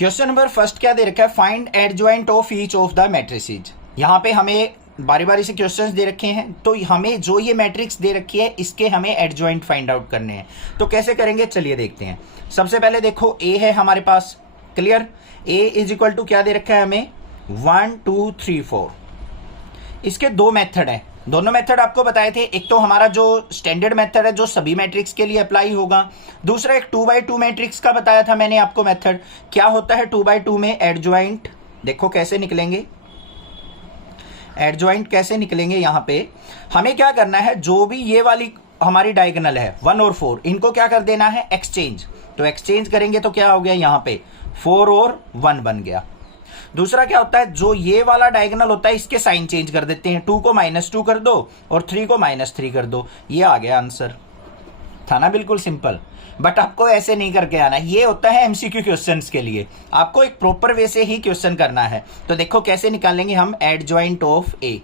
Question number first क्या दे रखा है, find adjoint of each of the matrices. यहाँ पे हमें बारी बारी से क्वेश्चंस दे रखे हैं, तो हमें जो ये मैट्रिक्स दे रखी है इसके हमें एडजॉइंट फाइंड आउट करने हैं। तो कैसे करेंगे चलिए देखते हैं। सबसे पहले देखो ए है हमारे पास, clear. A is equal to क्या दे रखा है हमें, 1 2 3 4। इसके दो मेथड हैं, दोनों मेथड आपको बताए थे। एक तो हमारा जो स्टैंडर्ड मेथड है जो सभी मैट्रिक्स के लिए अप्लाई होगा, दूसरा एक 2x2 मैट्रिक्स का बताया था मैंने आपको मेथड। क्या होता है 2x2 में एडजॉइंट, देखो कैसे निकलेंगे एडजॉइंट, कैसे निकलेंगे। यहाँ पे हमें क्या करना है, जो भी ये वाली हमारी डायगोनल है 1 और 4, इनको क्या कर देना है, एक्सचेंज। तो एक्सचेंज करेंगे तो क्या हो गया, यहाँ पे 4 और 1 बन गया। दूसरा क्या होता है, जो ये वाला डायगोनल होता है इसके साइन चेंज कर देते हैं, 2 को -2 कर दो और 3 को -3 कर दो, ये आ गया आंसर। था ना बिल्कुल सिंपल। बट आपको ऐसे नहीं करके आना, ये होता है एमसीक्यू क्वेश्चंस के लिए, आपको एक प्रॉपर वे से ही क्वेश्चन करना है। तो देखो कैसे निकालेंगे हम adjoint of A.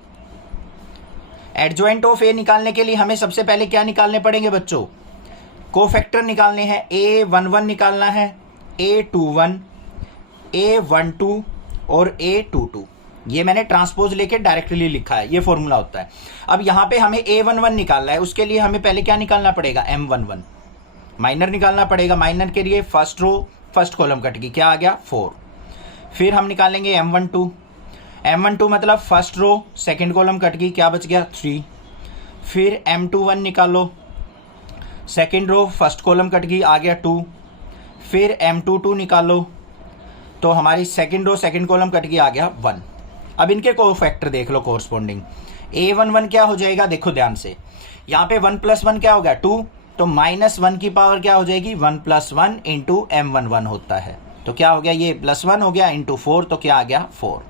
Adjoint of A निकालने के लिए हमें सबसे पहले क्या निकालने पड़ेंगे बच्चों, कोफैक्टर निकालने हैं। A11 निकालना है, A21, A12 और A22। ये मैंने ट्रांसपोज लेके डायरेक्टली लिखा है, ये फॉर्मूला होता है। अब यहाँ पे हमें A11 निकालना है, उसके लिए हमें पहले क्या निकालना पड़ेगा, M11 माइनर निकालना पड़ेगा। माइनर के लिए first row first column cut गई, क्या आ गया 4। फिर हम निकालेंगे M12, M12 मतलब first row second column cut गई, क्या बच गया 3। फिर M21 निकालो, second row first column cut गई, आ गया 2। फिर M22 निकालो, तो हमारी second row second column cut गई, आ गया 1। अब इनके कोफैक्टर देख लो कोरस्पॉन्डिंग। A11 क्या हो जाएगा, देखो ध्यान से, यहाँ पे 1 + 1 क्या हो गया 2, तो -1 की पावर क्या हो जाएगी, 1 + 1 इंटू M11 होता है। तो क्या हो गया, ये +1 हो गया इंटू 4, तो क्या आ गया 4।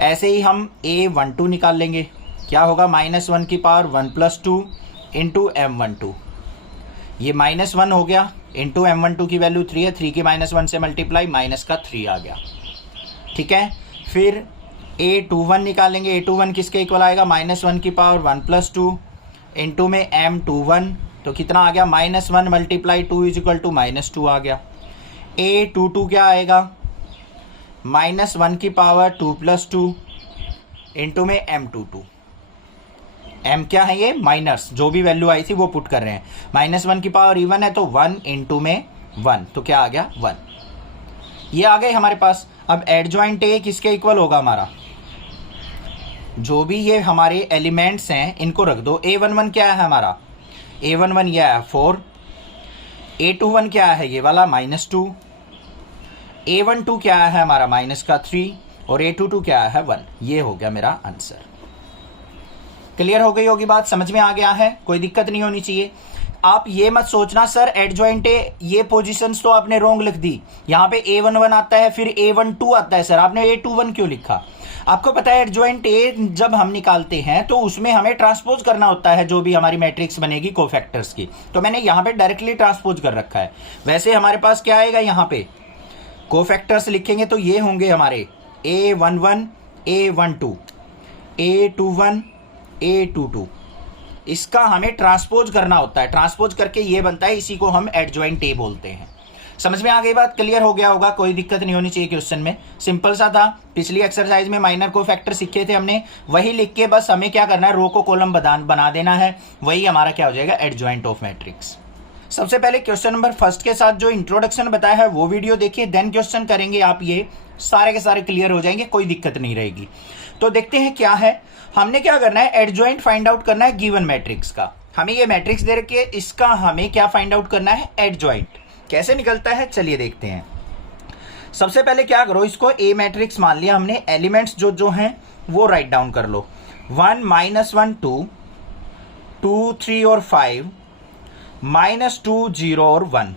ऐसे ही हम A12 निकाल लेंगे, क्या होगा, -1 की पावर 1 + 2 इंटू M12, ये -1 हो गया इंटू M12 की वैल्यू 3 है, 3 की -1 से मल्टीप्लाई, -3 आ गया, ठीक है। फिर A21 निकालेंगे, A21 किसके इक्वल आएगा, -1 की पावर 1 + 2 इंटू में M21, तो कितना आ गया, -1 × 2 = -2 आ गया। A22 क्या आएगा, -1 की पावर 2 + 2 इंटू में M22। M क्या है, ये माइनस, जो भी वैल्यू आई थी वो पुट कर रहे हैं। -1 की पावर इवन है तो 1 इंटू में 1, तो क्या आ गया 1। ये आ गए हमारे पास। अब एडजॉइंट ए किसके इक्वल होगा हमारा, जो भी ये हमारे एलिमेंट्स हैं इनको रख दो। A11 क्या है हमारा, A11 ये है 4, A21 क्या है ये वाला -2, A12 क्या है हमारा -3 और A22 क्या है 1। ये हो गया मेरा आंसर। क्लियर हो गई होगी बात, समझ में आ गया है, कोई दिक्कत नहीं होनी चाहिए। आप ये मत सोचना सर एडजॉइंट ए ये पोजीशंस तो आपने रॉन्ग लिख दी, यहाँ पे A11 आता है फिर A12 आता है, सर आपने A21 क्यों लिखा। आपको पता है एडजॉइंट ए जब हम निकालते हैं तो उसमें हमें ट्रांसपोज करना होता है, जो भी हमारी मैट्रिक्स बनेगी कोफैक्टर्स की, तो मैंने यहाँ पे डायरेक्टली ट्रांसपोज कर रखा है। वैसे हमारे पास क्या आएगा, यहाँ पे कोफैक्टर्स लिखेंगे तो ये होंगे हमारे A11 A12 A21 A22, इसका हमें ट्रांसपोज करना होता है, ट्रांसपोज करके ये बनता है, इसी को हम एडजॉइंट ए बोलते हैं। समझ में आ गई बात, क्लियर हो गया होगा, कोई दिक्कत नहीं होनी चाहिए। क्वेश्चन में सिंपल सा था, पिछली एक्सरसाइज में माइनर कोफैक्टर सीखे थे हमने, वही लिख के बस हमें क्या करना है, रो को कॉलम बना देना है, वही हमारा क्या हो जाएगा, एडजॉइंट ऑफ मैट्रिक्स। सबसे पहले क्वेश्चन नंबर फर्स्ट के साथ जो इंट्रोडक्शन बताया है वो वीडियो देखिए, देन क्वेश्चन करेंगे, आप ये सारे के सारे क्लियर हो जाएंगे, कोई दिक्कत नहीं रहेगी। तो देखते हैं क्या है, हमने क्या करना है, एडजॉइंट फाइंड आउट करना है गिवन मैट्रिक्स का। हमें ये मैट्रिक्स दे रखी है, इसका हमें क्या फाइंड आउट करना है, एडजॉइंट। कैसे निकलता है चलिए देखते हैं। सबसे पहले क्या करो, इसको ए मैट्रिक्स मान लिया हमने, एलिमेंट्स जो जो हैं वो राइट डाउन कर लो, 1 -1 2 2 3 और 5 -2 0 और 1,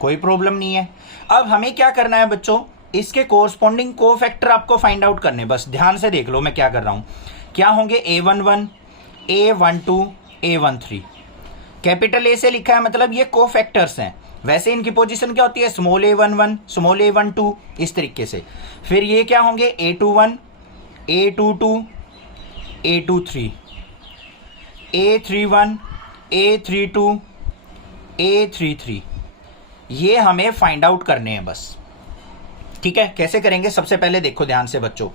कोई प्रॉब्लम नहीं है। अब हमें क्या करना है बच्चों, इसके कोरस्पॉन्डिंग कोफैक्टर आपको फाइंड आउट करने, बस ध्यान से देख लो मैं क्या कर रहा हूं। क्या होंगे, A11 A12 A13, capital A से लिखा है मतलब ये कोफैक्टर्स हैं। वैसे इनकी पोजीशन क्या होती है, स्मॉल a11 स्मॉल a12 इस तरीके से। फिर ये क्या होंगे, A21 A22 A23 A31 A32 A33, ये हमें फाइंड आउट करने हैं बस। ठीक है, कैसे करेंगे? सबसे पहले देखो ध्यान से बच्चों,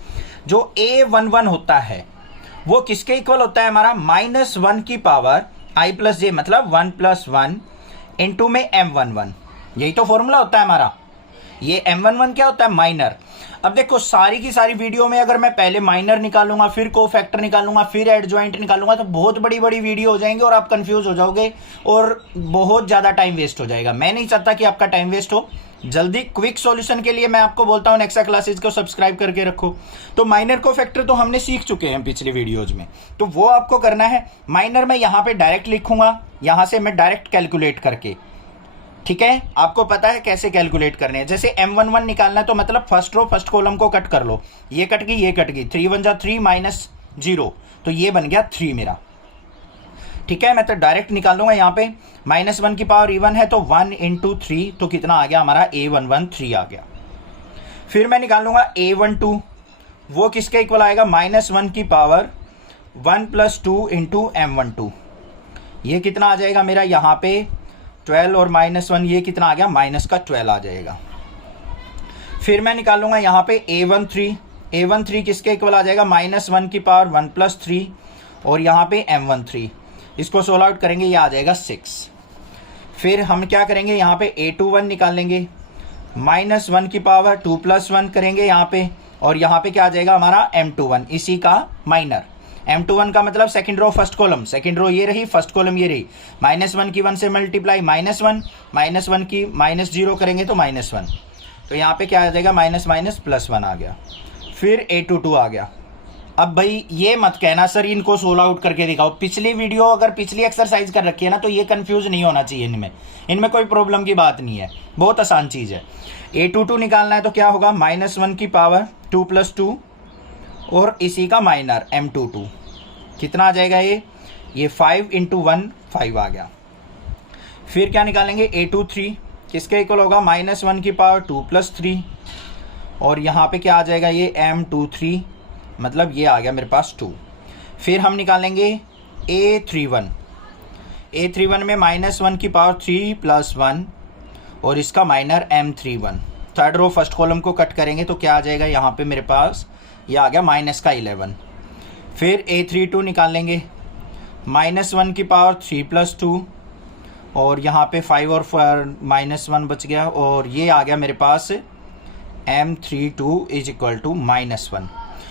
जो A11 होता है वो किसके इक्वल होता है हमारा? -1 की पावर i प्लस जे, मतलब 1 + 1 इंटू में M11। यही तो फॉर्मूला होता है हमारा। ये M11 क्या होता है? माइनर। अब देखो सारी की सारी वीडियो में अगर मैं पहले माइनर निकालूंगा, फिर कोफैक्टर निकालूंगा, फिर एडजॉइंट निकालूंगा, तो बहुत बड़ी बड़ी वीडियो हो जाएंगे और आप कंफ्यूज हो जाओगे और बहुत ज्यादा टाइम वेस्ट हो जाएगा। मैं नहीं चाहता कि आपका टाइम वेस्ट हो। जल्दी क्विक सॉल्यूशन के लिए मैं आपको बोलता हूं नेक्सा क्लासेस को सब्सक्राइब करके रखो। तो माइनर कोफैक्टर तो हमने सीख चुके हैं पिछली वीडियोज में, तो वो आपको करना है। माइनर में यहां पे डायरेक्ट लिखूंगा, यहां से मैं डायरेक्ट कैलकुलेट करके, ठीक है, आपको पता है कैसे कैलकुलेट करने हैं। जैसे M11 निकालना है तो मतलब फर्स्ट रो फर्स्ट कॉलम को कट कर लो, ये कट गई, ये कट गई, 3 × 1 = 3 -0, तो ये बन गया 3 मेरा। ठीक है, मैं तो डायरेक्ट निकाल दूंगा। यहाँ पे -1 की पावर इवन है तो 1 × 3, तो कितना आ गया हमारा? A11 3 आ गया। फिर मैं निकाल लूंगा A12, वो किसके इक्वल आएगा? -1 की पावर 1 + 2 × M12। ये कितना आ जाएगा मेरा? यहाँ पे 12 और -1, ये कितना आ गया? -12 आ जाएगा। फिर मैं निकालूंगा यहाँ पे A13 किसके इक्वल आ जाएगा? -1 की पावर 1 + 3 और यहाँ पे M13, इसको सोल्व आउट करेंगे, ये आ जाएगा 6। फिर हम क्या करेंगे? यहाँ पे A21 निकालेंगे, -1 की पावर 2 + 1 करेंगे यहाँ पे, और यहाँ पे क्या आ जाएगा हमारा? M21, इसी का माइनर। M21 का मतलब second row first column, second row ये रही, फर्स्ट कॉलम ये रही। -1 की 1 से मल्टीप्लाई -1 की -0 करेंगे तो -1, तो यहाँ पे क्या आ जाएगा? -+1 आ गया। फिर A22 आ गया। अब भाई ये मत कहना सर इनको सोल्व आउट करके दिखाओ। पिछली वीडियो अगर पिछली एक्सरसाइज कर रखी है ना, तो ये कंफ्यूज नहीं होना चाहिए। इनमें कोई प्रॉब्लम की बात नहीं है, बहुत आसान चीज़ है। A22 निकालना है तो क्या होगा? -1 की पावर 2 + 2 और इसी का माइनर M22, कितना आ जाएगा? ये 5 × 1 5 आ गया। फिर क्या निकालेंगे? A23 किसके इक्वल होगा? -1 की पावर 2 + 3 और यहाँ पे क्या आ जाएगा? ये M23, मतलब ये आ गया मेरे पास 2। फिर हम निकालेंगे A31 में -1 की पावर 3 + 1 और इसका minor M31। Third row first column को कट करेंगे तो क्या आ जाएगा? यहाँ पे मेरे पास ये आ गया -11। फिर A32 निकालेंगे, -1 की पावर 3 + 2 और यहाँ पे 5 और -1 बच गया, और ये आ गया मेरे पास M32 = -1।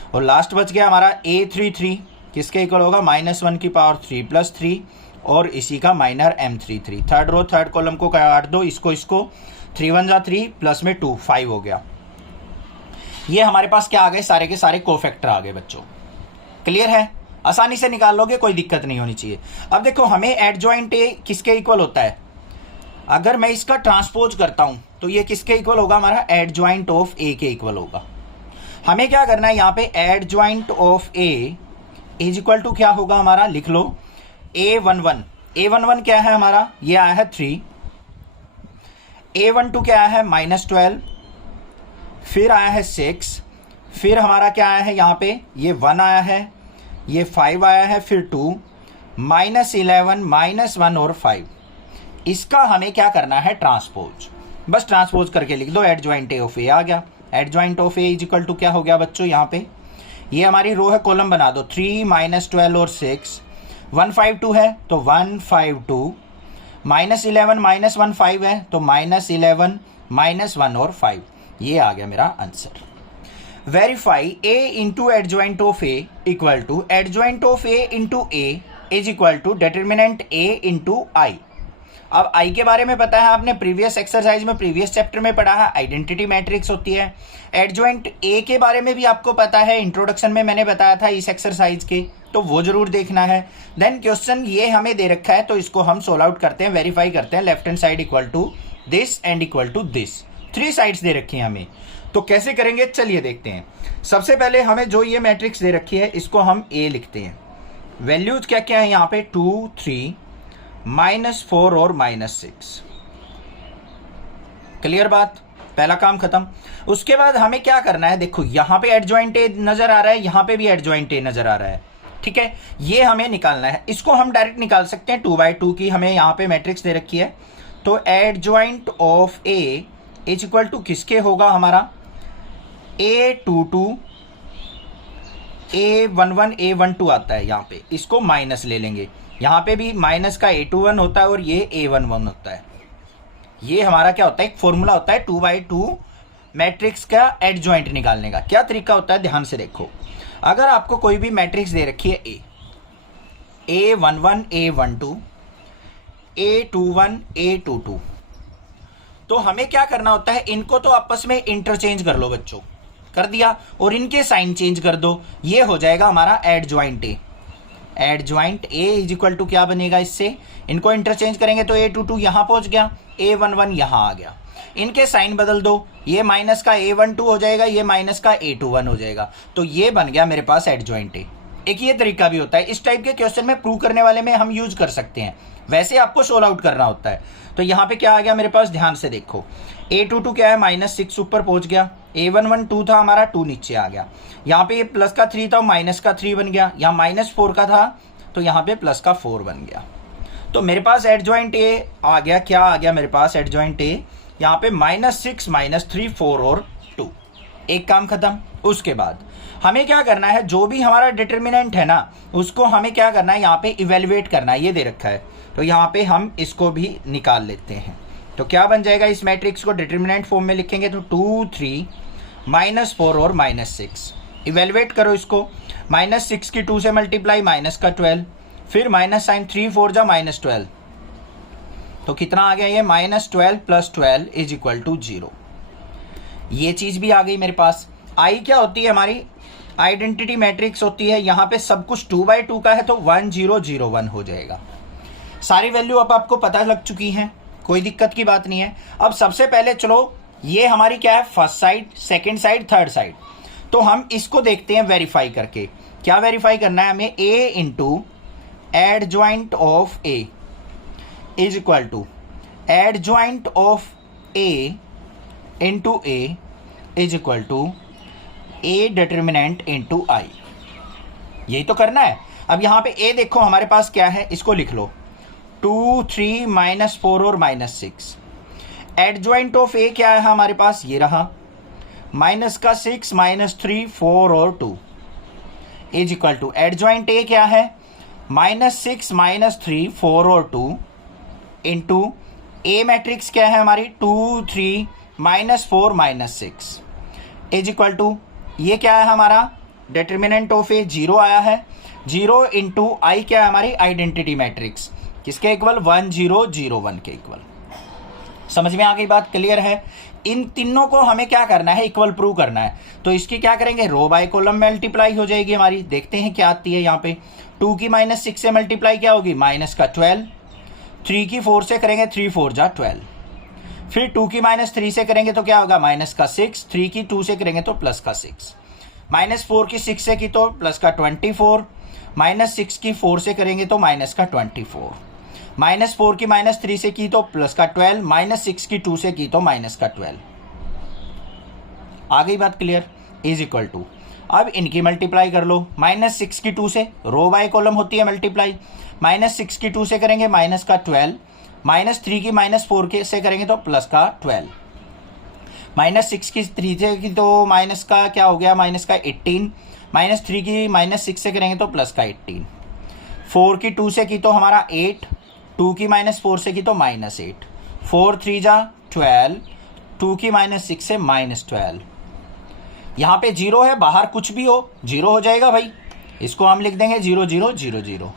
और लास्ट बच गया हमारा A33, किसके इक्वल होगा? -1 की पावर 3 + 3 और इसी का minor M33। Third row third column को काट दो, इसको 3 × 1 = 3 प्लस में 2 5 हो गया। ये हमारे पास क्या आ गए? सारे के सारे कोफैक्टर आ गए बच्चों। क्लियर है? आसानी से निकाल लोगे, कोई दिक्कत नहीं होनी चाहिए। अब देखो हमें एडजॉइंट ए किसके इक्वल होता है? अगर मैं इसका ट्रांसपोज करता हूं तो ये किसके इक्वल होगा? हमारा एडजॉइंट ऑफ ए के इक्वल होगा। हमें क्या करना है यहाँ पे? एडजॉइंट ऑफ ए = क्या होगा हमारा? लिख लो A11 क्या है हमारा? ये आया है 3। A12 क्या आया है? -12। फिर आया है 6। फिर हमारा क्या आया है यहाँ पे? ये 1 आया है, ये 5 आया है, फिर 2 -11 -1 और 5। इसका हमें क्या करना है? ट्रांसपोज। बस ट्रांसपोज करके लिख दो, एडजॉइंट ए ऑफ ए आ गया। एडजॉइंट ऑफ ए = क्या हो गया बच्चों? यहाँ पे ये हमारी रो है, कॉलम बना दो। 3 -12 और 6 152 है तो 152, -11 -1 5 है तो -11 -1 और 5। ये आ गया मेरा answer. Verify A × adjoint of A = adjoint of A × A = determinant A × I। अब I के बारे में पता है आपने, प्रीवियस एक्सरसाइज में प्रीवियस चैप्टर में पढ़ा है, आइडेंटिटी मैट्रिक्स होती है। एडजॉइंट A के बारे में भी आपको पता है, इंट्रोडक्शन में मैंने बताया था इस एक्सरसाइज के, तो वो जरूर देखना है। देन क्वेश्चन ये हमें दे रखा है तो इसको हम सोल्व आउट करते हैं, वेरीफाई करते हैं। Left hand side = this and = this, 3 sides दे रखी हैं हमें, तो कैसे करेंगे चलिए देखते हैं। सबसे पहले हमें जो ये मैट्रिक्स दे रखी है इसको हम A लिखते हैं। वैल्यूज क्या क्या है यहाँ पे? 2 3 -4 और -6। क्लियर बात? पहला काम खत्म। उसके बाद हमें क्या करना है? देखो यहाँ पे एडजॉइंट ए नजर आ रहा है, यहाँ पे भी एडजॉइंट ए नजर आ रहा है, ठीक है। ये हमें निकालना है, इसको हम डायरेक्ट निकाल सकते हैं। 2/2 की हमें यहाँ पे मैट्रिक्स दे रखी है, तो एडजॉइंट ऑफ ए = किसके होगा हमारा? A22 A11 A12 आता है यहाँ पे, इसको माइनस ले लेंगे। यहाँ पे भी माइनस का A21 होता है और ये A11 होता है। ये हमारा क्या होता है, एक फॉर्मूला होता है 2x2 मैट्रिक्स का एडजॉइंट निकालने का। क्या तरीका होता है, ध्यान से देखो। अगर आपको कोई भी मैट्रिक्स दे रखी है A11 A12 A21 A22, तो हमें क्या करना होता है, इनको तो आपस में इंटरचेंज कर लो बच्चों, कर दिया, और इनके साइन चेंज कर दो। ये हो जाएगा हमारा adjoint A। Adjoint A is equal to क्या बनेगा, इससे इनको इंटरचेंज करेंगे तो A22 यहाँ पहुँच गया, A11 यहाँ आ गया। इनके साइन बदल दो, ये माइनस का A12 हो जाएगा, ये माइनस का A21 हो जाएगा। तो ये बन गया मेरे पास एडजॉइंट A। एक ये तरीका भी होता है, इस टाइप के क्वेश्चन में प्रूव करने वाले में हम यूज कर सकते हैं, वैसे आपको सोल्व आउट करना होता है। तो यहाँ पे क्या आ गया मेरे पास, ध्यान से देखो। A22 क्या है, -6 ऊपर पहुंच गया। A11 2 था हमारा, 2 नीचे आ गया। यहाँ पे ये प्लस का 3 था, माइनस का 3 बन गया। यहाँ -4 का था तो यहाँ पे प्लस का 4 बन गया। तो मेरे पास एडजॉइंट A आ गया, क्या आ गया मेरे पास एडजॉइंट A, यहाँ पे -6 -3 4 और 2। एक काम खत्म। उसके बाद हमें क्या करना है, जो भी हमारा डिटर्मिनेंट है ना, उसको हमें क्या करना है, यहाँ पे इवेल्युएट करना है। ये दे रखा है तो यहाँ पे हम इसको भी निकाल लेते हैं। तो क्या बन जाएगा, इस मैट्रिक्स को डिटर्मिनेंट फॉर्म में लिखेंगे तो 2 3 -4 और -6। इवेल्युएट करो इसको, -6 की 2 से मल्टीप्लाई, माइनस का 12, फिर माइनस साइन 3 4 जा -12, तो कितना आ गया ये, -12 + 12 इज इक्वल टू 0। ये चीज भी आ गई मेरे पास। आई क्या होती है, हमारी आइडेंटिटी मैट्रिक्स होती है। यहाँ पे सब कुछ 2x2 का है तो 1 0 0 1 हो जाएगा। सारी वैल्यू अब आपको पता लग चुकी हैं, कोई दिक्कत की बात नहीं है। अब सबसे पहले चलो, ये हमारी क्या है, first side, second side, third side. तो हम इसको देखते हैं वेरीफाई करके। क्या वेरीफाई करना है हमें, A into adjoint of A is equal to adjoint of A into A is equal to A determinant into I। यही तो करना है। अब यहाँ पे A देखो हमारे पास क्या है, इसको लिख लो 2 3 -4 और -6। एडजॉइंट ऑफ A क्या है हमारे पास, ये रहा, माइनस का 6 -3 4 और 2 is equal to adjoint A क्या है, -6 -3 4 और 2 इंटू A मैट्रिक्स क्या है हमारी 2 3 -4 -6 इज इक्वल टू, ये क्या है हमारा डिटर्मिनेंट ऑफ A, 0 आया है। 0 इंटू I क्या है हमारी आइडेंटिटी मैट्रिक्स, किसके इक्वल, 1 0 0 1 के इक्वल। समझ में आ गई बात, क्लियर है। इन तीनों को हमें क्या करना है, इक्वल प्रूव करना है। तो इसकी क्या करेंगे, रो बाय कॉलम मल्टीप्लाई हो जाएगी हमारी। देखते हैं क्या आती है यहाँ पे। 2 की -6 से मल्टीप्लाई क्या होगी, माइनस का 12। 3 की 4 से करेंगे, 3 4 जा 12। फिर 2 की -3 से करेंगे तो क्या होगा, माइनस का 6। 3 की 2 से करेंगे तो प्लस का 6। -4 की 6 से की तो प्लस का 24। -6 की 4 से करेंगे तो माइनस का 24। -4 की -3 से की तो प्लस का 12। -6 की 2 से की तो माइनस का 12। आ गई बात क्लियर, इज इक्वल टू, अब इनकी मल्टीप्लाई कर लो। -6 की 2 से, रो बाय कॉलम होती है मल्टीप्लाई, -6 की 2 से करेंगे माइनस का 12। -3 की -4 के से करेंगे तो प्लस का 12। -6 की 3 से की तो माइनस का क्या हो गया, माइनस का 18। -3 की -6 से करेंगे तो प्लस का 18। 4 की 2 से की तो हमारा 8। 2 की -4 से की तो -8। 4 3 जा 12। 2 की -6 से -12। यहाँ पे 0 है, बाहर कुछ भी हो 0 हो जाएगा भाई, इसको हम लिख देंगे 0 0 0 0।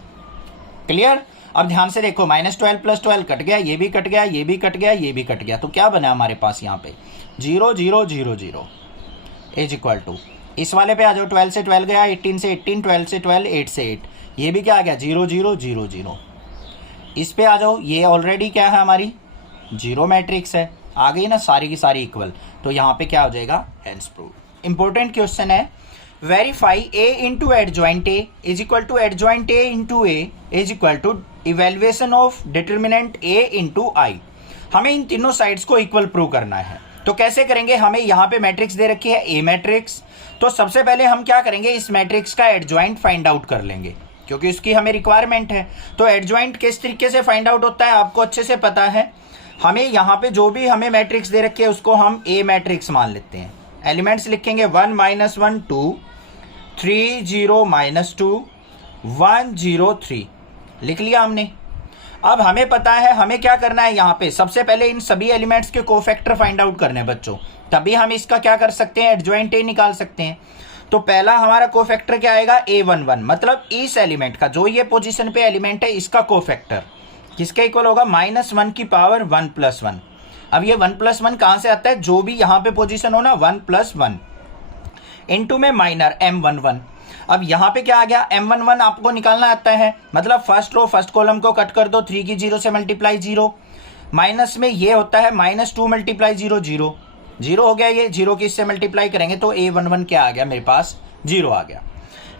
क्लियर। अब ध्यान से देखो, -12 + 12 कट गया, ये भी कट गया, ये भी कट गया, ये भी कट गया, तो क्या बना हमारे पास यहाँ पे 0 0 0 0 इज इक्वल टू, इस वाले पे आ जाओ, 12 से 12 गया, 18 से 18, 12 से 12, 8 से 8, ये भी क्या आ गया 0 0 0 0। इस पे आ जाओ, ये ऑलरेडी क्या है हमारी 0 मैट्रिक्स है, आ गई ना सारी की सारी इक्वल, तो यहाँ पे क्या हो जाएगा, हेंस प्रूव। इंपॉर्टेंट क्वेश्चन है, verify A into adjoint A is equal to adjoint A into A is equal to evaluation of determinant A into I। हमें इन तीनों साइड्स को इक्वल प्रूव करना है। तो कैसे करेंगे, हमें यहाँ पे मैट्रिक्स दे रखी है A मैट्रिक्स, तो सबसे पहले हम क्या करेंगे, इस मैट्रिक्स का एडजॉइंट फाइंड आउट कर लेंगे, क्योंकि उसकी हमें रिक्वायरमेंट है। तो एडजॉइंट किस तरीके से फाइंड आउट होता है आपको अच्छे से पता है। हमें यहाँ पे जो भी हमें मैट्रिक्स दे रखी है उसको हम A मैट्रिक्स मान लेते हैं। एलिमेंट्स लिखेंगे 1 -1 2 3 0 -2 1 0 3 लिख लिया हमने। अब हमें पता है हमें क्या करना है, यहाँ पे सबसे पहले इन सभी एलिमेंट्स के कोफैक्टर फाइंड आउट करने हैं बच्चों, तभी हम इसका क्या कर सकते हैं, एडजॉइंट ए निकाल सकते हैं। तो पहला हमारा कोफैक्टर क्या आएगा, A11, मतलब इस एलिमेंट का जो ये पोजीशन पे एलिमेंट है इसका कोफैक्टर किसके इक्वल होगा, -1 की पावर 1 + 1। अब ये 1 + 1 कहां से आता है, जो भी यहाँ पे पोजीशन हो ना 1 + 1 इनटू में माइनर M11। अब यहाँ पे क्या आ गया, M11 आपको निकालना आता है, मतलब फर्स्ट रो फर्स्ट कॉलम को कट कर दो, 3 की 0 से मल्टीप्लाई 0, माइनस में ये होता है -2 × 0 0 0 हो गया, ये 0 की इससे मल्टीप्लाई करेंगे तो A11 क्या आ गया मेरे पास, 0 आ गया।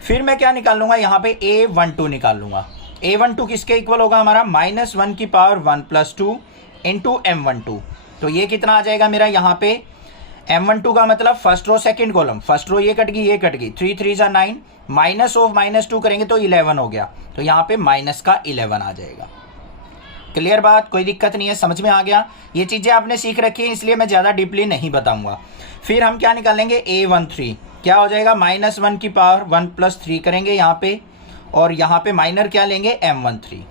फिर मैं क्या निकाल लूंगा, यहाँ पे A12 निकाल लूंगा। A12 किसके इक्वल होगा हमारा, -1 की पावर 1 + 2 इंटू M12। तो ये कितना आ जाएगा मेरा, यहाँ पे M12 का मतलब first row second column, first row ये कट गई ये कट गई, 3 3 = 9, माइनस ऑफ -2 करेंगे तो 11 हो गया, तो यहाँ पे माइनस का 11 आ जाएगा। क्लियर बात, कोई दिक्कत नहीं है, समझ में आ गया। ये चीजें आपने सीख रखी है इसलिए मैं ज्यादा डीपली नहीं बताऊंगा। फिर हम क्या निकालेंगे, A13 क्या हो जाएगा, -1 की पावर 1 + 3 करेंगे यहाँ पे, और यहाँ पे माइनर क्या लेंगे, M13।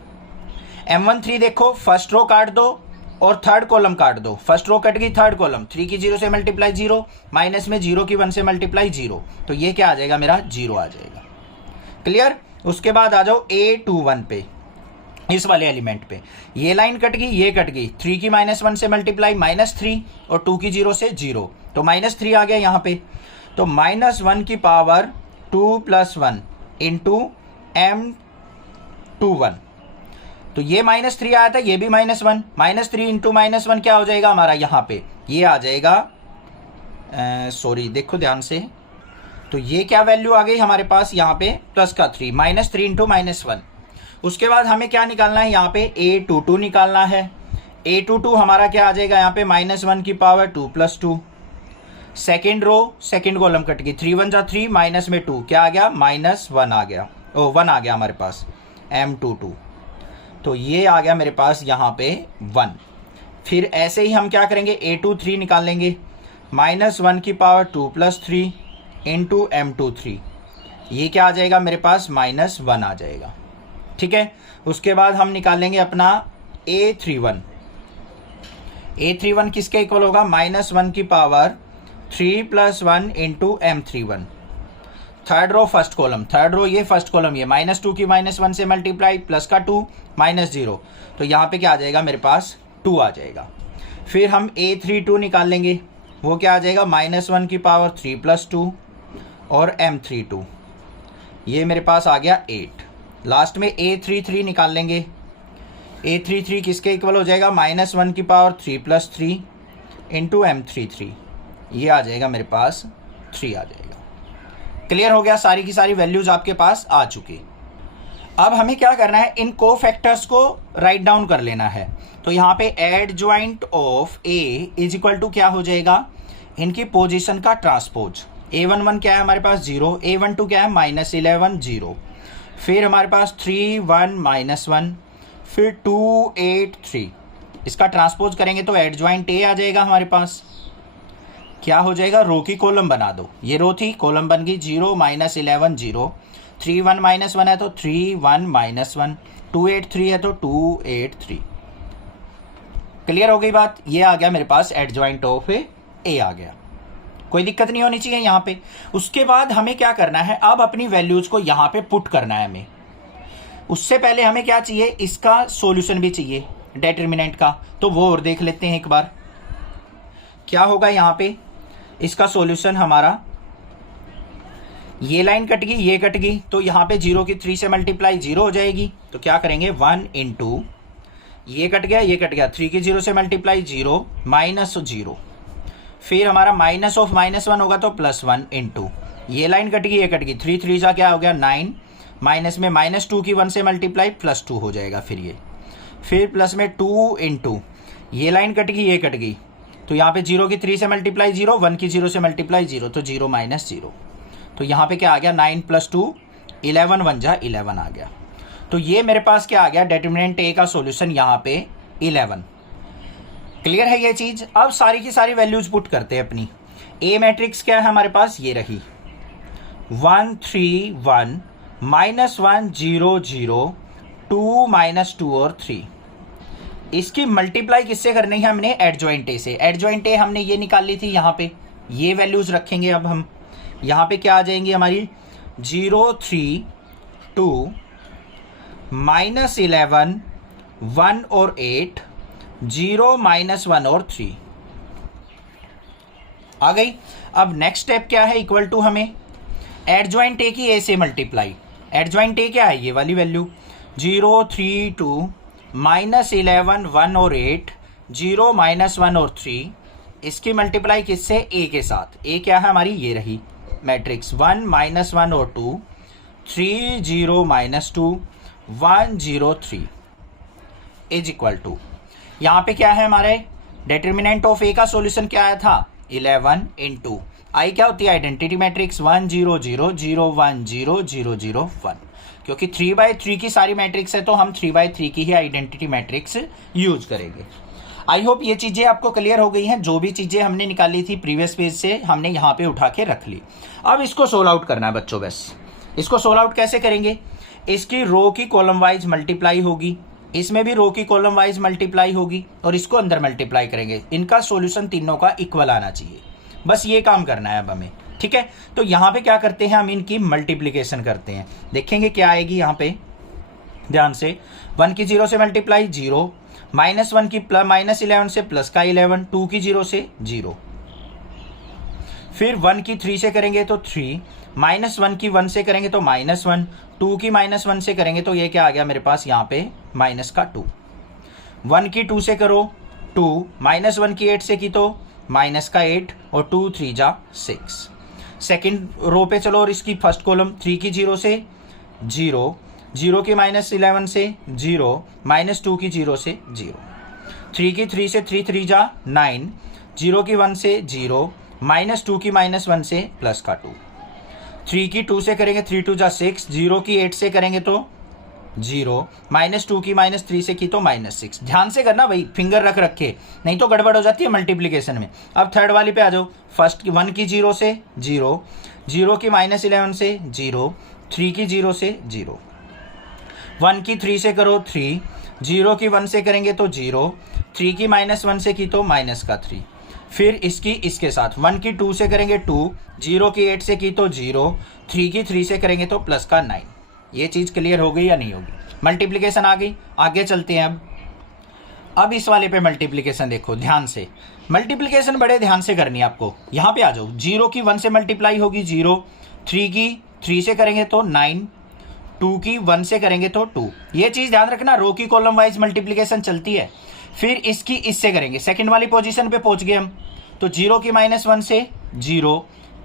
M13 देखो फर्स्ट रो काट दो और थर्ड कॉलम काट दो, फर्स्ट रो कट गई थर्ड कॉलम, 3 की 0 से मल्टीप्लाई 0, माइनस में 0 की 1 से मल्टीप्लाई 0, तो ये क्या आ जाएगा मेरा, 0 आ जाएगा। क्लियर। उसके बाद आ जाओ A21 पे, इस वाले एलिमेंट पे, ये लाइन कट गई ये कट गई, 3 की -1 से मल्टीप्लाई -3 और 2 की 0 से 0, तो -3 आ गया यहाँ पे। तो -1 की पावर 2 + 1 इंटू M21, तो ये -3 आया था, ये भी -1, -3 इंटू -1 क्या हो जाएगा हमारा, यहाँ पे ये आ जाएगा, सॉरी देखो ध्यान से, तो ये क्या वैल्यू आ गई हमारे पास यहाँ पे, प्लस का 3, -3 इंटू -1। उसके बाद हमें क्या निकालना है, यहाँ पे A22 निकालना है। A22 हमारा क्या आ जाएगा यहाँ पे, -1 की power 2 + 2, second row second column cut गई, 3 1 = 3, माइनस में 2 क्या आ गया, -1 आ गया, 1 आ गया हमारे पास M22, तो ये आ गया मेरे पास यहाँ पे 1। फिर ऐसे ही हम क्या करेंगे, A23 निकाल लेंगे, -1 की पावर 2 + 3 इंटू M23, ये क्या आ जाएगा मेरे पास, -1 आ जाएगा। ठीक है। उसके बाद हम निकालेंगे अपना A31। A31 किसके इक्वल होगा, -1 की power 3 + 1 into M31, third row first column, third row ये फर्स्ट कॉलम ये, -2 की 1 से मल्टीप्लाई, प्लस का 2 -0, तो यहाँ पे क्या आ जाएगा मेरे पास, 2 आ जाएगा। फिर हम A32 निकाल लेंगे, वो क्या आ जाएगा, -1 की पावर 3 + 2 और M32, ये मेरे पास आ गया 8। लास्ट में A33 निकाल लेंगे, A33 किसके इक्वल हो जाएगा, -1 की पावर 3 + 3 इंटू M33, ये आ जाएगा मेरे पास 3 आ जाएगा। क्लियर हो गया, सारी की सारी वैल्यूज आपके पास आ चुकी। अब हमें क्या करना है, इन कोफैक्टर्स को राइट डाउन कर लेना है। तो यहाँ पे adjoint of A is equal to क्या हो जाएगा, इनकी पोजीशन का ट्रांसपोज। A11 क्या है हमारे पास, 0, A12 क्या है, -11 0, फिर हमारे पास 3 1 -1, फिर 2 8 3, इसका ट्रांसपोज करेंगे तो एडजॉइंट A आ जाएगा हमारे पास। क्या हो जाएगा, रो की कॉलम बना दो, ये रो थी कॉलम बन गई, 0 -11 0, 3 1 -1 है तो 3 1 -1, 2 8 3 है तो 2 8 3। क्लियर हो गई बात, ये आ गया मेरे पास एडजॉइंट ऑफ A आ गया, कोई दिक्कत नहीं होनी चाहिए यहाँ पे। उसके बाद हमें क्या करना है, अब अपनी वैल्यूज को यहाँ पे पुट करना है हमें। उससे पहले हमें क्या चाहिए, इसका सॉल्यूशन भी चाहिए डिटरमिनेंट का, तो वो और देख लेते हैं एक बार। क्या होगा यहाँ पे इसका सॉल्यूशन हमारा, ये लाइन कट गई ये कट गई, तो यहाँ पे 0 की 3 से मल्टीप्लाई 0 हो जाएगी, तो क्या करेंगे 1 इंटू, ये कट गया 3 की 0 से मल्टीप्लाई 0 -0, फिर हमारा माइनस ऑफ -1 होगा तो +1 इंटू, ये लाइन कट गई 3 3 जा क्या हो गया 9, माइनस में -2 की 1 से मल्टीप्लाई +2 हो जाएगा, फिर प्लस में 2 इंटू, ये लाइन कट गई तो यहाँ पे 0 की 3 से मल्टीप्लाई 0, 1 की 0 से मल्टीप्लाई 0, तो 0 -0, तो यहाँ पे क्या आ गया 9 + 2 11 1 जा 11 आ गया। तो ये मेरे पास क्या आ गया, डिटरमिनेंट A का सॉल्यूशन यहाँ पे 11। क्लियर है ये चीज। अब सारी की सारी वैल्यूज पुट करते हैं अपनी। ए मैट्रिक्स क्या है हमारे पास, ये रही 1 3 1 -1 0 0 2 -2 और 3। इसकी मल्टीप्लाई किससे करनी है हमने, एडजॉइंट ए से। एडजॉइंट ए हमने ये निकाल ली थी, यहाँ पे ये वैल्यूज रखेंगे। अब हम यहाँ पे क्या आ जाएंगी हमारी 0 3 2 -11 1 और 8 0 -1 और 3 आ गई। अब नेक्स्ट स्टेप क्या है, इक्वल टू हमें एडजॉइंट ए की ए से मल्टीप्लाई। एडजॉइंट ए क्या है, ये वाली वैल्यू 0 3 2 -11 1 और 8 0 -1 और 3। इसकी मल्टीप्लाई किससे, ए के साथ। ए क्या है हमारी, ये रही मैट्रिक्स 1 -1 और 2 3 0 -2 1 0 3 इज इक्वल टू, यहाँ पे क्या है हमारे डिटर्मिनेंट ऑफ ए का सॉल्यूशन क्या आया था 11 इंटू आई क्या होती है आइडेंटिटी मैट्रिक्स 1 0 0 0 1 0 0 0 1। क्योंकि 3/3 की सारी मैट्रिक्स है तो हम 3/3 की ही आइडेंटिटी मैट्रिक्स यूज करेंगे। आई होप ये चीजें आपको क्लियर हो गई हैं। जो भी चीजें हमने निकाली थी प्रीवियस पेज से हमने यहाँ पे उठा के रख ली। अब इसको सोल्व आउट करना है बच्चों। बस इसको सोल्व आउट कैसे करेंगे, इसकी रो की कॉलम वाइज मल्टीप्लाई होगी, इसमें भी रो की कॉलम वाइज मल्टीप्लाई होगी और इसको अंदर मल्टीप्लाई करेंगे। इनका सॉल्यूशन तीनों का इक्वल आना चाहिए, बस ये काम करना है अब हमें। ठीक है, तो यहाँ पे क्या करते हैं हम, इनकी मल्टीप्लीकेशन करते हैं। देखेंगे क्या आएगी यहाँ पे, ध्यान से 1 की 0 से मल्टीप्लाई 0, -1 की -11 से प्लस का 11, 2 की 0 से 0, फिर 1 की 3 से करेंगे तो 3, -1 की 1 से करेंगे तो -1, 2 की -1 से करेंगे तो ये क्या आ गया मेरे पास यहाँ पे माइनस का 2, 1 की 2 से करो 2, -1 की 8 से की तो माइनस का 8 और 2 3 जा 6। सेकेंड रो पे चलो और इसकी फर्स्ट कॉलम 3 की 0 से 0, 0 की -11 से 0, -2 की 0 से 0, 3 की 3 से 3 3 जा 9, 0 की 1 से 0, -2 की -1 से प्लस का 2, 3 की 2 से करेंगे 3 2 जा 6, 0 की 8 से करेंगे तो 0, -2 की -3 से की तो -6। ध्यान से करना भाई, फिंगर रख रखे, नहीं तो गड़बड़ हो जाती है मल्टीप्लिकेशन में। अब थर्ड वाली पे आ जाओ। फर्स्ट 1 की 0 से 0, 0 की -11 से 0, 3 की 0 से 0, 1 की 3 से करो 3, 0 की 1 से करेंगे तो 0, 3 की -1 से की तो माइनस का 3, फिर इसकी इसके साथ 1 की 2 से करेंगे 2, 0 की 8 से की तो 0, 3 की 3 से करेंगे तो प्लस का 9। ये चीज़ क्लियर हो गई या नहीं होगी, मल्टीप्लिकेशन आ गई। आगे चलते हैं अब इस वाले पे मल्टीप्लिकेशन देखो ध्यान से। मल्टीप्लिकेशन बड़े ध्यान से करनी है आपको। यहाँ पे आ जाओ, 0 की 1 से मल्टीप्लाई होगी 0, 3 की 3 से करेंगे तो 9, 2 की 1 से करेंगे तो 2। ये चीज़ ध्यान रखना, रो की कॉलम वाइज मल्टीप्लिकेशन चलती है। फिर इसकी इससे करेंगे, सेकंड वाली पोजीशन पे पहुंच गए हम तो 0 की -1 से 0,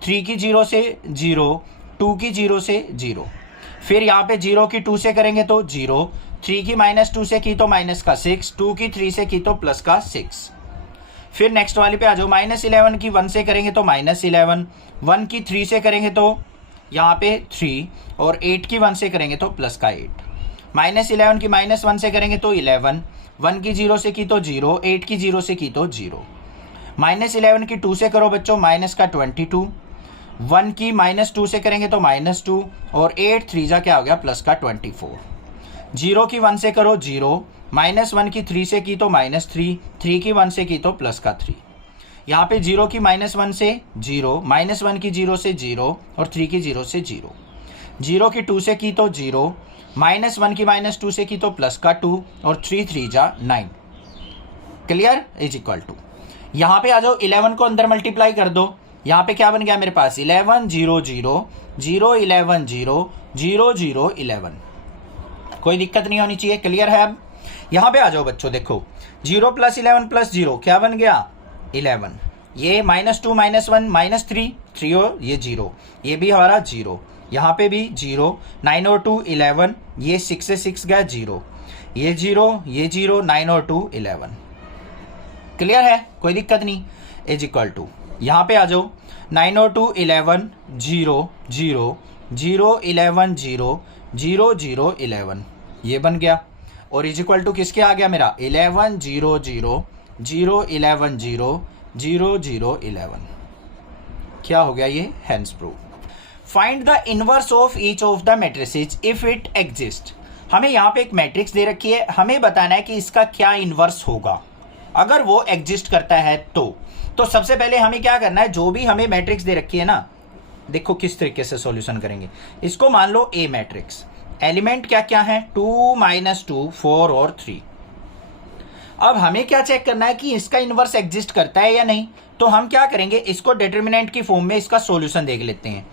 3 की 0 से 0, 2 की 0 से 0, फिर यहाँ पे 0 की 2 से करेंगे तो 0, 3 की -2 से की तो माइनस का 6, 2 की 3 से की तो प्लस का 6। फिर नेक्स्ट वाली पे आ जाओ, -11 की 1 से करेंगे तो -11, 1 की 3 से करेंगे तो यहाँ पे 3 और 8 की 1 से करेंगे तो प्लस का 8, -11 की -1 से करेंगे तो 11, 1 की 0 से की तो 0, 8 की 0 से की तो 0, -11 की 2 से करो बच्चों माइनस का 22, 1 की -2 से करेंगे तो -2 और 8 3 जा क्या हो गया प्लस का 24, 0 की 1 से करो 0, -1 की 3 से की तो -3, 3 की 1 से की तो प्लस का 3। यहाँ पे 0 की -1 से 0, -1 की 0 से 0 और 3 की 0 से 0, 0 की 2 से की तो 0, -1 की -2 से की तो प्लस का 2 और 3 3 जा 9। क्लियर इज इक्वल टू, यहाँ पे आ जाओ 11 को अंदर मल्टीप्लाई कर दो। यहाँ पे क्या बन गया मेरे पास 11 0 0 0 11 0 0 0 11। कोई दिक्कत नहीं होनी चाहिए, क्लियर है। अब यहाँ पे आ जाओ बच्चों, देखो 0 + 11 + 0 क्या बन गया 11, ये -2 -1 -3, 3 और ये 0, ये भी हमारा 0, यहाँ पे भी 0, 9 और 2 11, ये 6 से 6 गया 0, ये 0 ये 0, 9 और 2 11। क्लियर है, कोई दिक्कत नहीं। इज इक्वल टू यहाँ पे आ जाओ 9 और 2 11 0 0 0 11 0 0 0 11, ये बन गया। और इज इक्वल टू किसके आ गया मेरा 11 0 0 0 11 0 0 0 11। क्या हो गया ये, hence prove. Find the inverse of each of the matrices if it exist. हमें यहाँ पे एक मैट्रिक्स दे रखी है, हमें बताना है कि इसका क्या इनवर्स होगा अगर वो एग्जिस्ट करता है तो सबसे पहले हमें क्या करना है, जो भी हमें मैट्रिक्स दे रखी है ना, देखो किस तरीके से सॉल्यूशन करेंगे। इसको मान लो ए मैट्रिक्स, एलिमेंट क्या क्या है, 2 - 2 4 और 3। अब हमें क्या चेक करना है कि इसका इनवर्स एग्जिस्ट करता है या नहीं। तो हम क्या करेंगे, इसको डिटर्मिनेंट की फॉर्म में इसका सॉल्यूशन देख लेते हैं।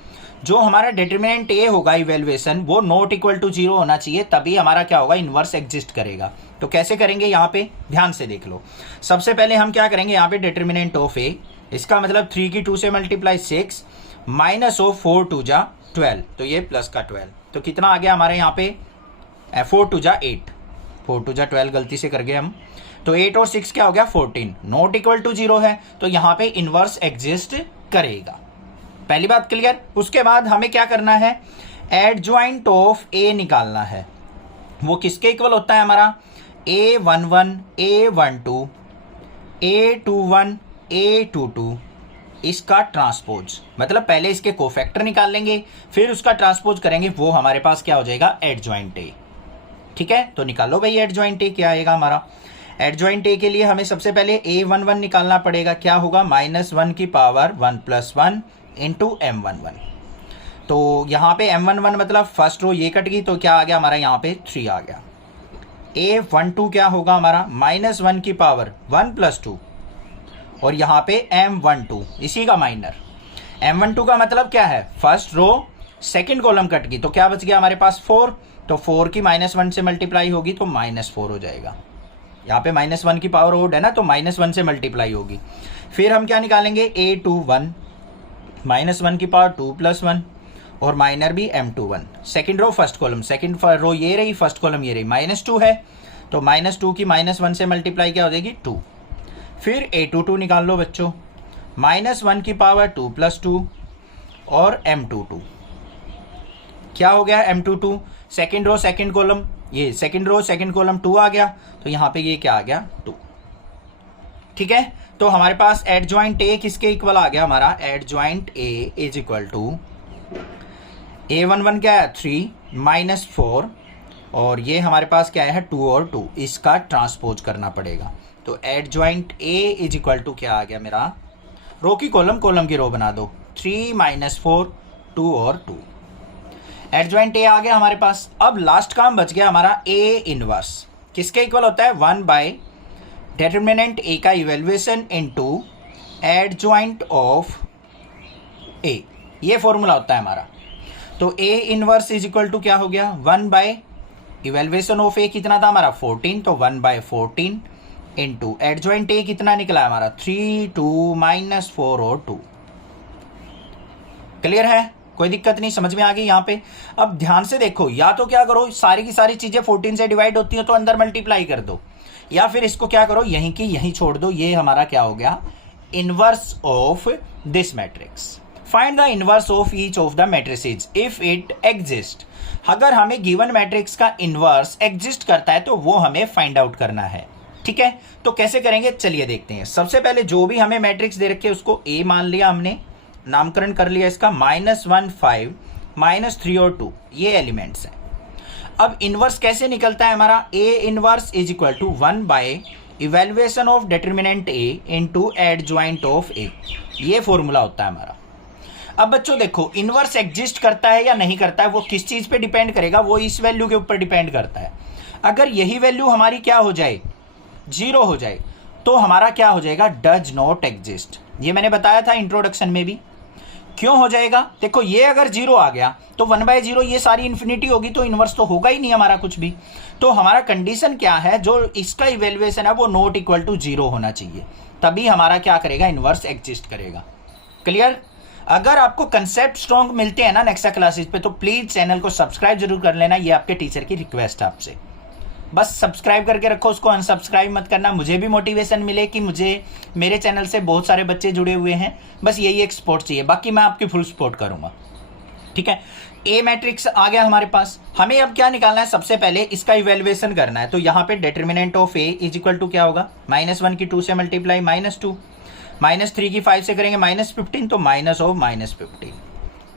जो हमारा डिटर्मिनेंट ए होगा इवैल्यूएशन, वो नॉट इक्वल टू 0 होना चाहिए, तभी हमारा क्या होगा, इनवर्स एग्जिस्ट करेगा। तो कैसे करेंगे, यहाँ पे ध्यान से देख लो। सबसे पहले हम क्या करेंगे, यहाँ पे डिटर्मिनेंट ऑफ ए, इसका मतलब 3 की 2 से मल्टीप्लाई 6 माइनस ऑफ 4 2 जा 12, तो ये प्लस का 12, तो कितना आ गया हमारे यहाँ पे 4 2 जा 8, 4 2 जा 12 गलती से कर गए हम, तो 8 और 6 क्या हो गया 14, नॉट इक्वल टू 0 है, तो यहाँ पे इनवर्स एग्जिस्ट करेगा। पहली बात क्लियर। उसके बाद हमें क्या करना है, एडजॉइंट ऑफ ए निकालना है। वो किसके इक्वल होता है हमारा, A11 A12 A21 A22, इसका ट्रांसपोज, मतलब पहले इसके कोफैक्टर निकाल लेंगे, फिर उसका ट्रांसपोज करेंगे, वो हमारे पास क्या हो जाएगा, एडजॉइंट ए। ठीक है, तो निकालो भाई एडजॉइंट ए क्या आएगा हमारा। एडजॉइंट ए के लिए हमें सबसे पहले A11 निकालना पड़ेगा, क्या होगा, -1 की पावर 1 + 1 इंटू M11। तो यहाँ पे M11 मतलब फर्स्ट रो ये कट गई, तो क्या आ गया हमारा यहाँ पे 3 आ गया। A12 क्या होगा हमारा, -1 की पावर 1 + 2, और यहाँ पे M12 इसी का माइनर। M12 का मतलब क्या है, first row second column cut गई, तो क्या बच गया हमारे पास 4, तो 4 की -1 से मल्टीप्लाई होगी तो -4 हो जाएगा। यहाँ पे -1 की पावर ओड है ना, तो -1 से मल्टीप्लाई होगी। फिर हम क्या निकालेंगे, A21 -1 की पावर 2 + 1, और माइनर भी M21, second row first column, second row ये रही, फर्स्ट कॉलम ये रही, -2 है, तो -2 की -1 से मल्टीप्लाई क्या हो जाएगी 2। फिर A22 निकाल लो बच्चों, -1 की पावर 2 + 2, और M22 क्या हो गया, M22 second row second column, ये सेकंड रो सेकंड कॉलम 2 आ गया, तो यहाँ पे ये क्या आ गया 2। ठीक है, तो हमारे पास एडजॉइंट ए किसके इक्वल आ गया हमारा, adjoint A is equal to A11 क्या है 3 - 4, और ये हमारे पास क्या है 2 और 2, इसका ट्रांसपोज करना पड़ेगा। तो adjoint A is equal to क्या आ गया मेरा, रो की कॉलम, कॉलम की रो बना दो, 3 - 4 2 और 2, एडजॉइंट ए आ गया हमारे पास। अब लास्ट काम बच गया हमारा ए इनवर्स, किसके इक्वल होता है, 1 बाय डिटर्मिनेंट ए का evaluation into adjoint of A, ये फॉर्मूला होता है हमारा। तो A inverse is equal to क्या हो गया, 1 बाय इवैल्यूएशन ऑफ ए कितना था हमारा 14, तो 1 बाय 14 इंटू एडजॉइंट ए कितना निकला हमारा 3 2 -4 और 2। क्लियर है, कोई दिक्कत नहीं, समझ में आ गई यहाँ पे। अब ध्यान से देखो, या तो क्या करो, सारी की सारी चीजें 14 से डिवाइड होती है तो अंदर मल्टीप्लाई कर दो, या फिर इसको क्या करो, यहीं की यहीं छोड़ दो। ये हमारा क्या हो गया, inverse of this matrix. Find the inverse of each of the matrices if it exist. अगर हमें गिवन मैट्रिक्स का इनवर्स एग्जिस्ट करता है तो वो हमें फाइंड आउट करना है। ठीक है, तो कैसे करेंगे, चलिए देखते हैं। सबसे पहले जो भी हमें मैट्रिक्स दे रखे उसको ए मान लिया हमने, नामकरण कर लिया इसका, -1 5 -3 और 2 ये एलिमेंट्स हैं। अब इनवर्स कैसे निकलता है हमारा, A inverse is equal to 1 by evaluation of determinant A into adjoint of A, ये फॉर्मूला होता है हमारा। अब बच्चों देखो, इनवर्स एग्जिस्ट करता है या नहीं करता है, वो किस चीज पे डिपेंड करेगा, वो इस वैल्यू के ऊपर डिपेंड करता है। अगर यही वैल्यू हमारी क्या हो जाए, 0 हो जाए, तो हमारा क्या हो जाएगा, डज नॉट एग्जिस्ट। ये मैंने बताया था इंट्रोडक्शन में भी। क्यों हो जाएगा, देखो ये अगर 0 आ गया तो 1/0 ये सारी इन्फिनिटी होगी, तो इनवर्स तो होगा ही नहीं हमारा कुछ भी। तो हमारा कंडीशन क्या है, जो इसका इवैल्यूएशन है वो नॉट इक्वल टू 0 होना चाहिए, तभी हमारा क्या करेगा, इनवर्स एग्जिस्ट करेगा। क्लियर। अगर आपको कंसेप्ट स्ट्रॉन्ग मिलते हैं ना नेक्स्ट क्लासेस पे, तो प्लीज चैनल को सब्सक्राइब जरूर कर लेना, ये आपके टीचर की रिक्वेस्ट है आपसे। बस सब्सक्राइब करके रखो, उसको अनसब्सक्राइब मत करना, मुझे भी मोटिवेशन मिले कि मुझे मेरे चैनल से बहुत सारे बच्चे जुड़े हुए हैं, बस यही एक सपोर्ट चाहिए, बाकी मैं आपकी फुल सपोर्ट करूंगा। ठीक है, ए मैट्रिक्स आ गया हमारे पास। हमें अब क्या निकालना है, सबसे पहले इसका इवैल्यूएशन करना है। तो यहाँ पे determinant of A is equal to क्या होगा, -1 की 2 से मल्टीप्लाई -2 -3 की 5 से करेंगे -15, तो माइनस ऑफ -15,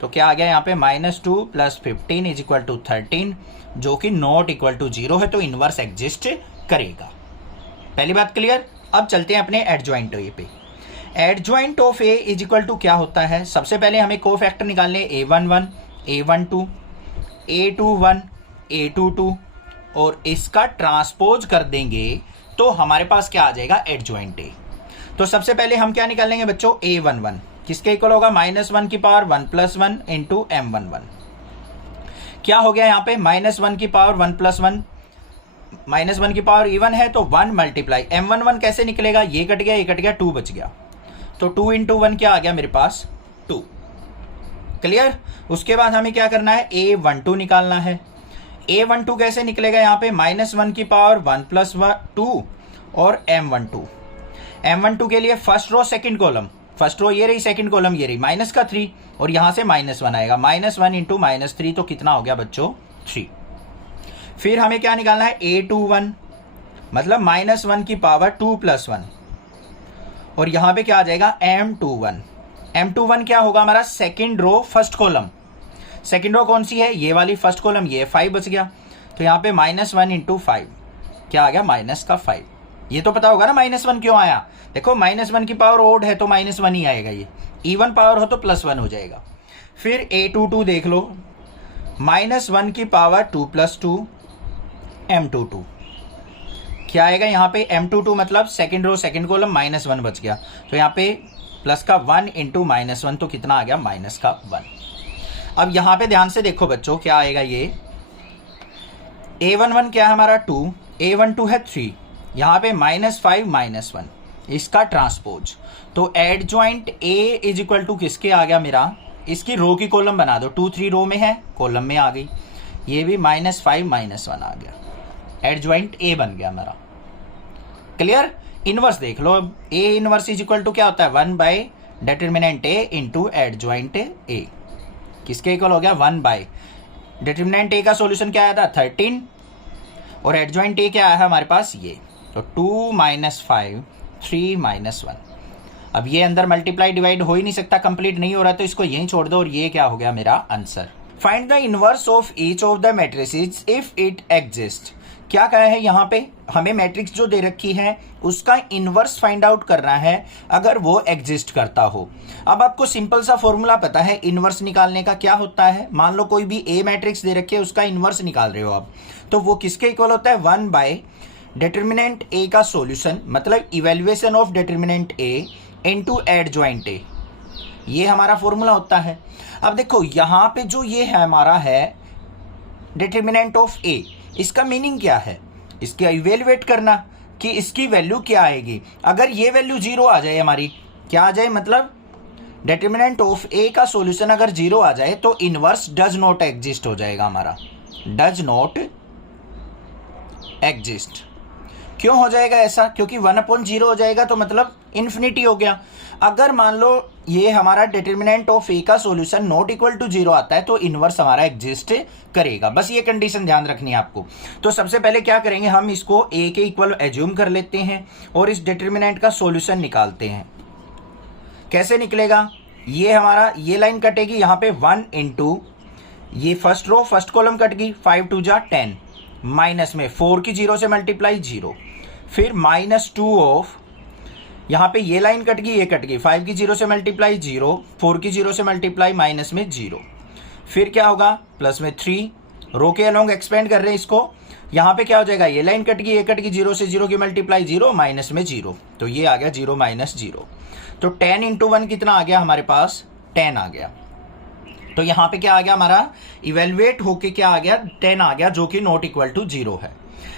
तो क्या आ गया यहाँ पे -2 + 15 इज इक्वल टू 13, जो कि नॉट इक्वल टू 0 है, तो इनवर्स एग्जिस्ट करेगा। पहली बात क्लियर। अब चलते हैं अपने एडजॉइंट ए पे। Adjoint of A is equal to क्या होता है, सबसे पहले हमें कोफैक्टर निकालने a11, a12, a21, a22 और इसका ट्रांसपोज कर देंगे तो हमारे पास क्या आ जाएगा, एडजॉइंट ए। तो सबसे पहले हम क्या निकालेंगे बच्चों, a11 किसके इक्वल होगा, -1 की पावर 1 + 1 इंटू m11। क्या हो गया यहाँ पे, -1 की पावर 1 + 1, -1 की पावर इवन है तो 1 मल्टीप्लाई m11 कैसे निकलेगा, ये कट गया 2 बच गया, तो 2 × 1 क्या आ गया मेरे पास, 2। क्लियर। उसके बाद हमें क्या करना है, a12 निकालना है। a12 कैसे निकलेगा, यहाँ पे -1 की पावर 1 + 2 और m12 के लिए first row second column, first row ये रही, सेकंड कॉलम ये रही, माइनस का 3 और यहां से -1 आएगा, -1 × -3 तो कितना हो गया बच्चों, 3। फिर हमें क्या निकालना है, a21 मतलब -1 की पावर 2 + 1 और यहां पे क्या आ जाएगा, m21 क्या होगा हमारा, second row first column, second row कौन सी है, ये वाली फर्स्ट कॉलम, ये 5 बच गया, तो यहाँ पे -1 × 5 क्या आ गया, -5। ये तो पता होगा ना -1 क्यों आया, देखो -1 की पावर ओड है तो -1 ही आएगा, ये इवन पावर हो तो +1 हो जाएगा। फिर a22 देख लो, -1 की पावर 2 + 2 m22 क्या आएगा यहाँ पे, m22 मतलब सेकंड रो सेकंड कॉलम, -1 बच गया, तो यहाँ पे प्लस का 1 × -1 तो कितना आ गया, -1। अब यहाँ पे ध्यान से देखो बच्चों क्या आएगा, ये a11 क्या है हमारा 2, a12 है 3, यहाँ पे -5 -1 इसका ट्रांसपोज, तो adjoint A is equal to किसके आ गया मेरा, इसकी रो की कॉलम बना दो, 2 3 रो में है, कॉलम में आ गई, ये भी -5 -1 आ गया, एडजॉइंट A बन गया मेरा। क्लियर। इनवर्स देख लो, A inverse is equal to क्या होता है, 1/डिटर्मिनेंट A इंटू एडजॉइंट A, किसके इक्वल हो गया, 1/डिटर्मिनेंट A का सॉल्यूशन क्या आया था, 13 और एडजॉइंट A क्या आया है हमारे पास, ये तो 2 - 5 3 -1। अब ये अंदर मल्टीप्लाई डिवाइड हो ही नहीं सकता, कंप्लीट नहीं हो रहा, तो इसको यहीं छोड़ दो और ये क्या हो गया मेरा answer. Find the inverse of each of the matrices if it exist. क्या कहा है यहाँ पे, हमें मैट्रिक्स जो दे रखी है उसका इनवर्स फाइंड आउट करना है अगर वो एग्जिस्ट करता हो। अब आपको सिंपल सा फॉर्मूला पता है इनवर्स निकालने का, क्या होता है, मान लो कोई भी ए मैट्रिक्स दे रखी है उसका इनवर्स निकाल रहे हो आप, तो वो किसके इक्वल होता है, 1/डिटर्मिनेंट A का सॉल्यूशन, मतलब evaluation of determinant A into adjoint A, ये हमारा फॉर्मूला होता है। अब देखो यहाँ पे जो ये है हमारा है डिटर्मिनेंट ऑफ A, इसका मीनिंग क्या है, इसके इवेल्युएट करना कि इसकी वैल्यू क्या आएगी। अगर ये वैल्यू 0 आ जाए हमारी, क्या आ जाए, मतलब डिटर्मिनेंट ऑफ A का सॉल्यूशन अगर 0 आ जाए तो इनवर्स डज नॉट एग्जिस्ट हो जाएगा हमारा, डज नॉट एग्जिस्ट। क्यों हो जाएगा ऐसा, क्योंकि 1/0 हो जाएगा तो मतलब इन्फिनिटी हो गया। अगर मान लो ये हमारा डिटर्मिनेंट ऑफ A का सॉल्यूशन नॉट इक्वल टू 0 आता है तो इनवर्स हमारा एग्जिस्ट करेगा, बस ये कंडीशन ध्यान रखनी है आपको। तो सबसे पहले क्या करेंगे, हम इसको A के इक्वल एज्यूम कर लेते हैं और इस डिटर्मिनेंट का सॉल्यूशन निकालते हैं। कैसे निकलेगा, ये हमारा ये लाइन कटेगी यहाँ पे 1 इंटू ये first row first column cut गई, 5 2 जा 10, माइनस में 4 की 0 से मल्टीप्लाई 0, फिर -2 ऑफ यहाँ पे ये लाइन कट गई, ये कट गई, 5 की 0 से मल्टीप्लाई 0, 4 की 0 से मल्टीप्लाई माइनस में 0, फिर क्या होगा प्लस में 3, रो के अलोंग एक्सपेंड कर रहे हैं इसको, यहाँ पे क्या हो जाएगा, ये लाइन कट गई, ये कट गई, 0 से 0 की मल्टीप्लाई 0 माइनस में 0, तो ये आ गया 0 - 0, तो 10 × 1 कितना आ गया हमारे पास, 10 आ गया। तो यहाँ पे क्या आ गया हमारा, इवेल्युएट होके क्या आ गया, 10 आ गया, जो कि नॉट इक्वल टू 0 है।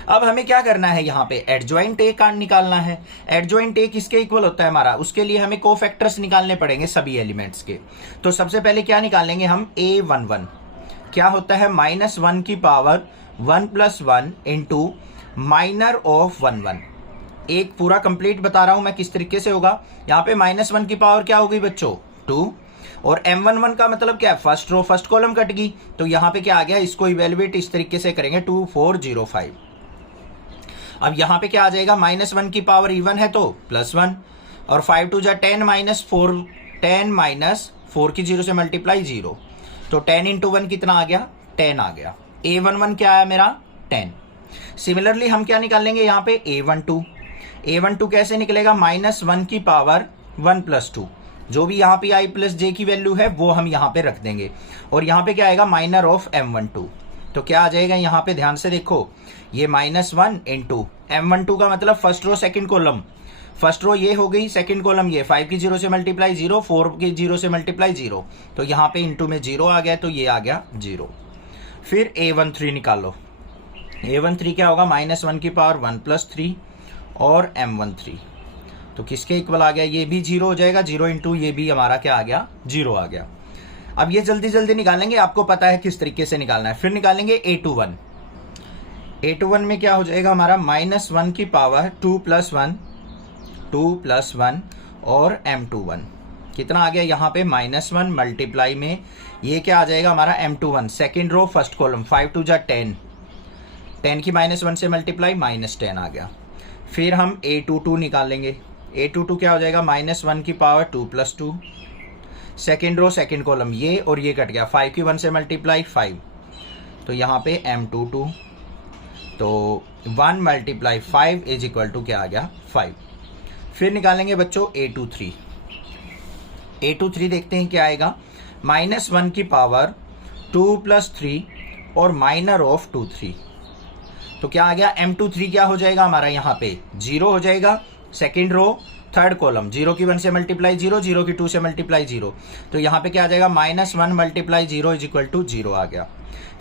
अब हमें क्या करना है, यहाँ पे एडजॉइंट A का निकालना है। एडजॉइंट A किसके इक्वल होता है हमारा, उसके लिए हमें कोफैक्टर्स निकालने पड़ेंगे सभी एलिमेंट्स के। तो सबसे पहले क्या निकालेंगे हम, A11 क्या होता है, -1 की पावर 1 + 1 इंटू माइनर ऑफ 1 1। एक पूरा कंप्लीट बता रहा हूं मैं किस तरीके से होगा। यहाँ पे -1 की पावर क्या होगी बच्चों, 2, और m11 का मतलब क्या है, first row first column cut गई, तो यहाँ पे क्या आ गया, इसको इवेल्युएट इस तरीके से करेंगे 2405। अब यहाँ पे क्या आ जाएगा, -1 की पावर इवन है तो +1, और 5 टू जा 10 माइनस 4, 10 माइनस 4 की 0 से मल्टीप्लाई 0, तो 10 इंटू 1 कितना आ गया, 10 आ गया। A11 क्या आया मेरा, 10। सिमिलरली हम क्या निकालेंगे यहाँ पे, A12 कैसे निकलेगा, -1 की पावर 1 + 2, जो भी यहाँ पे i + j की वैल्यू है वो हम यहाँ पे रख देंगे, और यहाँ पे क्या आएगा, माइनर ऑफ M12, तो क्या आ जाएगा यहाँ पे, ध्यान से देखो, ये -1 इंटू M12 का मतलब first row second column, first row ये हो गई, सेकंड कॉलम ये 5 की 0 से मल्टीप्लाई 0, 4 की 0 से मल्टीप्लाई 0, तो यहाँ पे इंटू में 0 आ गया, तो ये आ गया 0। फिर A13 निकालो, A13 क्या होगा, -1 की पावर 1 + 3 और M13, तो किसके इक्वल आ गया, ये भी 0 हो जाएगा, 0 इंटू ये भी हमारा क्या आ गया, 0 आ गया। अब ये जल्दी जल्दी निकालेंगे, आपको पता है किस तरीके से निकालना है। फिर निकालेंगे A21 में क्या हो जाएगा हमारा, -1 की पावर 2 + 1 और M21 कितना आ गया यहाँ पे, -1 मल्टीप्लाई में ये क्या आ जाएगा हमारा, M21 second row first column, 5 two जा 10, 10 की -1 से मल्टीप्लाई -10 आ गया। फिर हम A22 निकालेंगे, A22 क्या हो जाएगा, -1 की power 2 + 2, second row second column ये और ये कट गया, 5 की 1 से मल्टीप्लाई 5, तो यहाँ पे M22, तो 1 × 5 = क्या आ गया, 5। फिर निकालेंगे बच्चों A23 देखते हैं क्या आएगा, -1 की पावर 2 + 3 और माइनर ऑफ 2 3, तो क्या आ गया, M23 क्या हो जाएगा हमारा यहाँ पे, 0 हो जाएगा, सेकेंड रो थर्ड कॉलम, 0 की 1 से मल्टीप्लाई 0, 0 की 2 से मल्टीप्लाई 0, तो यहाँ पे क्या आ जाएगा, -1 × 0 = 0 आ गया।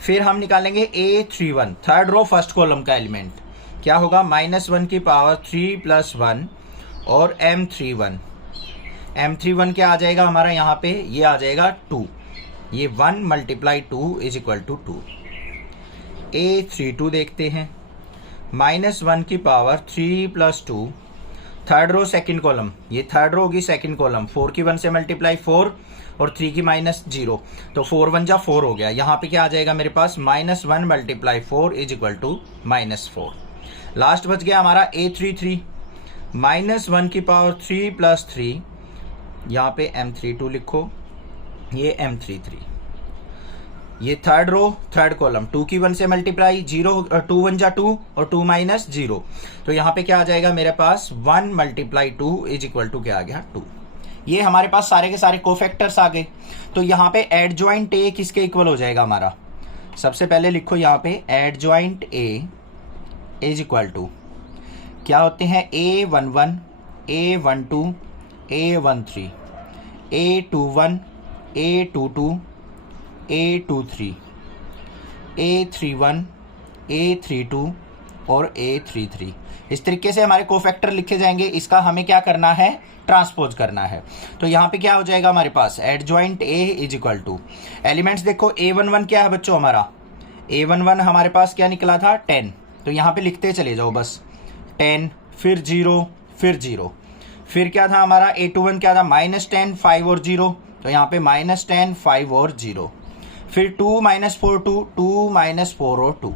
फिर हम निकालेंगे A31 third row first column का एलिमेंट, क्या होगा, -1 की पावर 3 + 1 और M31 क्या आ जाएगा हमारा यहाँ पे, ये आ जाएगा 2, ये 1 × 2 = 2। A32 देखते हैं, -1 की power 3 + 2 third row second column, ये थर्ड रो होगी सेकंड कॉलम, 4 की 1 से मल्टीप्लाई 4 और 3 की -0, तो 4 1 जा 4 हो गया, यहाँ पे क्या आ जाएगा मेरे पास, -1 × 4 = -4। लास्ट बच गया हमारा A33, -1 की पावर 3 + 3, यहाँ पे M32 लिखो, ये M33, ये थर्ड रो थर्ड कॉलम, 2 की 1 से मल्टीप्लाई 0, 2 1 जा 2 और 2 -0, तो यहाँ पे क्या आ जाएगा मेरे पास, 1 × 2 = क्या आ गया, 2। ये हमारे पास सारे के सारे कोफैक्टर्स आ गए, तो यहाँ पे एडजॉइंट A किसके इक्वल हो जाएगा हमारा, सबसे पहले लिखो यहाँ पे एडजॉइंट A = क्या होते हैं, A11, A12, A13, A21, A22, A23, A31, A32 और A33, इस तरीके से हमारे कोफैक्टर लिखे जाएंगे। इसका हमें क्या करना है, ट्रांसपोज करना है। तो यहाँ पे क्या हो जाएगा हमारे पास, एडजॉइंट A = एलिमेंट्स देखो, A11 क्या है बच्चों हमारा, A11 हमारे पास क्या निकला था, 10, तो यहाँ पे लिखते चले जाओ बस, 10 फिर 0 फिर 0, फिर क्या था हमारा A21 क्या था, -10 5 और 0, तो यहाँ पे -10 5 और 0, फिर 2 - 4 2, 2 - 4 और 2,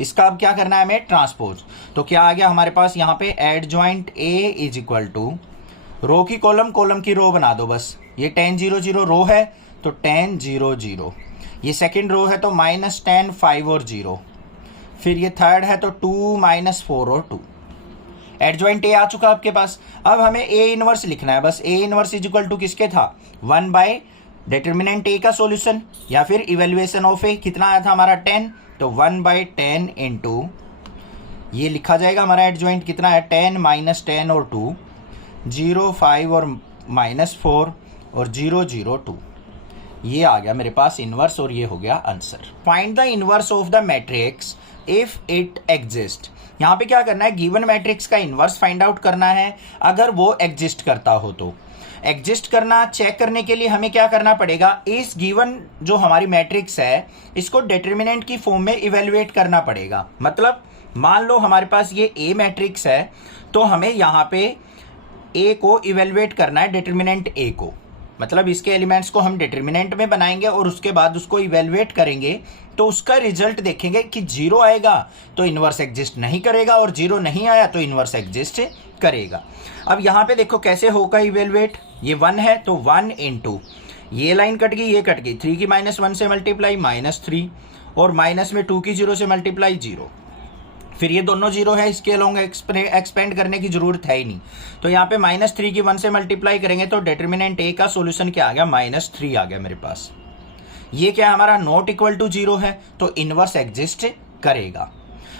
इसका अब क्या करना है हमें, ट्रांसपोज। तो क्या आ गया हमारे पास यहाँ पे, एडजॉइंट A = रो की कॉलम, कॉलम की रो बना दो बस, ये 10 0 0 रो है तो 10 0 0, ये सेकंड रो है तो -10 5 और 0, फिर ये थर्ड है तो 2 - 4 और 2। एडजॉइंट A आ चुका आपके पास। अब हमें A इनवर्स लिखना है बस। A इनवर्स = किसके था, 1 डिटर्मिनेंट A का सॉल्यूशन या फिर इवेल्युएशन ऑफ A, कितना आया था हमारा 10, तो 1/10 इंटू ये लिखा जाएगा हमारा एडजॉइंट कितना है, 10 - 10 और 2, 0 5 और -4 और 0 0 2, ये आ गया मेरे पास इनवर्स और ये हो गया answer. Find the inverse of the matrix if it exist. यहाँ पे क्या करना है, गिवन मैट्रिक्स का इनवर्स फाइंड आउट करना है अगर वो एग्जिस्ट करता हो। तो एग्जिस्ट करना चेक करने के लिए हमें क्या करना पड़ेगा, इस गिवन जो हमारी मैट्रिक्स है इसको डिटर्मिनेंट की फॉर्म में इवेल्युएट करना पड़ेगा। मतलब मान लो हमारे पास ये A मैट्रिक्स है तो हमें यहाँ पे A को इवेल्युएट करना है, डिटर्मिनेंट A को। मतलब इसके एलिमेंट्स को हम डिटर्मिनेंट में बनाएंगे और उसके बाद उसको इवेलुएट करेंगे, तो उसका रिजल्ट देखेंगे कि 0 आएगा तो इनवर्स एग्जिस्ट नहीं करेगा और 0 नहीं आया तो इनवर्स एग्जिस्ट करेगा। अब यहाँ पे देखो कैसे होगा इवेलुएट, ये 1 है तो 1 इंटू ये लाइन कट गई, ये कट गई, 3 की -1 से मल्टीप्लाई -3 और माइनस में 2 की 0 से मल्टीप्लाई 0। फिर ये दोनों 0 है, इसके अलोंग एक्सपेंड करने की जरूरत है ही नहीं। तो यहाँ पे -3 की 1 से मल्टीप्लाई करेंगे तो डिटर्मिनेंट ए का सोल्यूशन क्या आ गया, -3 आ गया मेरे पास। ये क्या हमारा नॉट इक्वल टू 0 है तो इनवर्स एग्जिस्ट करेगा।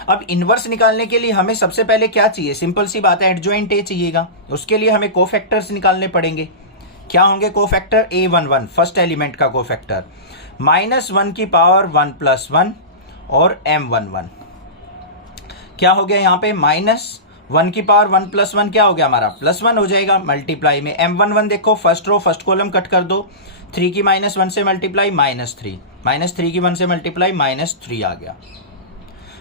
अब इनवर्स निकालने के लिए हमें सबसे पहले क्या चाहिए, सिंपल सी बात है, एडजॉइंट ए चाहिएगा। उसके लिए हमें कोफैक्टर्स निकालने पड़ेंगे। क्या होंगे कोफैक्टर, A11 फर्स्ट एलिमेंट का कोफैक्टर, -1 की पावर 1 + 1 और M11 क्या हो गया यहाँ पे, -1 की पावर 1 + 1 क्या हो गया हमारा, +1 हो जाएगा, मल्टीप्लाई में M11 देखो first row first column cut कर दो, 3 की -1 से मल्टीप्लाई -3, -3 की 1 से मल्टीप्लाई -3 आ गया।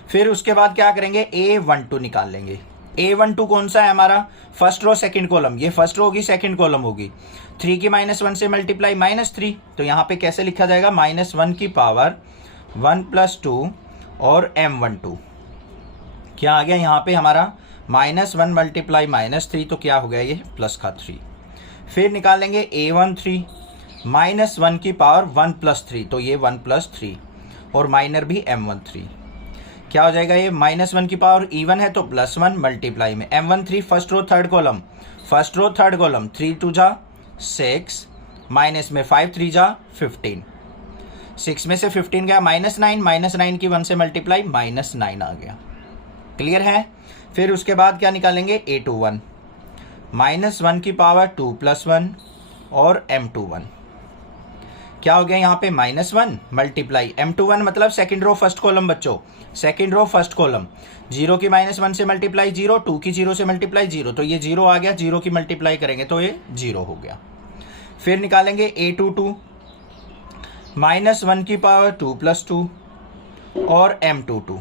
फिर उसके बाद क्या करेंगे, A12 निकाल लेंगे। A12 कौन सा है हमारा, फर्स्ट रो सेकंड कॉलम, ये फर्स्ट रो होगी सेकंड कॉलम होगी, 3 की -1 से मल्टीप्लाई -3, तो यहाँ पे कैसे लिखा जाएगा, -1 की पावर 1 + 2 और M12 क्या आ गया यहाँ पे हमारा, -1 मल्टीप्लाई -3 तो क्या हो गया ये प्लस का 3। फिर निकालेंगे A13 -1 की पावर 1 + 3 तो ये 1 + 3 और माइनर भी M13 क्या हो जाएगा, ये -1 की पावर इवन है तो +1 मल्टीप्लाई में M13 first row third column, 3 2 जा 6 माइनस में 5 3 जा 15, 6 में से 15 गया -9 की 1 से मल्टीप्लाई -9 आ गया। क्लियर है। फिर उसके बाद क्या निकालेंगे, A21 -1 की पावर 2 + 1 और M21 क्या हो गया यहाँ पे, -1 मल्टीप्लाई M21 मतलब सेकंड रो फर्स्ट कॉलम बच्चों, सेकंड रो फर्स्ट कॉलम, 0 की -1 से मल्टीप्लाई 0, 2 की 0 से मल्टीप्लाई 0 तो ये 0 आ गया, 0 की मल्टीप्लाई करेंगे तो ये 0 हो गया। फिर निकालेंगे A22 -1 की पावर 2 + 2 और M22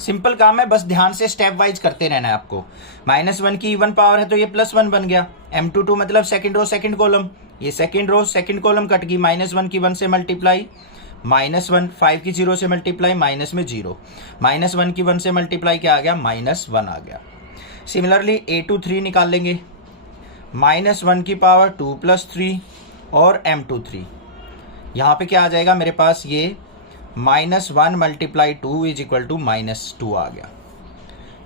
सिंपल काम है, बस ध्यान से स्टेप वाइज करते रहना है आपको। -1 की इवन पावर है तो ये +1 बन गया, M22 मतलब सेकंड रो सेकंड कॉलम, ये second row second column cut गई, -1 की 1 से मल्टीप्लाई -1, 5 की 0 से मल्टीप्लाई माइनस में 0, -1 की 1 से मल्टीप्लाई क्या आ गया, -1 आ गया। सिमिलरली A23 निकाल लेंगे, -1 की पावर 2 + 3 और M23 यहाँ पे क्या आ जाएगा मेरे पास, ये -1 मल्टीप्लाई 2 इज इक्वल टू -2 आ गया।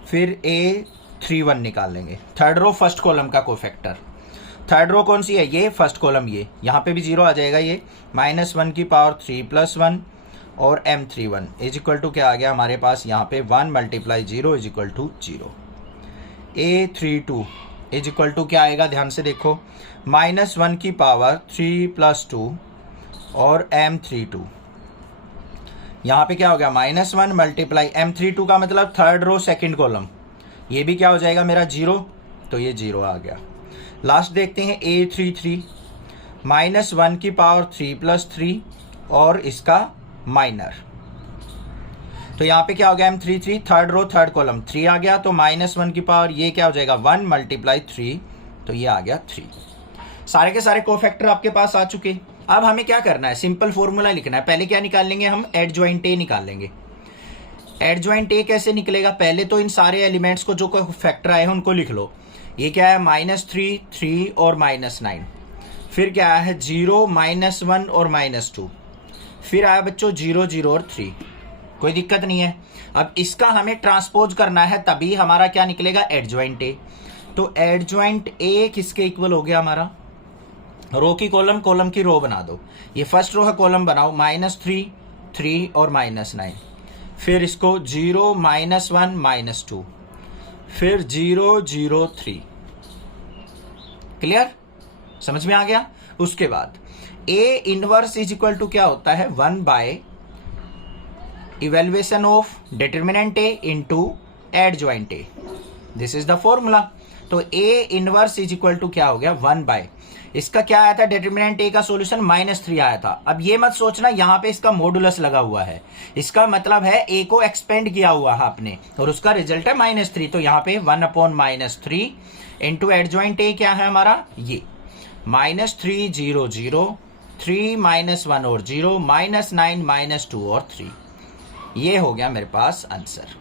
फिर A31 निकाल लेंगे, थर्ड रो फर्स्ट कॉलम का कोफैक्टर, थर्ड रो कौन सी है, ये फर्स्ट कॉलम, ये यहाँ पे भी 0 आ जाएगा, ये -1 की पावर 3 + 1 और M31 इज इक्वल टू क्या आ गया हमारे पास यहाँ पे 1 multiply 0 is equal to 0। A32 is equal to क्या आएगा, ध्यान से देखो, -1 की पावर 3 + 2 और M32 यहाँ पे क्या हो गया, -1 मल्टीप्लाई M32 का मतलब थर्ड रो सेकंड कॉलम, ये भी क्या हो जाएगा मेरा 0 तो ये 0 आ गया। लास्ट देखते हैं A33 -1 की पावर 3 + 3 और इसका माइनर, तो यहाँ पे क्या हो गया, M33 third row third column 3 आ गया तो -1 की पावर ये क्या हो जाएगा 1 मल्टीप्लाई 3 तो ये आ गया 3। सारे के सारे कोफैक्टर आपके पास आ चुके। अब हमें क्या करना है, सिंपल फॉर्मूला लिखना है। पहले क्या निकाल लेंगे हम, एडजॉइंट ए निकाल लेंगे। एडजॉइंट ए कैसे निकलेगा, पहले तो इन सारे एलिमेंट्स को जो फैक्टर आए हैं उनको लिख लो। ये क्या है, -3 3 और -9, फिर क्या है 0 -1 और -2, फिर आया बच्चों 0 0 और 3, कोई दिक्कत नहीं है। अब इसका हमें ट्रांसपोज करना है तभी हमारा क्या निकलेगा, एडजॉइंट ए। तो एडजॉइंट ए किसके इक्वल हो गया हमारा, रो की कॉलम, कॉलम की रो बना दो। ये फर्स्ट रो है, कॉलम बनाओ, -3 3 और -9, फिर इसको 0 -1 -2, फिर 0 0 3। क्लियर, समझ में आ गया। उसके बाद A inverse is equal to क्या होता है, 1 by evaluation of determinant A into adjoint A, this is the formula. तो A inverse is equal to क्या हो गया, 1 बाय, इसका क्या आया था, डिटर्मिनेंट ए का सॉल्यूशन -3 आया था। अब ये मत सोचना यहाँ पे इसका मॉडुलस लगा हुआ है, इसका मतलब है ए को एक्सपेंड किया हुआ है आपने और उसका रिजल्ट है -3, तो यहाँ पे 1/-3 इंटू एडजॉइंट ए क्या है हमारा ये, -3 0 0, 3 -1 और 0, -9 -2 और 3। ये हो गया मेरे पास answer.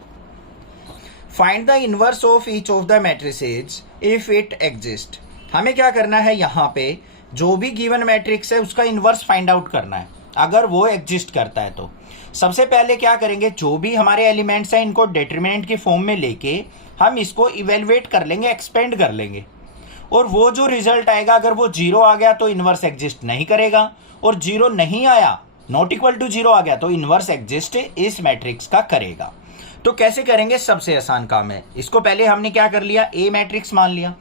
Find the inverse of each of the matrices if it exist. हमें क्या करना है, यहाँ पे जो भी गिवन मैट्रिक्स है उसका इनवर्स फाइंड आउट करना है, अगर वो एग्जिस्ट करता है तो। सबसे पहले क्या करेंगे, जो भी हमारे एलिमेंट्स हैं इनको डिटरमिनेंट की फॉर्म में लेके हम इसको इवेलुएट कर लेंगे, एक्सपेंड कर लेंगे, और वो जो रिजल्ट आएगा अगर वो 0 आ गया तो इनवर्स एग्जिस्ट नहीं करेगा, और 0 नहीं आया, नॉट इक्वल टू 0 आ गया तो इनवर्स एग्जिस्ट इस मैट्रिक्स का करेगा। तो कैसे करेंगे, सबसे आसान काम है। इसको पहले हमने क्या कर लिया, ए मैट्रिक्स मान लिया।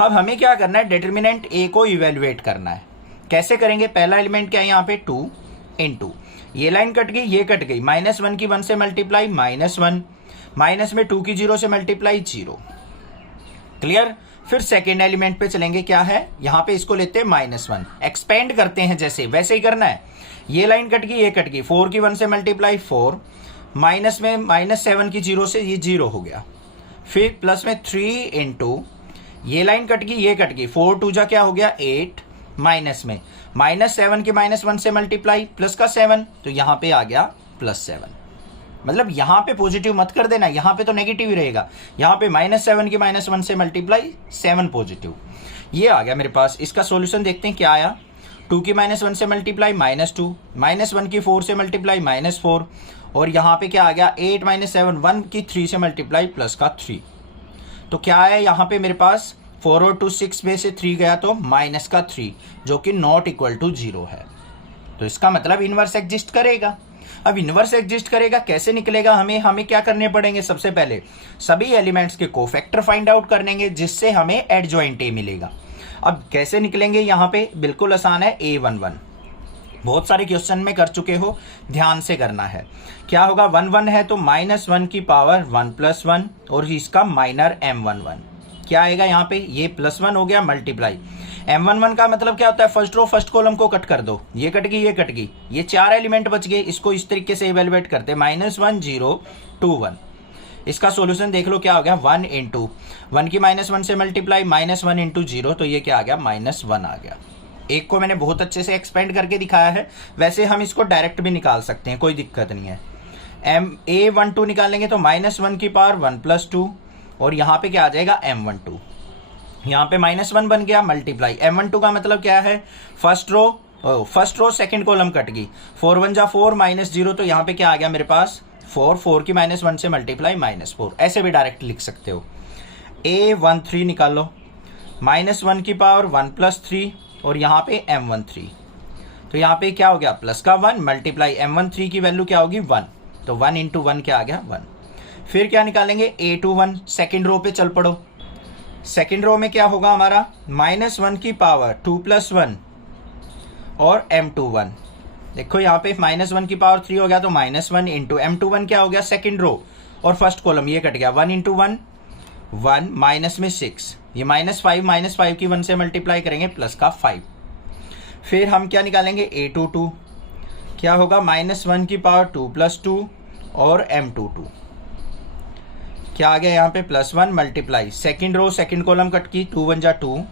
अब हमें क्या करना है, डिटरमिनेंट ए को इवेलुएट करना है। कैसे करेंगे, पहला एलिमेंट क्या है यहाँ पे 2 इंटू, ये लाइन कट गई, ये कट गई, -1 की 1 से मल्टीप्लाई -1, माइनस में 2 की 0 से मल्टीप्लाई 0। क्लियर। फिर सेकेंड एलिमेंट पे चलेंगे, क्या है यहाँ पे, इसको लेते हैं -1, एक्सपेंड करते हैं जैसे वैसे ही करना है। ये लाइन कट गई, ये कट गई, 4 की 1 से मल्टीप्लाई 4, माइनस में -7 की 0 से ये 0 हो गया। फिर प्लस में 3 इंटू, ये लाइन कट गई, ये कट गई, 4 2 जा क्या हो गया 8, माइनस में -7 के -1 से मल्टीप्लाई प्लस का 7, तो यहाँ पे आ गया +7। मतलब यहाँ पे पॉजिटिव मत कर देना, यहाँ पे तो नेगेटिव ही रहेगा। यहाँ पे -7 की -1 से मल्टीप्लाई 7 पॉजिटिव, ये आ गया मेरे पास। इसका सॉल्यूशन देखते हैं क्या आया। 2 की -1 से मल्टीप्लाई -2, -1 की 4 से मल्टीप्लाई -4, और यहाँ पे क्या आ गया 8 - 7, 1 की 3 से मल्टीप्लाई प्लस का 3। तो क्या है यहाँ पे मेरे पास, 4 और 2 6 में से 3 गया तो -3, जो कि नॉट इक्वल टू 0 है। तो इसका मतलब इनवर्स एग्जिस्ट करेगा। अब इनवर्स एग्जिस्ट करेगा कैसे निकलेगा, हमें क्या करने पड़ेंगे, सबसे पहले सभी एलिमेंट्स के कोफैक्टर फाइंड आउट करेंगे, जिससे हमें एडजॉइंट ए मिलेगा। अब कैसे निकलेंगे, यहाँ पे बिल्कुल आसान है, A11 बहुत सारे क्वेश्चन में कर चुके हो, ध्यान से करना है। क्या होगा, 1 1 है तो -1 की पावर 1 + 1, और इसका माइनर M11 क्या आएगा यहाँ पे, ये +1 हो गया मल्टीप्लाई M11 का मतलब क्या होता है, फर्स्ट रो फर्स्ट कॉलम को कट कर दो, ये कट गई, ये कट गई, ये 4 एलिमेंट बच गए। इसको इस तरीके से इवेलुएट करते हैं, -1 0 2 1। इसका सॉल्यूशन देख लो क्या हो गया, 1 इंटू 1 की -1 से मल्टीप्लाई -1 इंटू 0, तो ये क्या आ गया -1 आ गया। एक को मैंने बहुत अच्छे से एक्सपेंड करके दिखाया है, वैसे हम इसको डायरेक्ट भी निकाल सकते हैं, कोई दिक्कत नहीं है। A12 निकालेंगे तो -1 की पावर 1 + 2, और यहाँ पे क्या आ जाएगा M12, यहाँ पे -1 बन गया मल्टीप्लाई M12 का मतलब क्या है, first row second column cut गई, 4 1 जा 4 -0, तो यहाँ पे क्या आ गया मेरे पास 4 की -1 से मल्टीप्लाई -4। ऐसे भी डायरेक्ट लिख सकते हो। A13 निकालो, -1 की पावर 1 + 3, और यहाँ पे M13, तो यहाँ पे क्या हो गया प्लस का 1 मल्टीप्लाई M13 की वैल्यू क्या होगी 1, तो 1 इंटू 1 क्या आ गया 1। फिर क्या निकालेंगे, A21 सेकेंड रो पे चल पड़ो। सेकेंड रो में क्या होगा हमारा, -1 की पावर 2 + 1 और M21। देखो यहाँ पे -1 की पावर 3 हो गया, तो -1 इंटू M21 क्या हो गया, सेकेंड रो और फर्स्ट कॉलम, ये कट गया, 1 इंटू 1 1 माइनस में 6, ये -5 की 1 से मल्टीप्लाई करेंगे प्लस का 5। फिर हम क्या निकालेंगे, A22 क्या होगा, -1 की पावर 2 + 2 और M22 क्या आ गया यहाँ पे +1 multiply second row second column cut की, 2 1 जा 2,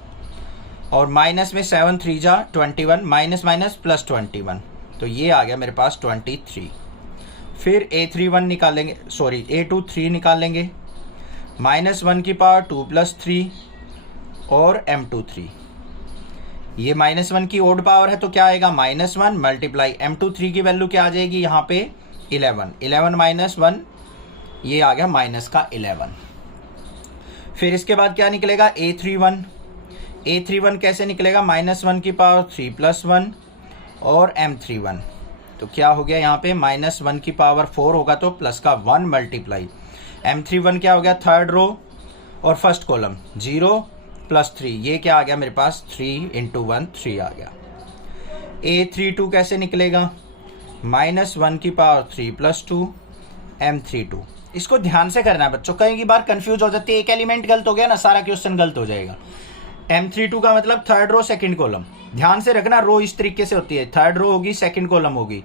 और माइनस में 7 3 जा 21, माइनस +21, तो ये आ गया मेरे पास 23। फिर A31 निकालेंगे, सॉरी A23 निकालेंगे, -1 की पावर 2 + 3 और M23, ये -1 की ओड पावर है तो क्या आएगा, -1 मल्टीप्लाई M23 की वैल्यू क्या आ जाएगी यहाँ पे 11, 11 - 1, ये आ गया -11। फिर इसके बाद क्या निकलेगा, A31 कैसे निकलेगा, -1 की पावर 3 + 1 और M31, तो क्या हो गया यहाँ पे -1 की पावर 4 होगा तो प्लस का 1 मल्टीप्लाई M31 क्या हो गया, थर्ड रो और फर्स्ट कॉलम 0 + 3, ये क्या आ गया मेरे पास 3 इंटू 1 3 आ गया। A32 कैसे निकलेगा, -1 की पावर 3 + 2 M32। इसको ध्यान से करना है बच्चों, कई बार कंफ्यूज हो जाती है, एक एलिमेंट गलत हो गया ना सारा क्वेश्चन गलत हो जाएगा। M32 का मतलब थर्ड रो सेकंड कॉलम, ध्यान से रखना, रो इस तरीके से होती है, थर्ड रो होगी सेकंड कॉलम होगी,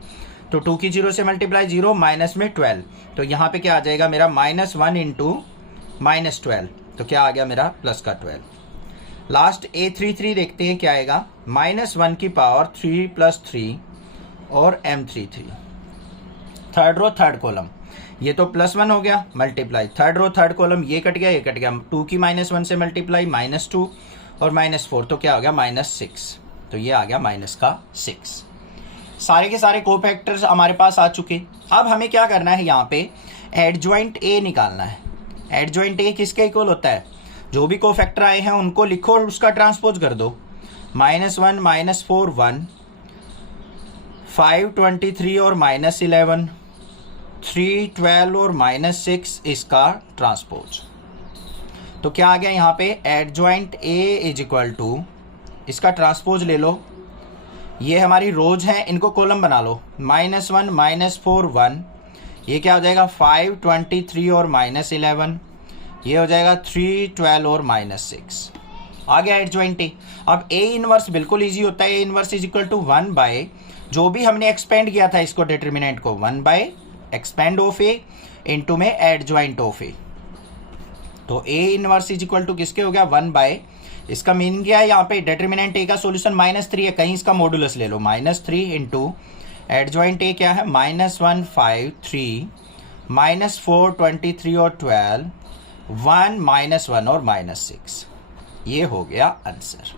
तो 2 की 0 से मल्टीप्लाई 0 माइनस में 12, तो यहाँ पे क्या आ जाएगा मेरा -1 इंटू -12, तो क्या आ गया मेरा प्लस का 12। लास्ट A33 देखते हैं क्या आएगा, -1 की पावर 3 + 3 और M33, third row third column, ये तो +1 हो गया multiply, third row third column ये कट गया 2 की -1 से मल्टीप्लाई -2 और -4 तो क्या हो गया -6, तो ये आ गया -6। सारे के सारे कोफैक्टर्स हमारे पास आ चुके। अब हमें क्या करना है, यहाँ पे एडजॉइंट ए निकालना है। एडजॉइंट ए किसके इक्वल होता है, जो भी कोफैक्टर आए हैं उनको लिखो और उसका ट्रांसपोज कर दो। -1 -4 1, 5 23 और -11, 3 12 और -6 इसका ट्रांसपोज। तो क्या आ गया यहाँ पे, adjoint A is equal to, इसका ट्रांसपोज ले लो, ये हमारी रोज हैं, इनको कॉलम बना लो। -1 -4 1, ये क्या हो जाएगा 5 23 और -11, ये हो जाएगा 3 12 और -6। आ गया एडजॉइंट ए। अब ए इनवर्स बिल्कुल इजी होता है, A inverse is equal to 1 by, जो भी हमने एक्सपेंड किया था इसको डिटर्मिनेंट को, 1 by expand of A into में एडजॉइंट ऑफ ए। तो A inverse is equal to किसके हो गया 1 बाय, इसका मीनिंग क्या है, यहाँ पे डिटर्मिनेंट ए का सॉल्यूशन -3 है, कहीं इसका मॉडुलस ले लो, -3 इंटू एडजॉइंट ए क्या है -1 5 3 -4 23 और 12 1 -1 और -6, ये हो गया answer.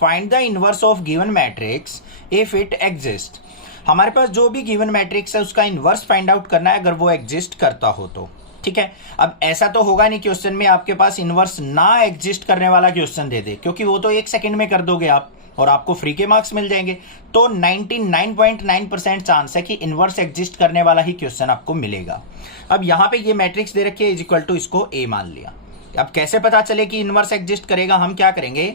Find the inverse of given matrix if it exist. हमारे पास जो भी गिवन मैट्रिक्स है उसका इनवर्स फाइंड आउट करना है अगर वो एग्जिस्ट करता हो तो, ठीक है। अब ऐसा तो होगा नहीं क्वेश्चन में आपके पास इनवर्स ना एग्जिस्ट करने वाला क्वेश्चन दे दे, क्योंकि वो तो 1 सेकंड में कर दोगे आप और आपको फ्री के मार्क्स मिल जाएंगे। तो 99.9% चांस है कि इनवर्स एग्जिस्ट करने वाला ही क्वेश्चन आपको मिलेगा। अब यहाँ पे ये मैट्रिक्स दे रखी है इज इक्वल टू, इसको ए मान लिया। अब कैसे पता चले कि इनवर्स एग्जिस्ट करेगा, हम क्या करेंगे,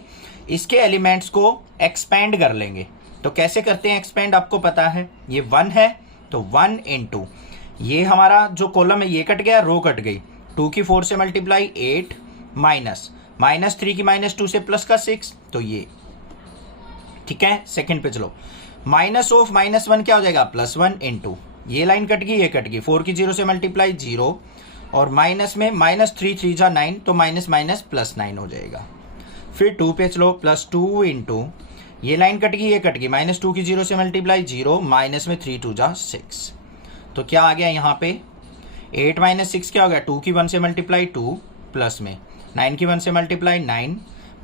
इसके एलिमेंट्स को एक्सपेंड कर लेंगे। तो कैसे करते हैं एक्सपेंड, आपको पता है, ये 1 है तो 1 इंटू, ये हमारा जो कॉलम है ये कट गया, रो कट गई, 2 की 4 से मल्टीप्लाई 8 -3 की -2 से प्लस का 6, तो ये ठीक है। सेकंड पे चलो, माइनस ऑफ -1 क्या हो जाएगा +1 इंटू, ये लाइन कट गई, ये कट गई, 4 की 0 से मल्टीप्लाई 0 और माइनस में -3 3 जा 9, तो माइनस +9 हो जाएगा। फिर 2 पे चलो, +2 इंटू, ये लाइन कट गई, ये कट गई, -2 की 0 से मल्टीप्लाई 0, माइनस में 3 2 जा 6, तो क्या आ गया यहाँ पे 8 - 6 क्या हो गया, 2 की 1 से मल्टीप्लाई 2 प्लस में 9 की 1 से मल्टीप्लाई 9,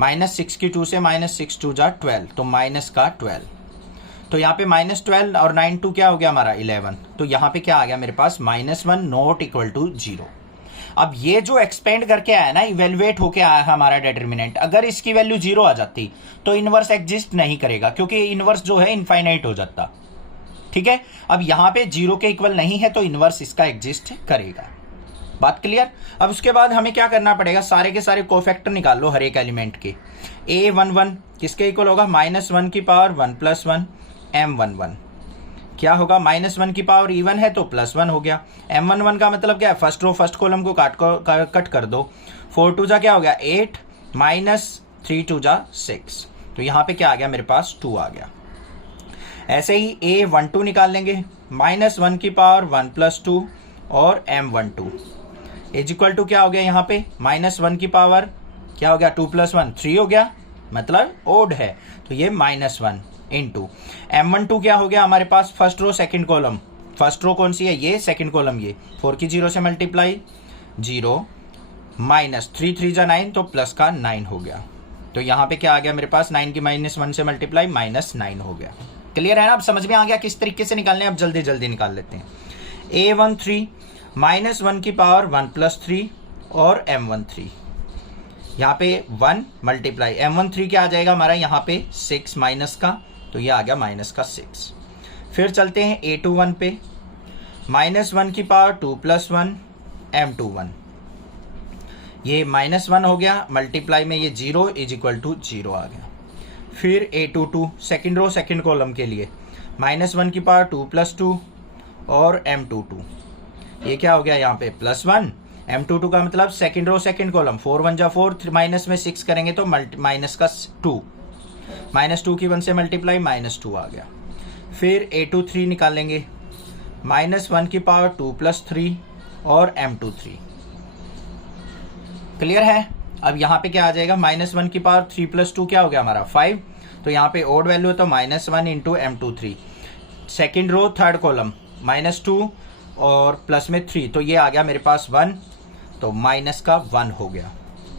-6 की 2 से -6 2 जा 12, तो माइनस का 12, तो यहाँ पे -12 और 9 2 क्या हो गया हमारा 11, तो यहाँ पे क्या आ गया मेरे पास -1 नॉट इक्वल टू 0। अब ये जो एक्सपेंड करके आया ना, इवेल्युएट होके आया है हमारा डिटर्मिनेंट, अगर इसकी वैल्यू 0 आ जाती तो इनवर्स एग्जिस्ट नहीं करेगा, क्योंकि इनवर्स जो है इनफाइनाइट हो जाता, ठीक है। अब यहाँ पे 0 के इक्वल नहीं है तो इनवर्स इसका एग्जिस्ट करेगा। बात क्लियर। अब उसके बाद हमें क्या करना पड़ेगा, सारे के सारे कोफैक्टर निकाल लो हर एक एलिमेंट के। A11 किसके इक्वल होगा, -1 की पावर 1 + 1 M11, क्या होगा -1 की पावर इवन है तो +1 हो गया। M11 का मतलब क्या है, फर्स्ट रो फर्स्ट कॉलम को कट कर दो, 4 2 जा क्या हो गया 8 -3 2 जा 6, तो यहाँ पे क्या आ गया मेरे पास 2 आ गया। ऐसे ही A12 निकाल लेंगे, -1 की पावर 1 + 2 और M12 इज इक्वल टू क्या हो गया, यहाँ पे -1 की पावर क्या हो गया 2 + 1 3 हो गया, मतलब ओड है, तो ये -1 इंटू M12 क्या हो गया हमारे पास, first row second column, first row कौन सी है ये, सेकंड कॉलम, ये 4 की 0 से मल्टीप्लाई 0 -3 3 जा 9, तो प्लस का 9 हो गया, तो यहाँ पे क्या आ गया मेरे पास 9 की -1 से मल्टीप्लाई -9 हो गया। क्लियर है ना, अब समझ में आ गया किस तरीके से निकालने हैं, अब जल्दी जल्दी निकाल लेते हैं। A13 -1 की पावर 1 + 3 और M13, यहाँ पे 1 मल्टीप्लाई M13 क्या आ जाएगा हमारा यहाँ पे 6 माइनस का, तो ये आ गया -6। फिर चलते हैं A21 पे, -1 की पावर 2 + 1 M21, ये -1 हो गया, मल्टीप्लाई में ये 0 इज इक्वल टू 0 आ गया। फिर A22 second row second column के लिए, -1 की पावर 2 + 2 और M22, ये क्या हो गया यहाँ पे +1, M22 का मतलब सेकेंड रो सेकेंड कॉलम, 4 1 जा 4, माइनस में 6 करेंगे तो माइनस का 2, -2 की 1 से मल्टीप्लाई -2 आ गया। फिर A23 निकालेंगे, -1 की पावर 2 + 3 और M23, क्लियर है। अब यहाँ पे क्या आ जाएगा, -1 की पावर 3 + 2 क्या हो गया हमारा 5, तो यहाँ पे ओड वैल्यू है तो -1 into M23, second row third column -2 और प्लस में 3, तो ये आ गया मेरे पास 1, तो माइनस का 1 हो गया।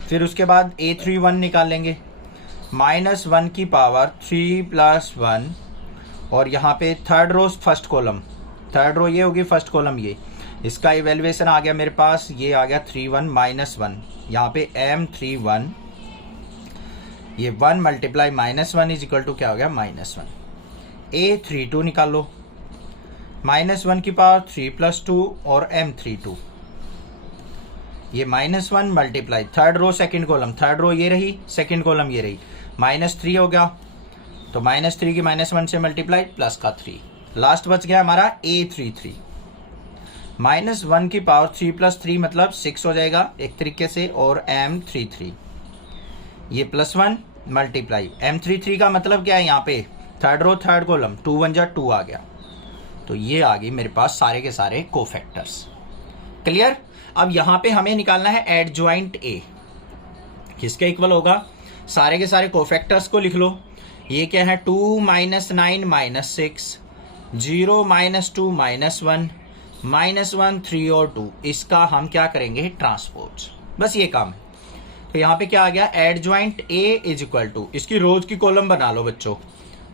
फिर उसके बाद A31 निकाल लेंगे, -1 की पावर 3 + 1 और यहाँ पे third row first column, third row ये होगी फर्स्ट कॉलम ये, इसका इवेल्युएशन आ गया मेरे पास, ये आ गया 31 -1, यहाँ पे M31 ये 1 × -1 इज इक्वल टू क्या हो गया -1। A32 निकाल लो, -1 की पावर 3 + 2 और M32 ये -1 multiply third row second column, third row ये रही सेकंड कॉलम ये रही, -3 हो गया, तो -3 की -1 से मल्टीप्लाई प्लस का 3, लास्ट बच गया हमारा A33, -1 की पावर 3 + 3 मतलब 6 हो जाएगा एक तरीके से, और M33 ये +1 मल्टीप्लाई M33 का मतलब क्या है, यहाँ पे थर्ड रो थर्ड कॉलम 2 × 1 = 2 आ गया, तो ये आ गई मेरे पास सारे के सारे कोफैक्टर्स। क्लियर। अब यहाँ पे हमें निकालना है एडजॉइंट A, किसके इक्वल होगा, सारे के सारे कोफैक्टर्स को लिख लो। ये क्या है 2 - 9 - 6, 0 - 2 - 1, -1 3 और 2, इसका हम क्या करेंगे ट्रांसपोज, बस ये काम है। तो यहाँ पे क्या आ गया adjoint A is equal to, इसकी रोज की कॉलम बना लो बच्चों,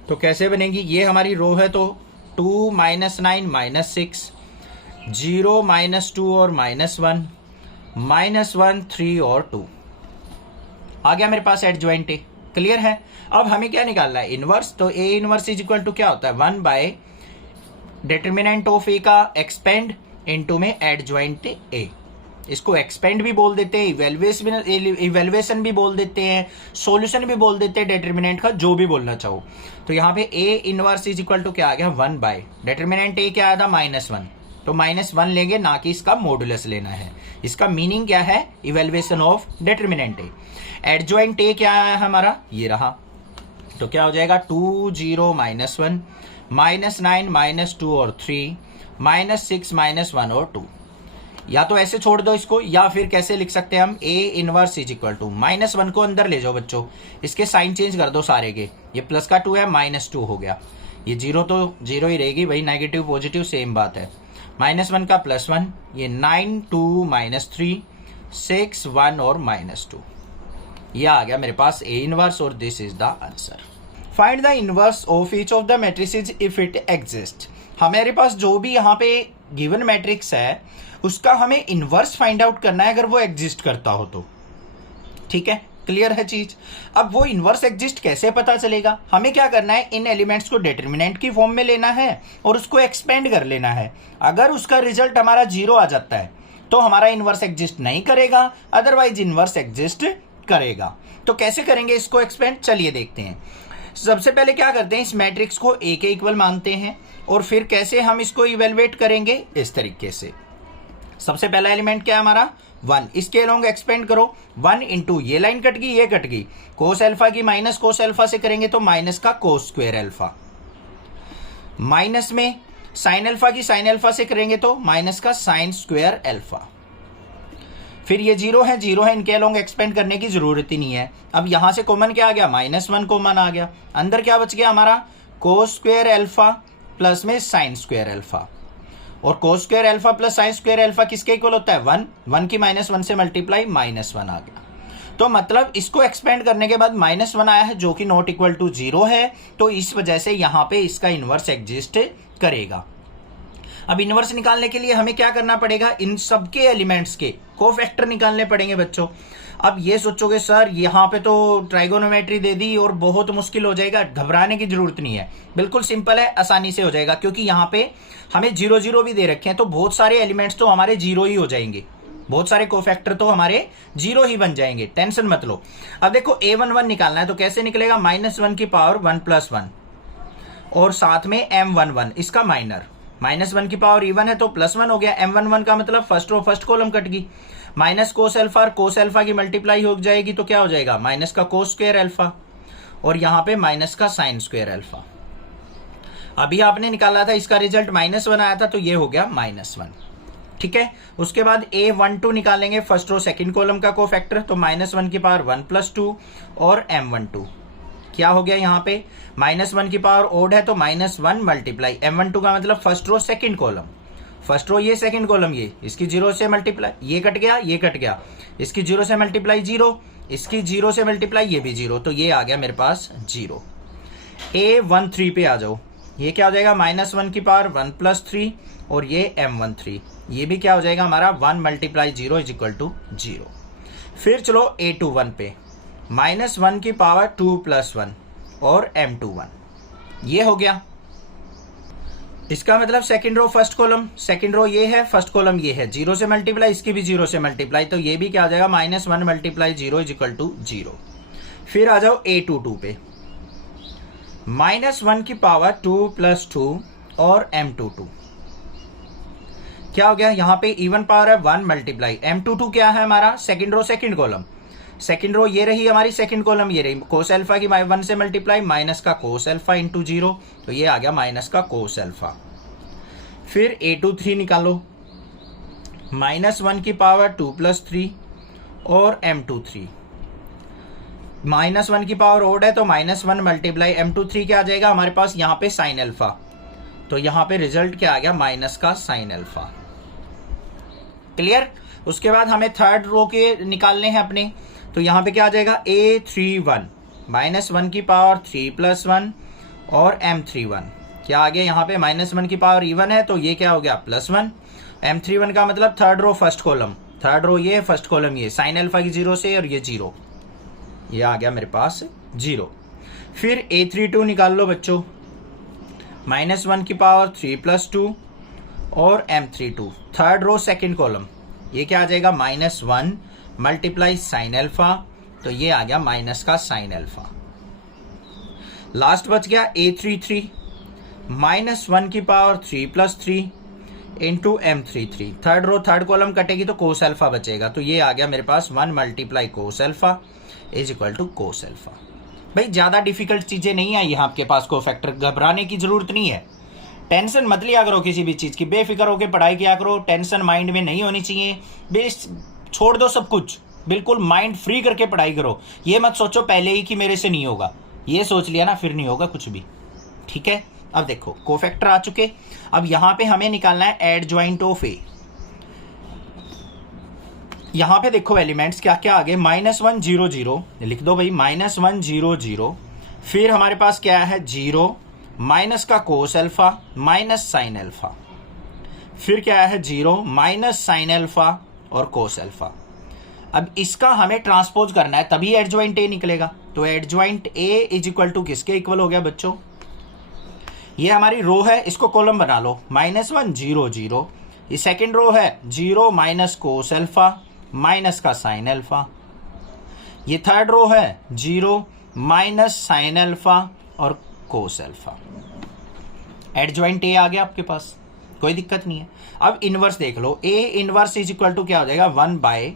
तो कैसे बनेगी, ये हमारी रो है तो 2 - 9 - 6, 0 - 2 और -1, -1 3 और 2 आ गया मेरे पास एडजॉइंट A। क्लियर है। अब हमें क्या निकालना है इनवर्स, तो A inverse is equal to क्या होता है 1 / डिटरमिनेंट ऑफ A का एक्सपेंड इनटू में एडजॉइंट A, इसको एक्सपेंड भी बोल देते हैं, इवेल्युएशन भी बोल देते हैं, सॉल्यूशन भी बोल देते हैं, डिटरमिनेंट का जो भी बोलना चाहो। तो यहाँ पे A inverse is equal to क्या आ गया 1 / डिटरमिनेंट A क्या आया था -1, तो -1 लेंगे, ना कि इसका मॉडुलस लेना है। इसका मीनिंग क्या है evaluation of determinant A। Adjoint A क्या आया हमारा, ये रहा, तो क्या हो जाएगा 2 0 -1, -9 -2 और 3, -6 -1 और 2। या तो ऐसे छोड़ दो इसको, या फिर कैसे लिख सकते हैं हम A inverse is equal to -1 को अंदर ले जाओ बच्चों, इसके साइन चेंज कर दो सारे के, ये प्लस का 2 है -2 हो गया, ये 0 तो 0 ही रहेगी भाई, नेगेटिव पॉजिटिव सेम बात है, -1 का +1, ये 9 2 -3 6 1 और -2, ये आ गया मेरे पास A इनवर्स और this is the answer. Find the inverse of each of the matrices if it exist. हमारे पास जो भी यहाँ पे गिवन मैट्रिक्स है उसका हमें इनवर्स फाइंड आउट करना है अगर वो एग्जिस्ट करता हो तो, ठीक है। क्लियर है चीज। अब वो इनवर्स एग्जिस्ट कैसे पता चलेगा, हमें क्या करना है इन एलिमेंट्स को डिटरमिनेंट की फॉर्म में लेना है और उसको एक्सपेंड कर लेना है। अगर उसका रिजल्ट हमारा 0 आ जाता है तो हमारा इनवर्स एग्जिस्ट नहीं करेगा, अदरवाइज इनवर्स एग्जिस्ट करेगा। तो कैसे करेंगे इसको एक्सपेंड, चलिए देखते हैं। सबसे पहले क्या करते हैं, इस मैट्रिक्स को A के इक्वल मानते हैं और फिर कैसे हम इसको इवेलुएट करेंगे, इस तरीके से। सबसे पहला एलिमेंट क्या है हमारा 1, इसके अलोंग एक्सपेंड करो, 1 इंटू ये लाइन कट गई ये कट गई, कोस अल्फा की माइनस कोस अल्फा से करेंगे तो माइनस का कोस स्क्वायर अल्फा, माइनस में साइन अल्फा की साइन अल्फा से करेंगे तो माइनस का साइन स्क्वायर अल्फा। फिर ये 0 है इनके अलोंग एक्सपेंड करने की जरूरत ही नहीं है। अब यहां से कॉमन क्या आ गया -1 कॉमन आ गया, अंदर क्या बच गया हमारा कोस स्क्वायर अल्फा प्लस में साइन स्क्वायर अल्फा, और cos square alpha plus sine square alpha किसके इक्वल होता है 1, 1 की -1 से मल्टीप्लाई -1 आ गया। तो मतलब इसको एक्सपेंड करने के बाद -1 आया है जो कि नॉट इक्वल टू 0 है, तो इस वजह से यहां पे इसका इनवर्स एग्जिस्ट करेगा। अब इनवर्स निकालने के लिए हमें क्या करना पड़ेगा, इन सबके एलिमेंट्स के कोफैक्टर निकालने पड़ेंगे बच्चों। अब ये सोचोगे सर यहाँ पे तो ट्राइगोनोमेट्री दे दी और बहुत मुश्किल हो जाएगा, घबराने की जरूरत नहीं है, बिल्कुल सिंपल है, आसानी से हो जाएगा, क्योंकि यहाँ पे हमें 0 0 भी दे रखे हैं, तो बहुत सारे एलिमेंट्स तो हमारे 0 ही हो जाएंगे, बहुत सारे कोफैक्टर तो हमारे 0 ही बन जाएंगे, टेंशन मत लो। अब देखो A11 निकालना है तो कैसे निकलेगा, -1 की पावर 1 + 1 और साथ में M11 इसका माइनर, -1 की पावर इवन है तो +1 हो गया, M11 का मतलब first row first column cut गई, माइनस कोस अल्फा और कोस अल्फा की मल्टीप्लाई हो जाएगी तो क्या हो जाएगा माइनस का कोस स्क्वायर अल्फा, और यहां पे माइनस का साइन स्क्वायर अल्फा। अभी आपने निकाला था इसका रिजल्ट -1 आया था तो ये हो गया -1, ठीक है। उसके बाद A12 निकालेंगे, फर्स्ट रो सेकंड कॉलम का कोफैक्टर, तो -1 की पावर 1 + 2 और M12 क्या हो गया यहाँ पे, -1 की पावर ओड है तो -1 मल्टीप्लाई M12 का मतलब first row second column, first row ये सेकंड कॉलम ये, इसकी 0 से मल्टीप्लाई, ये कट गया ये कट गया, इसकी 0 से मल्टीप्लाई 0, इसकी 0 से मल्टीप्लाई ये भी 0, तो ये आ गया मेरे पास 0। A13 पे आ जाओ, ये क्या हो जाएगा, -1 की पावर 1 + 3 और ये M13, ये भी क्या हो जाएगा हमारा 1 × 0 = 0। फिर चलो A21 पे, -1 की पावर 2 + 1 और M21, ये हो गया। इसका मतलब second row first column, second row ये है, फर्स्ट कॉलम ये है, 0 से मल्टीप्लाई, इसकी भी 0 से मल्टीप्लाई, तो ये भी क्या आ जाएगा, -1 × 0 = 0। फिर आ जाओ A22 पे, -1 की पावर 2 + 2 और M22, क्या हो गया, यहाँ पे इवन पावर है 1 मल्टीप्लाई, M22 क्या है हमारा, second row second column, second row ये रही हमारी सेकंड कॉलम, ये रही कोस अल्फा की 1 से मल्टीप्लाई, माइनस का कोस अल्फा × 0, तो ये आ गया माइनस का कोस अल्फा। फिर A23 निकालो, -1 की पावर 2 + 3 और M23, -1 की पावर ओड है तो -1 मल्टीप्लाई M23 क्या आ जाएगा हमारे पास यहाँ पे साइन अल्फा, तो यहाँ पे रिजल्ट क्या आ गया, माइनस का साइन अल्फा। क्लियर। उसके बाद हमें थर्ड रो के निकालने हैं अपने, तो यहाँ पे क्या आ जाएगा, A31, -1 की पावर 3 + 1 और M31, क्या आ गया यहाँ पे, -1 की पावर इवन है तो ये क्या हो गया, +1, M31 का मतलब third row first column, third row ये फर्स्ट कॉलम ये, साइन अल्फा की 0 से और ये 0, ये आ गया मेरे पास 0। फिर A32 निकाल लो बच्चों, -1 की पावर 3 + 2 और M32, third row second column, ये क्या आ जाएगा, -1 मल्टीप्लाई साइन अल्फा, तो ये आ गया माइनस का साइन अल्फा। लास्ट बच गया A33, -1 की power 3 + 3 into M33, third row third column कटेगी तो कोस अल्फा बचेगा, तो ये आ गया मेरे पास 1 multiply cos alpha = cos alpha. भाई ज्यादा डिफिकल्ट चीजें नहीं आई यहाँ आपके पास कोफैक्टर, घबराने की जरूरत नहीं है, टेंशन मत लिया करो किसी भी चीज की, बेफिक्र होकर पढ़ाई किया करो, टेंशन माइंड में नहीं होनी चाहिए, बेस छोड़ दो सब कुछ, बिल्कुल माइंड फ्री करके पढ़ाई करो। ये मत सोचो पहले ही कि मेरे से नहीं होगा, ये सोच लिया ना फिर नहीं होगा कुछ भी। ठीक है, अब देखो कोफैक्टर आ चुके, अब यहां पे हमें निकालना है एडजॉइंट ऑफ ए। यहां पे देखो एलिमेंट्स क्या क्या आ गए, -1 0 0 लिख दो भाई, -1 0 0, फिर हमारे पास क्या है 0, माइनस का cos alpha minus sine alpha, फिर क्या है 0 माइनस साइन अल्फा और कोस अल्फा। अब इसका हमें ट्रांसपोज करना है तभी एडजॉइंट ए निकलेगा, तो एडजॉइंट ए = किसके इक्वल हो गया बच्चों, ये हमारी रो है, इसको कॉलम बना लो, -1 0 0, ये सेकंड रो है 0 माइनस कोस अल्फा माइनस का साइन अल्फा, ये थर्ड रो है 0 माइनस साइन अल्फा और कोस अल्फा। एडजॉइंट ए आ गया आपके पास, कोई दिक्कत नहीं है। अब इनवर्स देख लो, A इनवर्स = क्या हो जाएगा, 1 बाय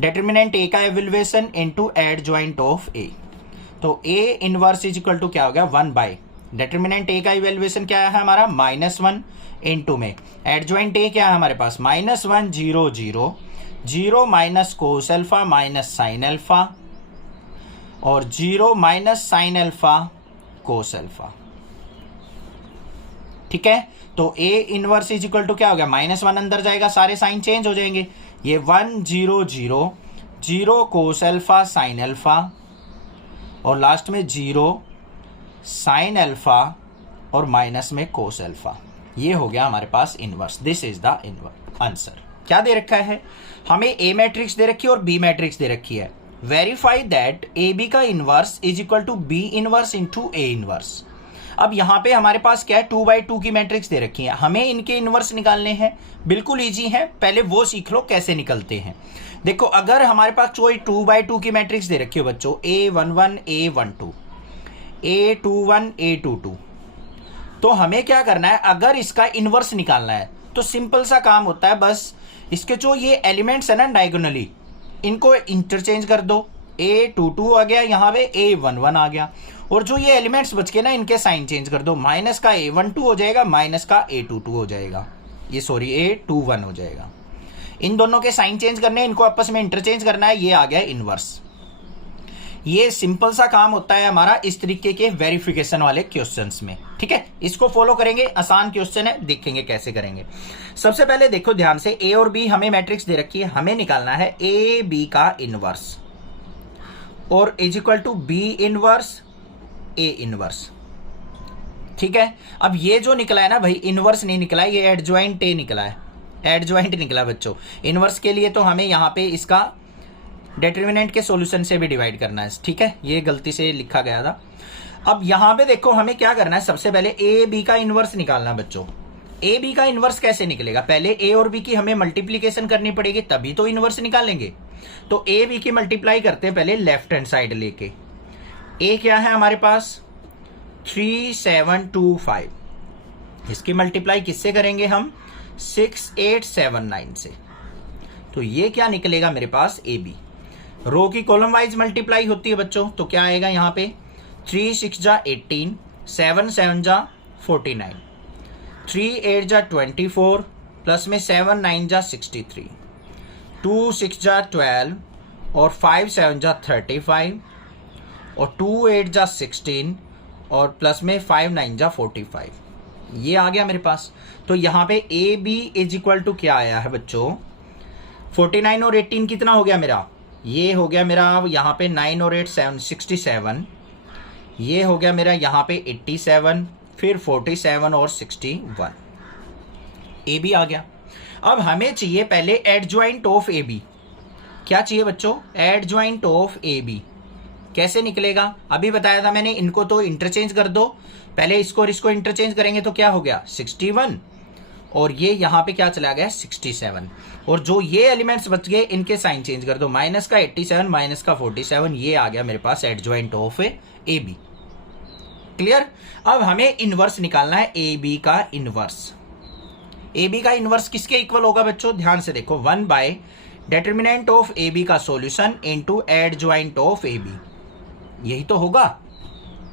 डिटर्मिनेंट A का evaluation into adjoint of A, तो A इनवर्स = क्या हो गया, 1 बाय डिटर्मिनेंट A का इवेल्युएशन क्या है हमारा, -1 इनटू में एडजॉइंट A क्या है हमारे पास, -1 0 0 0 minus cos alpha minus sine alpha और 0 minus sine alpha cos alpha. ठीक है, तो A इनवर्स = क्या हो गया, -1 अंदर जाएगा, सारे साइन चेंज हो जाएंगे, ये 1 0 0 0 कोस अल्फा साइन अल्फा और लास्ट में 0 साइन अल्फा और माइनस में कोस अल्फा, ये हो गया हमारे पास inverse. This is the answer. क्या दे रखा है हमें, A मैट्रिक्स दे रखी है और B मैट्रिक्स दे रखी है। वेरीफाई दैट AB का inverse = B inverse into A inverse. अब यहाँ पे हमारे पास क्या है, 2/2 की मैट्रिक्स दे रखी है, हमें इनके इनवर्स निकालने हैं, बिल्कुल इजी है, पहले वो सीख लो कैसे निकलते हैं। देखो अगर हमारे पास कोई 2/2 की मैट्रिक्स दे रखी हो बच्चों, A11 A12 A21 A22, तो हमें क्या करना है, अगर इसका इनवर्स निकालना है तो सिंपल सा काम होता है, बस इसके जो ये एलिमेंट्स है ना डायगोनली, इनको इंटरचेंज कर दो, A22 आ गया, यहाँ पे A11 आ गया, और जो ये एलिमेंट्स बच के ना इनके साइन चेंज कर दो, माइनस का A12 हो जाएगा, माइनस का A22 हो जाएगा। ये सॉरी A21 हो जाएगा। इन दोनों के साइन चेंज करने, इनको आपस में इंटरचेंज करना है। ये आ गया इनवर्स। ये सिंपल सा काम होता है हमारा इस तरीके के वेरिफिकेशन वाले क्वेश्चंस में, ठीक है। इसको फॉलो करेंगे, आसान क्वेश्चन है, देखेंगे कैसे करेंगे। सबसे पहले देखो ध्यान से, ए और बी हमें मैट्रिक्स दे रखी है, हमें निकालना है ए बी का इनवर्स और is equal to B inverse A inverse, ठीक है। अब ये जो निकला है ना भाई, इनवर्स नहीं निकला है, ये एडजॉइंट ए निकला है, एडजॉइंट निकला बच्चों। इनवर्स के लिए तो हमें यहाँ पे इसका डिटरमिनेंट के सॉल्यूशन से भी डिवाइड करना है, ठीक है। ये गलती से लिखा गया था। अब यहाँ पे देखो हमें क्या करना है, सबसे पहले ए बी का इनवर्स निकालना है बच्चों। ए बी का इनवर्स कैसे निकलेगा, पहले ए और बी की हमें मल्टीप्लीकेशन करनी पड़ेगी, तभी तो इनवर्स निकालेंगे। तो ए बी की मल्टीप्लाई करते हैं पहले लेफ्ट हैंड साइड लेके। ए क्या है हमारे पास 3725, इसकी मल्टीप्लाई किससे करेंगे हम 6879 से। तो ये क्या निकलेगा मेरे पास ए बी। रो की कॉलम वाइज मल्टीप्लाई होती है बच्चों, तो क्या आएगा यहाँ पे 3 6 जा 18, 7 7 जा 49, 3 8 जा 24 प्लस में 7 9 जा 63, 2 6 जा 12 और 5 7 जा 35 और 2 8 जा 16 और प्लस में 5 9 जा 45। ये आ गया मेरे पास। तो यहाँ पे A B is equal to क्या आया है बच्चों 49 और 18 कितना हो गया मेरा, ये हो गया मेरा यहाँ पे 9 और 8 7 67, ये हो गया मेरा यहाँ पे 87, फिर 47 और 61, ए बी आ गया। अब हमें चाहिए पहले एडजॉइंट ऑफ ए बी। क्या चाहिए बच्चों, एडजॉइंट ऑफ ए बी। कैसे निकलेगा, अभी बताया था मैंने, इनको तो इंटरचेंज कर दो। पहले इसको और इसको इंटरचेंज करेंगे तो क्या हो गया 61 और ये यहाँ पे क्या चला गया 67, और जो ये एलिमेंट्स बच गए इनके साइन चेंज कर दो, माइनस का 87 माइनस का 47, ये आ गया मेरे पास adjoint of A B. Clear. अब हमें इनवर्स निकालना है ए बी का इनवर्स। ए बी का इनवर्स किसके इक्वल होगा बच्चों, ध्यान से देखो 1 by determinant of A B का solution into adjoint of A B. यही तो होगा,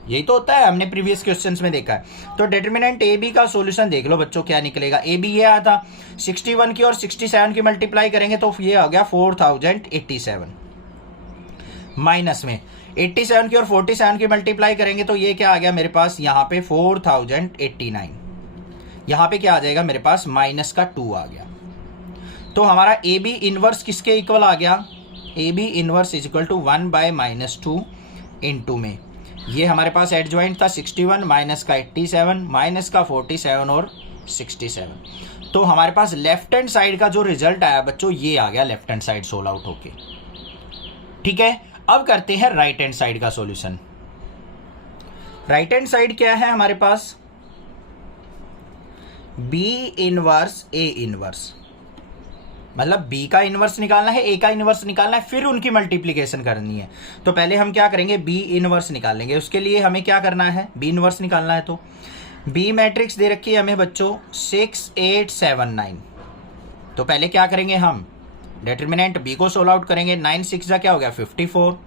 यही तो होता है, हमने प्रीवियस क्वेश्चंस में देखा है। तो डिटरमिनेंट ए बी का सॉल्यूशन देख लो बच्चों क्या निकलेगा। ए बी ये आया था 61 की और 67 की मल्टीप्लाई करेंगे तो ये आ गया 4087, माइनस में 87 की और 47 की मल्टीप्लाई करेंगे तो ये क्या आ गया मेरे पास यहाँ पे 4089। यहाँ पे क्या आ जाएगा मेरे पास माइनस का 2 आ गया। तो हमारा ए बी इनवर्स किसके इक्वल आ गया, A B inverse is equal to 1 by -2 into में ये हमारे पास एडजॉइंट था 61 माइनस का 87 माइनस का 47 और 67। तो हमारे पास लेफ्ट हैंड साइड का जो रिजल्ट आया बच्चों ये आ गया left hand side solve out होके, ठीक है। अब करते हैं राइट हैंड साइड का सॉल्यूशन। राइट हैंड साइड क्या है हमारे पास बी इनवर्स ए इनवर्स, मतलब बी का इनवर्स निकालना है, ए का इनवर्स निकालना है, फिर उनकी मल्टीप्लिकेशन करनी है। तो पहले हम क्या करेंगे बी इनवर्स निकालेंगे। उसके लिए हमें क्या करना है, बी इनवर्स निकालना है। तो बी मैट्रिक्स दे रखी है हमें बच्चों 6879। तो पहले क्या करेंगे हम डिटरमिनेंट बी को सोल्व आउट करेंगे। 9 6 जा क्या हो गया 54,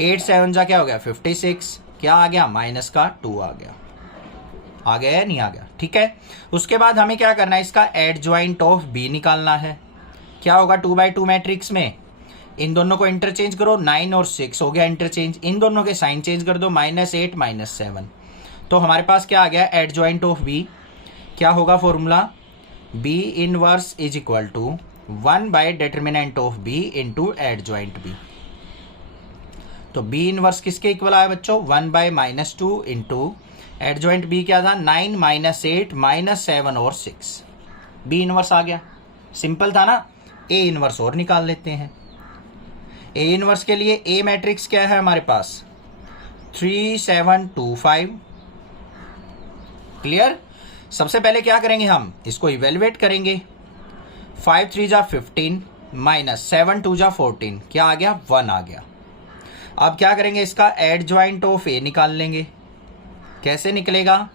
8 7 जा क्या हो गया 56, क्या आ गया माइनस का 2 आ गया या नहीं आ गया, ठीक है। उसके बाद हमें क्या करना है, इसका एडजॉइंट ऑफ बी निकालना है। क्या होगा 2/2 मैट्रिक्स में इन दोनों को इंटरचेंज करो, 9 और 6 हो गया इंटरचेंज, इन दोनों के साइन चेंज कर दो, -8 -7। तो हमारे पास क्या आ गया एडजॉइंट ऑफ बी। क्या होगा formula, B inverse is equal to 1 by determinant of B into adjoint B. तो बी इनवर्स किसके इक्वल आया बच्चों 1 बाय -2 इंटू एडजॉइंट बी क्या था 9 -8 -7 और 6। बी इनवर्स आ गया, सिंपल था ना। ए इनवर्स और निकाल लेते हैं। ए इनवर्स के लिए ए मैट्रिक्स क्या है हमारे पास 3725। क्लियर। सबसे पहले क्या करेंगे हम इसको इवेलुएट करेंगे। 5 3 जा 15 माइनस 7 2 जा 14, क्या आ गया 1 आ गया। अब क्या करेंगे इसका एडजॉइंट ऑफ ए निकाल लेंगे। कैसे निकलेगा,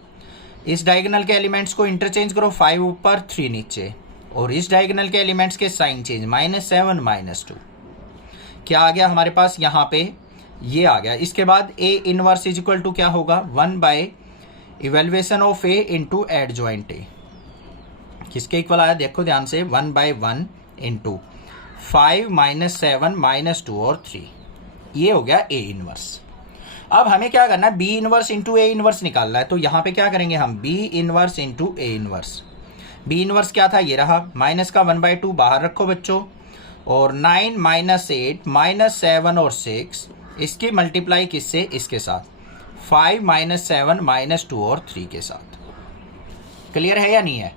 इस डायगोनल के एलिमेंट्स को इंटरचेंज करो, 5 ऊपर 3 नीचे, और इस डायगोनल के एलिमेंट्स के साइन चेंज -7 -2, क्या आ गया हमारे पास यहाँ पे ये आ गया। इसके बाद A inverse is equal to क्या होगा 1 by evaluation of A into adjoint A. किसके इक्वल आया देखो ध्यान से, 1/1 इंटू 5 माइनस 7 माइनस 2 और 3, ये हो गया ए इनवर्स। अब हमें क्या करना है, B inverse into A inverse निकालना है। तो यहाँ पे क्या करेंगे हम, B inverse into A inverse. B inverse क्या था, ये रहा, माइनस का 1/2 बाहर रखो बच्चों, और 9 माइनस 8 माइनस 7 और 6, इसकी मल्टीप्लाई किससे, इसके साथ, 5 माइनस 7 माइनस 2 और 3 के साथ। क्लियर है या नहीं है?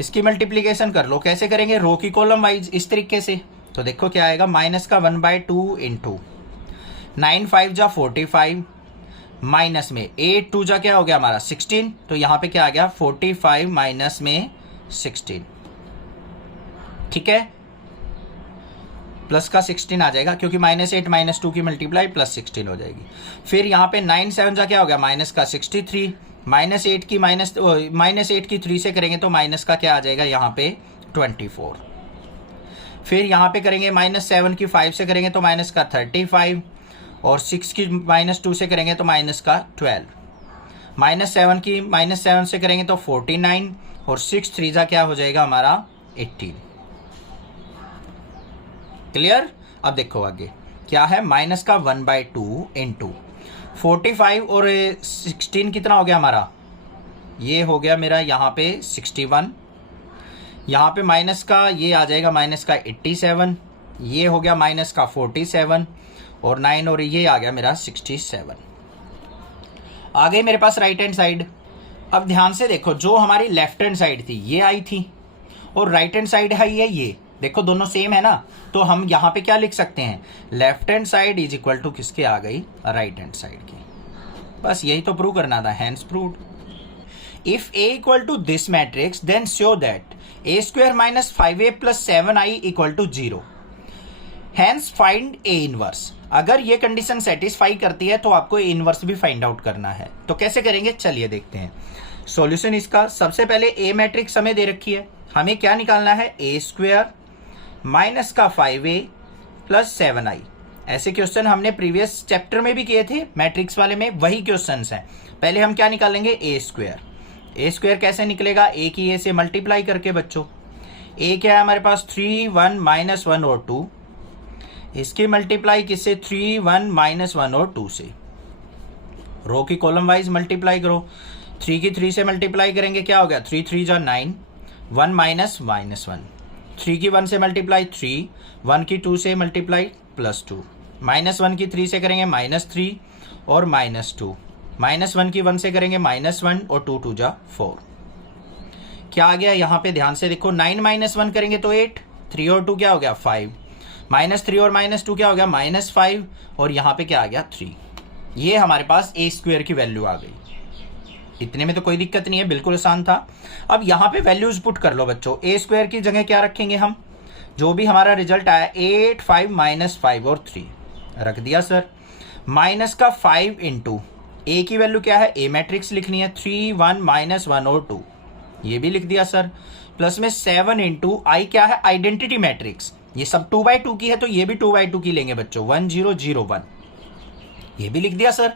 इसकी मल्टीप्लीकेशन कर लो। कैसे करेंगे, रो की कॉलम वाइज इस तरीके से। तो देखो क्या आएगा, माइनस का 1/2 इंटू 9 5 जा 45, माइनस में 8 2 जा क्या हो गया हमारा 16। तो यहाँ पे क्या आ गया 45 माइनस में 16, ठीक है, प्लस का 16 आ जाएगा, क्योंकि -8 -2 की मल्टीप्लाई प्लस 16 हो जाएगी। फिर यहाँ पे 9 7 जा क्या हो गया माइनस का 63, -8 की 3 से करेंगे तो माइनस का क्या आ जाएगा यहाँ पे 24। फिर यहाँ पे करेंगे -7 की 5 से करेंगे तो माइनस का 35, और 6 की -2 से करेंगे तो माइनस का 12, -7 की -7 से करेंगे तो 49, और 6 3 जा क्या हो जाएगा हमारा 18। क्लियर? अब देखो आगे क्या है, माइनस का 1/2 इंटू 45 और 16 कितना हो गया हमारा, ये हो गया मेरा यहाँ पे 61, यहाँ पे माइनस का ये आ जाएगा माइनस का 87, ये हो गया माइनस का 47, और 9 और ये आ गया मेरा 67। आ गई मेरे पास राइट हैंड साइड। अब ध्यान से देखो, जो हमारी लेफ्ट हैंड साइड थी ये आई थी, और राइट हैंड साइड है ये, देखो दोनों सेम है ना। तो हम यहाँ पे क्या लिख सकते हैं, left hand side is equal to किसके आ गई, राइट हैंड साइड की। बस यही तो प्रूव करना था, hence proved. If A equal to this matrix then show that a² minus 5a plus 7i equal to 0, hence find A inverse. अगर ये कंडीशन सेटिस्फाई करती है तो आपको ए इनवर्स भी फाइंड आउट करना है। तो कैसे करेंगे, चलिए देखते हैं सॉल्यूशन इसका। सबसे पहले ए मैट्रिक्स हमें दे रखी है, हमें क्या निकालना है, a² माइनस का 5a प्लस 7i। ऐसे क्वेश्चन हमने प्रीवियस चैप्टर में भी किए थे, मैट्रिक्स वाले में वही क्वेश्चंस हैं। पहले हम क्या निकालेंगे, a² कैसे निकलेगा, a की a से मल्टीप्लाई करके बच्चों। a क्या है हमारे पास 3 1 माइनस 1 और 2, इसकी मल्टीप्लाई किससे, 3 1 माइनस 1 और 2 से। रो की कॉलम वाइज मल्टीप्लाई करो, 3 की 3 से मल्टीप्लाई करेंगे क्या हो गया, 3 3 जा 9, 1 माइनस -1, 3 की 1 से मल्टीप्लाई 3, 1 की 2 से मल्टीप्लाई +2, -1 की 3 से करेंगे -3 और -2, -1 की 1 से करेंगे -1 और 2 2 जा 4। क्या आ गया यहाँ पे, ध्यान से देखो, 9 -1 करेंगे तो 8, 3 और 2 क्या हो गया 5, -3 और -2 क्या हो गया -5, और यहाँ पे क्या आ गया 3। ये हमारे पास a² की वैल्यू आ गई। इतने में तो कोई दिक्कत नहीं है, बिल्कुल आसान था। अब यहाँ पे वैल्यूज पुट कर लो बच्चों। a² की जगह क्या रखेंगे हम, जो भी हमारा रिजल्ट आया 8 5 -5 और 3 रख दिया सर। माइनस का 5 इंटू ए की वैल्यू क्या है, ए मैट्रिक्स लिखनी है, 3 1 -1 और 2, ये भी लिख दिया सर। प्लस में 7 इंटू आई क्या है, आइडेंटिटी मैट्रिक्स, ये सब 2/2 की है तो ये भी 2/2 की लेंगे बच्चों, 1 0 0 1, ये भी लिख दिया सर।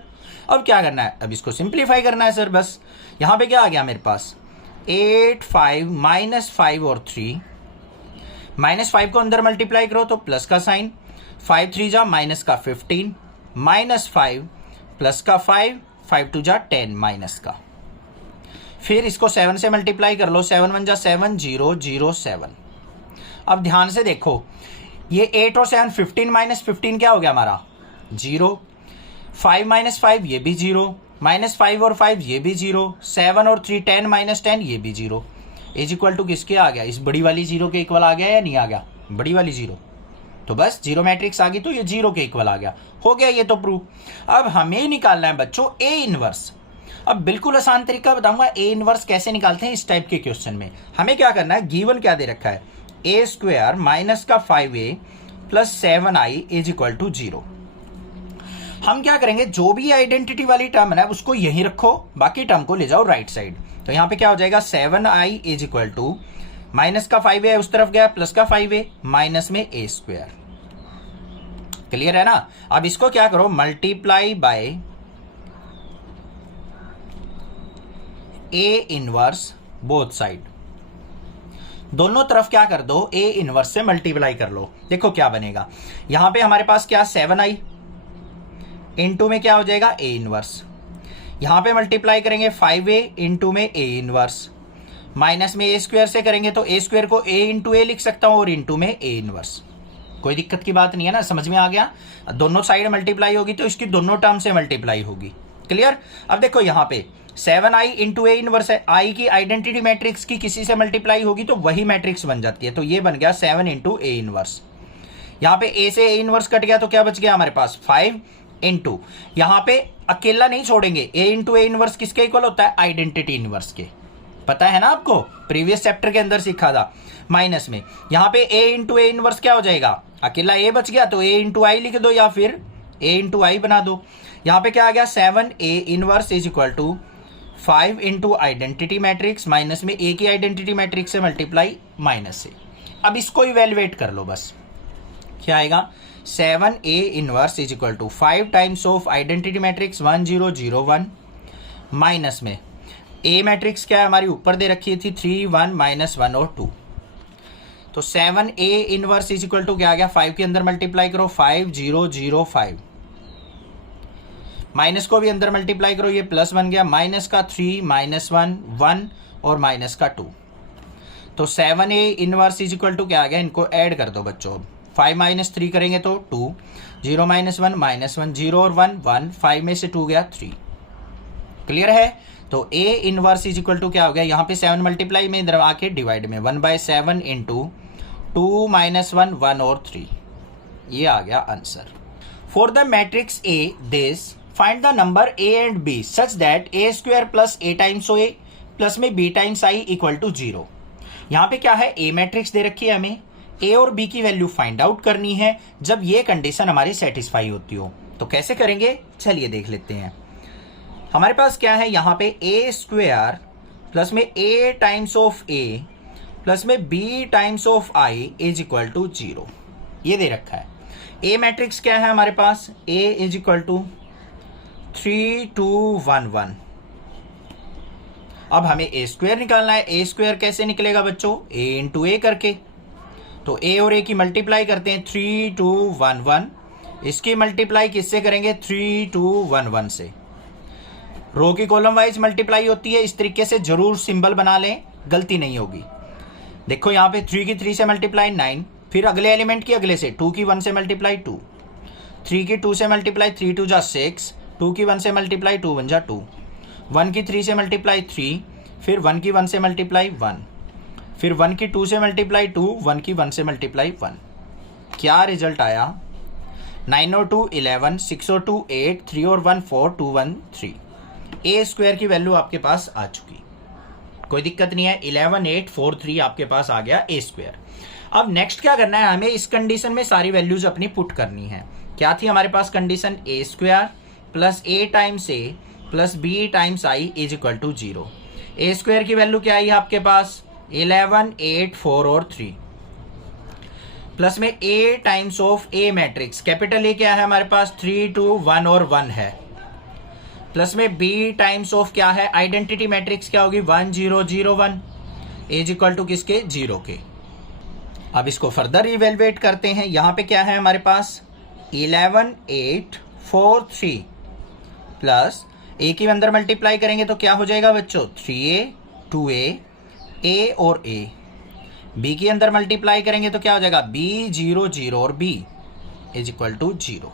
अब क्या करना है, अब इसको सिंप्लीफाई करना है सर। बस यहाँ पे क्या आ गया मेरे पास, 8 5 -5 और 3, -5 को अंदर मल्टीप्लाई करो तो प्लस का साइन, 5 3 जा माइनस का 15, -5 प्लस का 5, 5 2 जा 10 माइनस का। फिर इसको 7 से मल्टीप्लाई कर लो, 7 1 जा 7 0 0 7। अब ध्यान से देखो, ये 8 और 7 15 -15 क्या हो गया हमारा 0, 5 -5 ये भी 0, -5 और 5 ये भी 0, 7 और 3 10 -10 ये भी 0, इज इक्वल टू किसके आ गया, इस बड़ी वाली 0 के इक्वल आ गया या नहीं आ गया, बड़ी वाली 0। तो बस 0 मैट्रिक्स आ गई तो ये 0 के इक्वल आ गया, हो गया ये तो प्रूफ। अब हमें निकालना है बच्चों ए इनवर्स। अब बिल्कुल आसान तरीका बताऊंगा ए इनवर्स कैसे निकालते हैं इस टाइप के क्वेश्चन में। हमें क्या करना है, गिवन क्या दे रखा है, a² माइनस का 5a plus 7i is equal to 0। हम क्या करेंगे, जो भी आइडेंटिटी वाली टर्म है उसको यहीं रखो, बाकी टर्म को ले जाओ राइट साइड। तो यहाँ पे क्या हो जाएगा, 7i is equal to minus का 5a उस तरफ गया, प्लस का 5a, माइनस में a²। क्लियर है ना। अब इसको क्या करो, multiply by A inverse both side. दोनों तरफ क्या कर दो, ए इनवर्स से मल्टीप्लाई कर लो। देखो क्या बनेगा, यहां पे हमारे पास क्या 7i इंटू में क्या हो जाएगा ए इनवर्स, यहां पे मल्टीप्लाई करेंगे 5a इंटू में ए इनवर्स, माइनस में ए स्क्वायर से करेंगे तो ए स्क्वायर को ए इंटू ए लिख सकता हूं और इंटू में ए इनवर्स। कोई दिक्कत की बात नहीं है ना, समझ में आ गया। दोनों साइड मल्टीप्लाई होगी तो इसकी दोनों टर्म से मल्टीप्लाई होगी। क्लियर। अब देखो यहाँ पे 7i इंटू ए इनवर्स है, आई की आइडेंटिटी मैट्रिक्स की किसी से मल्टीप्लाई होगी तो वही मैट्रिक्स बन जाती है, तो ये बन गया 7 इंटू ए इनवर्स। यहाँ पे ए से ए इनवर्स कट गया तो क्या बच गया हमारे पास 5 इंटू, यहाँ पे अकेला नहीं छोड़ेंगे, ए इंटू ए इनवर्स किसके इक्वल होता है, आइडेंटिटी इनवर्स के, पता है ना आपको, प्रीवियस चैप्टर के अंदर सीखा था। माइनस में यहाँ पे ए इंटू ए इनवर्स क्या हो जाएगा, अकेला ए बच गया तो ए इंटू आई लिख दो या फिर ए इंटू आई बना दो। यहाँ पे क्या आ गया 7a inverse is equal to 5 into identity matrix, minus में ए की आइडेंटिटी मैट्रिक्स से मल्टीप्लाई माइनस से। अब इसको इवेल्युएट कर लो बस, क्या आएगा 7a inverse is equal to 5 times of identity matrix 1 0 0 1, minus में ए मैट्रिक्स क्या है हमारी ऊपर दे रखी थी 3 1 माइनस 1 और 2, तो 7a inverse is equal to क्या आ गया 5 के अंदर मल्टीप्लाई करो 5 0 0 5, माइनस को भी अंदर मल्टीप्लाई करो, ये प्लस बन गया, माइनस का 3 माइनस 1 1 और माइनस का 2, तो 7a inverse is equal to क्या आ गया, इनको ऐड कर दो बच्चों, 5 माइनस 3 करेंगे तो 2, 0 माइनस 1 माइनस 1, 0 और 1 1, 5 में से 2 गया 3। क्लियर है। तो a inverse is equal to क्या हो गया, यहाँ पे 7 मल्टीप्लाई में इधर आके डिवाइड में 1/7 इंटू 2 माइनस 1 1 और 3, ये आ गया answer. For the matrix A this find the number A and B such that A square plus A times A plus में B times I equal to 0। यहाँ पे क्या है, A मैट्रिक्स दे रखी है, हमें A और B की वैल्यू फाइंड आउट करनी है जब ये कंडीशन हमारी सेटिस्फाई होती हो। तो कैसे करेंगे, चलिए देख लेते हैं। हमारे पास क्या है, यहाँ पे A स्क्वायर प्लस में A times of A plus में B times of I is equal to 0, ये दे रखा है। A मैट्रिक्स क्या है हमारे पास, A इज इक्वल टू 3 2 1 1। अब हमें A स्क्वायर निकालना है, A स्क्वायर कैसे निकलेगा बच्चों, A इंटू A करके, तो A और A की मल्टीप्लाई करते हैं 3 2 1 1, इसकी मल्टीप्लाई किससे करेंगे 3 2 1 1 से। रो की कॉलम वाइज मल्टीप्लाई होती है, इस तरीके से जरूर सिंबल बना लें, गलती नहीं होगी। देखो यहाँ पे 3 की 3 से मल्टीप्लाई 9, फिर अगले एलिमेंट की अगले से 2 की 1 से मल्टीप्लाई 2, 3 की 2 से मल्टीप्लाई 3 2 जा 6, 2 की 1 से मल्टीप्लाई 2 1 जा 2, 1 की 3 से मल्टीप्लाई 3, फिर 1 की 1 से मल्टीप्लाई 1, फिर 1 की 2 से मल्टीप्लाई 2, 1 की 1 से मल्टीप्लाई 1। क्या रिजल्ट आया, 9 और 2 11, 6 और 2 8, 3 और 1 4, 2 1 3। A स्क्वायर की वैल्यू आपके पास आ चुकी, कोई दिक्कत नहीं है, 11 8 4 3 आपके पास आ गया A स्क्वायर। अब नेक्स्ट क्या करना है, हमें इस कंडीशन में सारी वैल्यूज अपनी पुट करनी है। क्या थी हमारे पास condition, A square plus A times A plus B times I is equal to 0। A square की वैल्यू क्या आई है आपके पास 11 8 4 और 3, प्लस में A times of A matrix, capital A क्या है हमारे पास 3 2 1 और 1 है, प्लस में B टाइम्स ऑफ क्या है आइडेंटिटी मैट्रिक्स क्या होगी 1 0 0 1 इज इक्वल टू किसके 0 के। अब इसको फर्दर इवेल्युएट करते हैं, यहाँ पे क्या है हमारे पास 11 8 4 3 प्लस A की अंदर मल्टीप्लाई करेंगे तो क्या हो जाएगा बच्चों 3A 2A A और A, B की अंदर मल्टीप्लाई करेंगे तो क्या हो जाएगा B 0 0 और B इज इक्वल टू 0।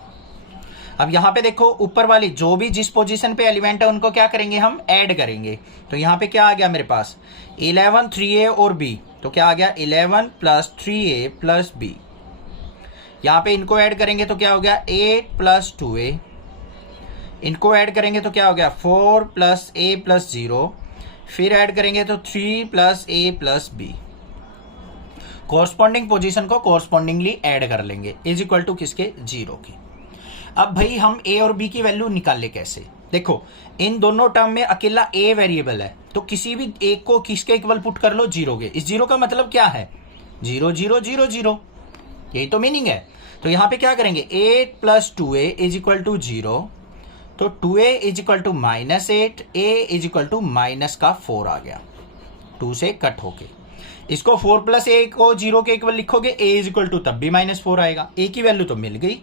अब यहाँ पे देखो ऊपर वाली जो भी जिस पोजीशन पे एलिमेंट है उनको क्या करेंगे हम ऐड करेंगे, तो यहाँ पे क्या आ गया मेरे पास 11 3A और B, तो क्या आ गया 11 प्लस 3A प्लस B, यहाँ पे इनको ऐड करेंगे तो क्या हो गया 8 प्लस 2A, इनको ऐड करेंगे तो क्या हो गया 4 प्लस A प्लस 0, फिर ऐड करेंगे तो 3 plus A plus B, corresponding position को कॉरस्पॉन्डिंगली ऐड कर लेंगे इज इक्वल टू किसके 0 की। अब भाई हम A और B की वैल्यू निकाल ले कैसे, देखो इन दोनों टर्म में अकेला A वेरिएबल है तो किसी भी एक को किसके इक्वल पुट कर लो 0 के। इस 0 का मतलब क्या है 0 0 0 0, यही तो मीनिंग है। तो यहाँ पे क्या करेंगे 8 plus 2A is equal to 0, तो 2A is equal to -8, A is equal to -4 आ गया 2 से कट होके। इसको 4 प्लस ए को 0 के इक्वल लिखोगे, ए इज इक्वल टू तब भी -4 आएगा। ए की वैल्यू तो मिल गई।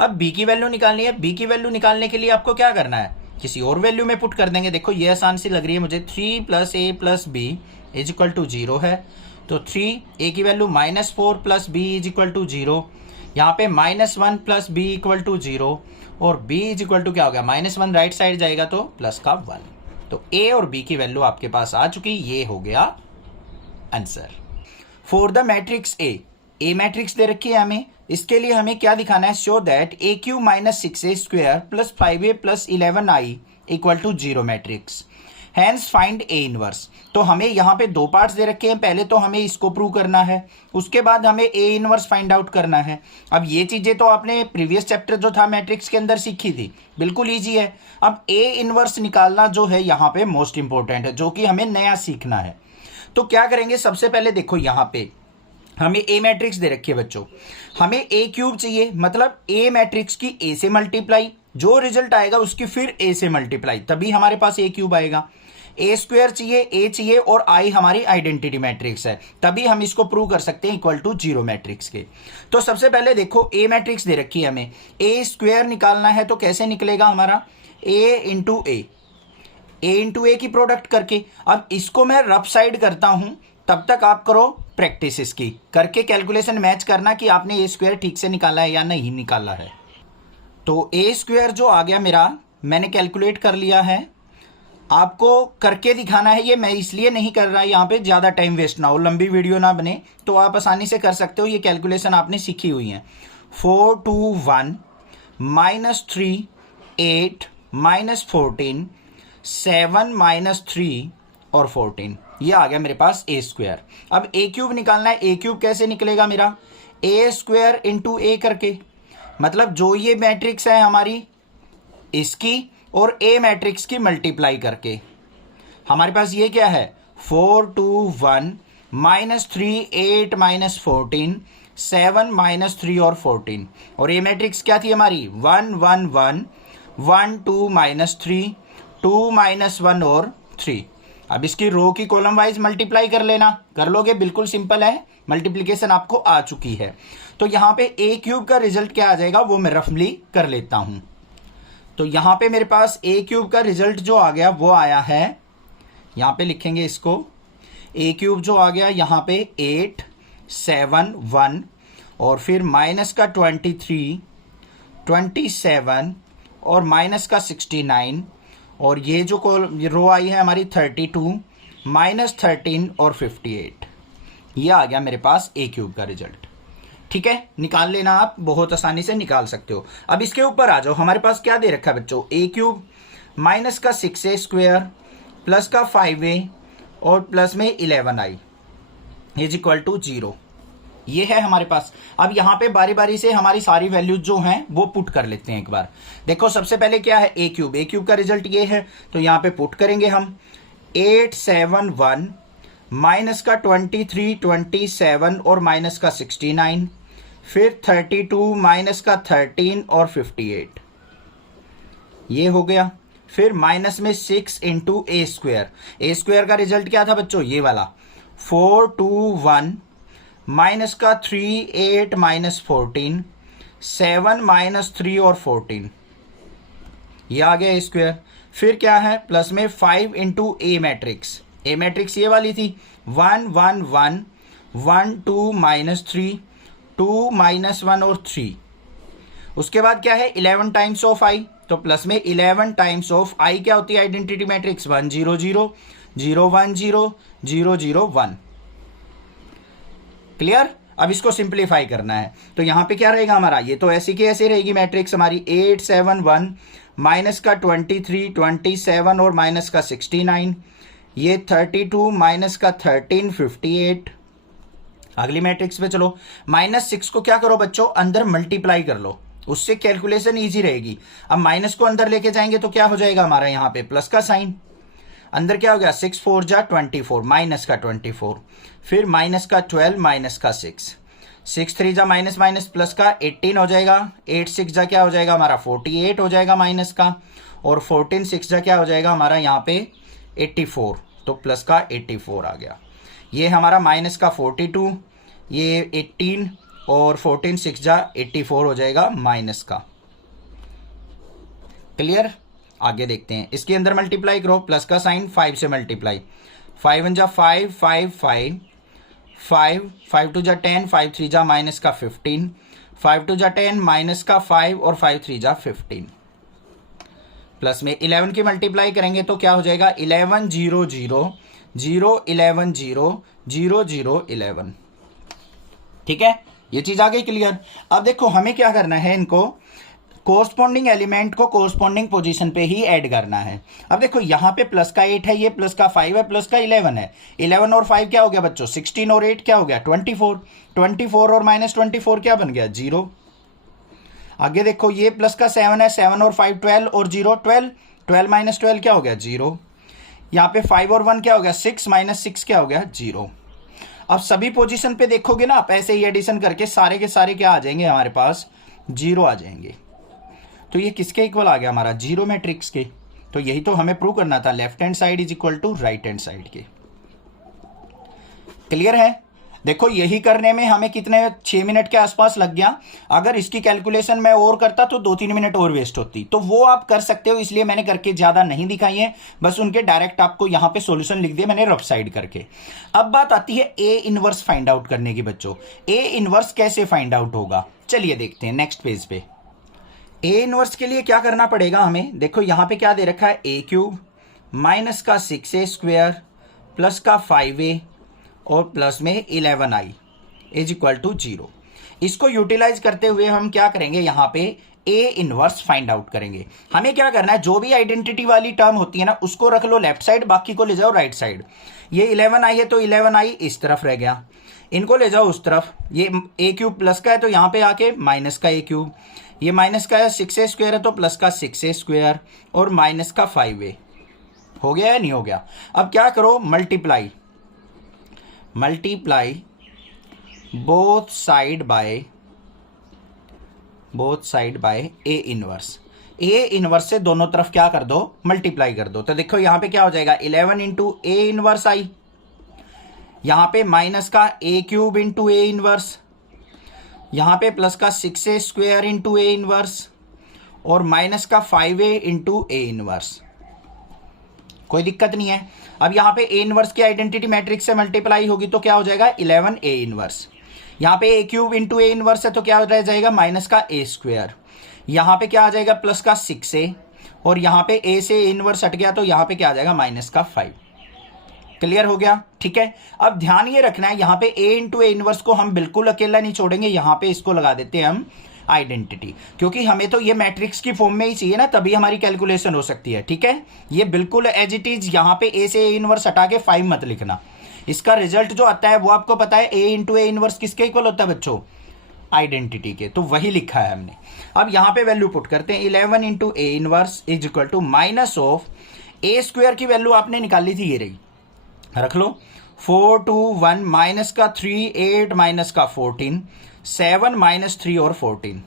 अब बी की वैल्यू निकालनी है। बी की वैल्यू निकालने के लिए आपको क्या करना है, किसी और वैल्यू में पुट कर देंगे। देखो ये आसान सी लग रही है मुझे। 3 plus A plus B is equal to 0 है, तो 3 ए की value -4 plus B is equal to 0, यहाँ पे -1 प्लस बी इक्वल टू 0, और बी इज इक्वल टू क्या हो गया, -1 राइट साइड जाएगा तो प्लस का 1। तो ए और बी की वैल्यू आपके पास आ चुकी। ये हो गया answer. For the matrix A matrix दे रखी है हमें। इसके लिए हमें क्या दिखाना है, show that A cube minus 6a square plus 5a plus 11i equal to 0 matrix, hence find A inverse. तो हमें यहाँ पे दो पार्ट्स दे रखे हैं। पहले तो हमें इसको प्रूव करना है, उसके बाद हमें ए इनवर्स फाइंड आउट करना है। अब ये चीजें तो आपने प्रीवियस चैप्टर जो था मैट्रिक्स के अंदर सीखी थी, बिल्कुल ईजी है। अब ए इनवर्स निकालना जो है यहाँ पे मोस्ट इंपॉर्टेंट है, जो कि हमें नया सीखना है। तो क्या करेंगे, सबसे पहले देखो यहाँ पे हमें ए मैट्रिक्स दे रखी है बच्चों, हमें ए क्यूब चाहिए, मतलब ए मैट्रिक्स की ए से मल्टीप्लाई, जो रिजल्ट आएगा उसकी फिर ए से मल्टीप्लाई, तभी हमारे पास ए क्यूब आएगा। ए स्क्वायर चाहिए, ए चाहिए, और आई हमारी आइडेंटिटी मैट्रिक्स है, तभी हम इसको प्रूव कर सकते हैं इक्वल टू 0 मैट्रिक्स के। तो सबसे पहले देखो ए मैट्रिक्स दे रखी है हमें, ए स्क्वायर निकालना है तो कैसे निकलेगा हमारा, ए इंटू ए की प्रोडक्ट करके। अब इसको मैं रफ साइड करता हूं, तब तक आप करो प्रैक्टिस इसकी करके, कैलकुलेशन मैच करना कि आपने ए स्क्वायर ठीक से निकाला है या नहीं निकाला है। तो ए स्क्वायर जो आ गया मेरा, मैंने कैलकुलेट कर लिया है। आपको करके दिखाना है, ये मैं इसलिए नहीं कर रहा यहाँ पे, ज़्यादा टाइम वेस्ट ना हो, लंबी वीडियो ना बने, तो आप आसानी से कर सकते हो। ये कैलकुलेशन आपने सीखी हुई है। 4 2 1 -3 8 -14 7 -3 और 14, ये आ गया मेरे पास ए स्क्वायर। अब ए क्यूब निकालना है। ए क्यूब कैसे निकलेगा मेरा, ए स्क्वायर इंटू ए करके, मतलब जो ये मैट्रिक्स है हमारी इसकी और ए मैट्रिक्स की मल्टीप्लाई करके। हमारे पास ये क्या है, 4 2 1 -3 8 -14 7 -3 और 14, और ए मैट्रिक्स क्या थी हमारी, 1 1 1 1 2 -3 2 -1 और 3। अब इसकी रो की कॉलम वाइज मल्टीप्लाई कर लेना, कर लोगे, बिल्कुल सिंपल है, मल्टीप्लिकेशन आपको आ चुकी है। तो यहाँ पे ए क्यूब का रिजल्ट क्या आ जाएगा वो मैं रफली कर लेता हूं। तो यहाँ पे मेरे पास ए क्यूब का रिजल्ट जो आ गया वो आया है, यहाँ पे लिखेंगे इसको, ए क्यूब जो आ गया यहाँ पे 8 7 1 और फिर माइनस का 23 27 और माइनस का 69, और ये जो रो आई है हमारी 32 -13 और 58। ये आ गया मेरे पास ए क्यूब का रिजल्ट। ठीक है, निकाल लेना, आप बहुत आसानी से निकाल सकते हो। अब इसके ऊपर आ जाओ, हमारे पास क्या दे रखा है बच्चों, ए क्यूब माइनस का 6a स्क्वायर प्लस का 5a और प्लस में 11i इज इक्वल टू 0, ये है हमारे पास। अब यहाँ पे बारी बारी से हमारी सारी वैल्यूज जो हैं वो पुट कर लेते हैं एक बार। देखो सबसे पहले क्या है, ए क्यूब का रिजल्ट ये है, तो यहाँ पे पुट करेंगे हम 8 7 1 माइनस का 23 27 और माइनस का 69, फिर 32 माइनस का 13 और 58, ये हो गया। फिर माइनस में 6 इंटू ए स्क्वायर का रिजल्ट क्या था बच्चों, ये वाला 4 2 1 माइनस का 3 8 -14 7 -3 और 14, ये आ गया ए स्क्वायर। फिर क्या है, प्लस में 5 इंटू ए मैट्रिक्स ये वाली थी, 1 1 1 1 2 -3 2 -1 और 3। उसके बाद क्या है, 11 टाइम्स ऑफ आई, तो प्लस में 11 टाइम्स ऑफ आई क्या होती है आइडेंटिटी मैट्रिक्स, 1 0 0 0 1 0 0 0 1। क्लियर। अब इसको सिंप्लीफाई करना है, तो यहां पे क्या रहेगा हमारा, ये तो ऐसी की ऐसी रहेगी मैट्रिक्स हमारी, 8 7 1 माइनस का 23 27 और माइनस का 69, ये 32 माइनस का 13 58। अगली मैट्रिक्स पे चलो, -6 को क्या करो बच्चों, अंदर मल्टीप्लाई कर लो, उससे कैलकुलेशन इजी रहेगी। अब माइनस को अंदर लेके जाएंगे तो क्या हो जाएगा हमारा, यहाँ पे प्लस का साइन, अंदर क्या हो गया, 6 4 जा 24 माइनस का 24, फिर माइनस का 12 माइनस का 6 6 3 जा माइनस माइनस प्लस का 18 हो जाएगा, 8 6 जा क्या हो जाएगा हमारा 48 हो जाएगा माइनस का, और 14 6 जा क्या हो जाएगा हमारा यहाँ पे 84, तो प्लस का 84 आ गया। ये हमारा माइनस का 42, ये 18 और 14 6 जा 84 हो जाएगा माइनस का। क्लियर? आगे देखते हैं, इसके अंदर मल्टीप्लाई करो, प्लस का साइन 5 से मल्टीप्लाई, 5 1 जा 5 5 5 5 5 2 जा 10 5 3 जा माइनस का 15 5 2 जा 10 माइनस का 5 और 5 3 जा 15 प्लस में 11 की मल्टीप्लाई करेंगे तो क्या हो जाएगा 11 0 0 0 11 0 0 0 11। ठीक है, ये चीज आ गई क्लियर। अब देखो हमें क्या करना है, इनको कोरस्पॉन्डिंग एलिमेंट को कोरस्पॉन्डिंग पोजीशन पे ही ऐड करना है। अब देखो यहाँ पे प्लस का 8 है, ये प्लस का 5 है, प्लस का 11 है। 11 और 5 क्या हो गया बच्चों 16 और 8 क्या हो गया 24। 24 और माइनस 24 क्या बन गया 0। आगे देखो ये प्लस का 7 है, 7 और 5 12 और 0 12, 12 माइनस 12 क्या हो गया 0। यहाँ पे 5 और 1 क्या हो गया 6 माइनस 6 क्या हो गया 0। अब सभी पोजीशन पे देखोगे ना आप ऐसे ही एडिशन करके सारे के सारे क्या आ जाएंगे हमारे पास 0 आ जाएंगे। तो ये किसके इक्वल आ गया हमारा 0 मैट्रिक्स के। तो यही तो हमें प्रूव करना था, left hand side is equal to right hand side के। क्लियर है? देखो यही करने में हमें कितने 6 मिनट के आसपास लग गया। अगर इसकी कैलकुलेशन मैं और करता तो 2-3 मिनट और वेस्ट होती। तो वो आप कर सकते हो, इसलिए मैंने करके ज्यादा नहीं दिखाई है, बस उनके डायरेक्ट आपको यहां पे सॉल्यूशन लिख दिया मैंने रफ साइड करके। अब बात आती है ए इनवर्स फाइंड आउट करने की बच्चों। ए इनवर्स कैसे फाइंड आउट होगा चलिए देखते हैं नेक्स्ट पेज पे। ए इनवर्स के लिए क्या करना पड़ेगा हमें, देखो यहां पे क्या दे रखा है ए क्यूब माइनस का 6a स्क्वायर प्लस का 5a और प्लस में 11i इज इक्वल टू 0। इसको यूटिलाइज करते हुए हम क्या करेंगे, यहां पे ए इनवर्स फाइंड आउट करेंगे। हमें क्या करना है, जो भी आइडेंटिटी वाली टर्म होती है ना उसको रख लो लेफ्ट साइड, बाकी को ले जाओ राइट साइड। ये 11i है तो 11i इस तरफ रह गया, इनको ले जाओ उस तरफ। ये ए क्यूब प्लस का है तो यहां पे आके माइनस का ए क्यूब, ये माइनस का है 6a स्क्वायर है तो प्लस का 6a स्क्वायर और माइनस का 5a। हो गया या नहीं हो गया? अब क्या करो, multiply both side by A inverse. A inverse से दोनों तरफ क्या कर दो, मल्टीप्लाई कर दो। तो देखो यहां पे क्या हो जाएगा 11 इंटू ए इनवर्स आई, यहां पे माइनस का ए क्यूब इंटू ए इनवर्स, यहां पे प्लस का 6a square into A inverse और माइनस का 5a इंटू ए इनवर्स। कोई दिक्कत नहीं है। अब यहां पे ए इनवर्स की आइडेंटिटी मैट्रिक्स से मल्टीप्लाई होगी तो क्या हो जाएगा 11 ए इनवर्स। यहां पे ए क्यूब इंटू ए इनवर्स है तो क्या रह जाएगा माइनस का ए स्क्वायर, यहां पे क्या आ जाएगा प्लस का 6a और यहां पे ए से ए इनवर्स हट गया तो यहां पे क्या आ जाएगा माइनस का 5। क्लियर हो गया? ठीक है, अब ध्यान ये रखना है यहां पे ए इंटू ए इनवर्स को हम बिल्कुल अकेला नहीं छोड़ेंगे, यहां पे इसको लगा देते हैं हम आइडेंटिटी, क्योंकि हमें तो ये मैट्रिक्स की फॉर्म में ही चाहिए ना, तभी हमारी कैलकुलेशन हो सकती है। ठीक है, ये बिल्कुल एज इट इज यहां पे ए से ए इनवर्स हटा के 5 मत लिखना। इसका रिजल्ट जो आता है वो आपको पता है ए इंटू ए इनवर्स किसके इक्वल होता है बच्चों, आइडेंटिटी के, तो वही लिखा है हमने। अब यहां पे वैल्यू पुट करते हैं 11 into A inverse is equal to minus of A square की वैल्यू आपने निकाली थी, ये रही, रख लो 4 2 1 माइनस का 3 8 माइनस का 14 7 माइनस 3 और 14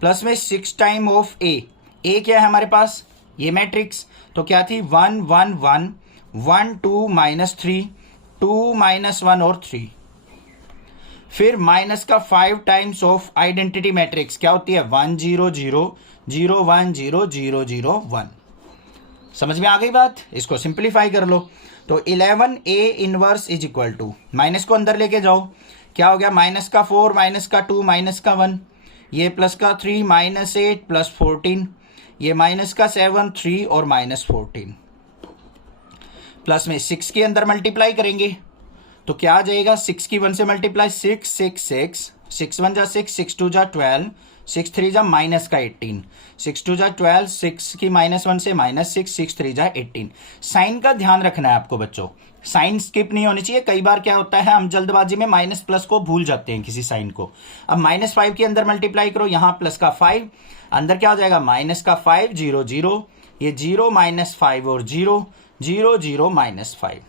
प्लस में 6 टाइम ऑफ ए क्या है हमारे पास ये मैट्रिक्स, तो क्या थी 1 1 1 1 2 माइनस 3 2 माइनस 1 और 3, फिर माइनस का 5 टाइम्स ऑफ आइडेंटिटी मैट्रिक्स क्या होती है 1 0 0 0 1 0 0 0 1। समझ में आ गई बात? इसको सिंप्लीफाई कर लो तो 11 A inverse is equal to, minus को अंदर लेके जाओ, क्या हो गया माइनस का 4 माइनस का 2 माइनस का 1, ये प्लस का 3 माइनस 8 प्लस 14, ये माइनस का 7 3 और माइनस 14, प्लस में 6 के अंदर मल्टीप्लाई करेंगे तो क्या आ जाएगा 6 की 1 से मल्टीप्लाई 6 6 6 6 1 जा 6 6 2 जा 12 6 3 जा माइनस का 18 6 2 जा 12 6 की माइनस 1 से माइनस 6 6 3 जा 18। साइन का ध्यान रखना है आपको बच्चों, साइन स्किप नहीं होनी चाहिए। कई बार क्या होता है हम जल्दबाजी में माइनस प्लस को भूल जाते हैं किसी साइन को। अब माइनस 5 के अंदर मल्टीप्लाई करो, यहां प्लस का 5 अंदर क्या हो जाएगा माइनस का 5 0 0, ये 0 माइनस 5 और 0 0 0 माइनस 5।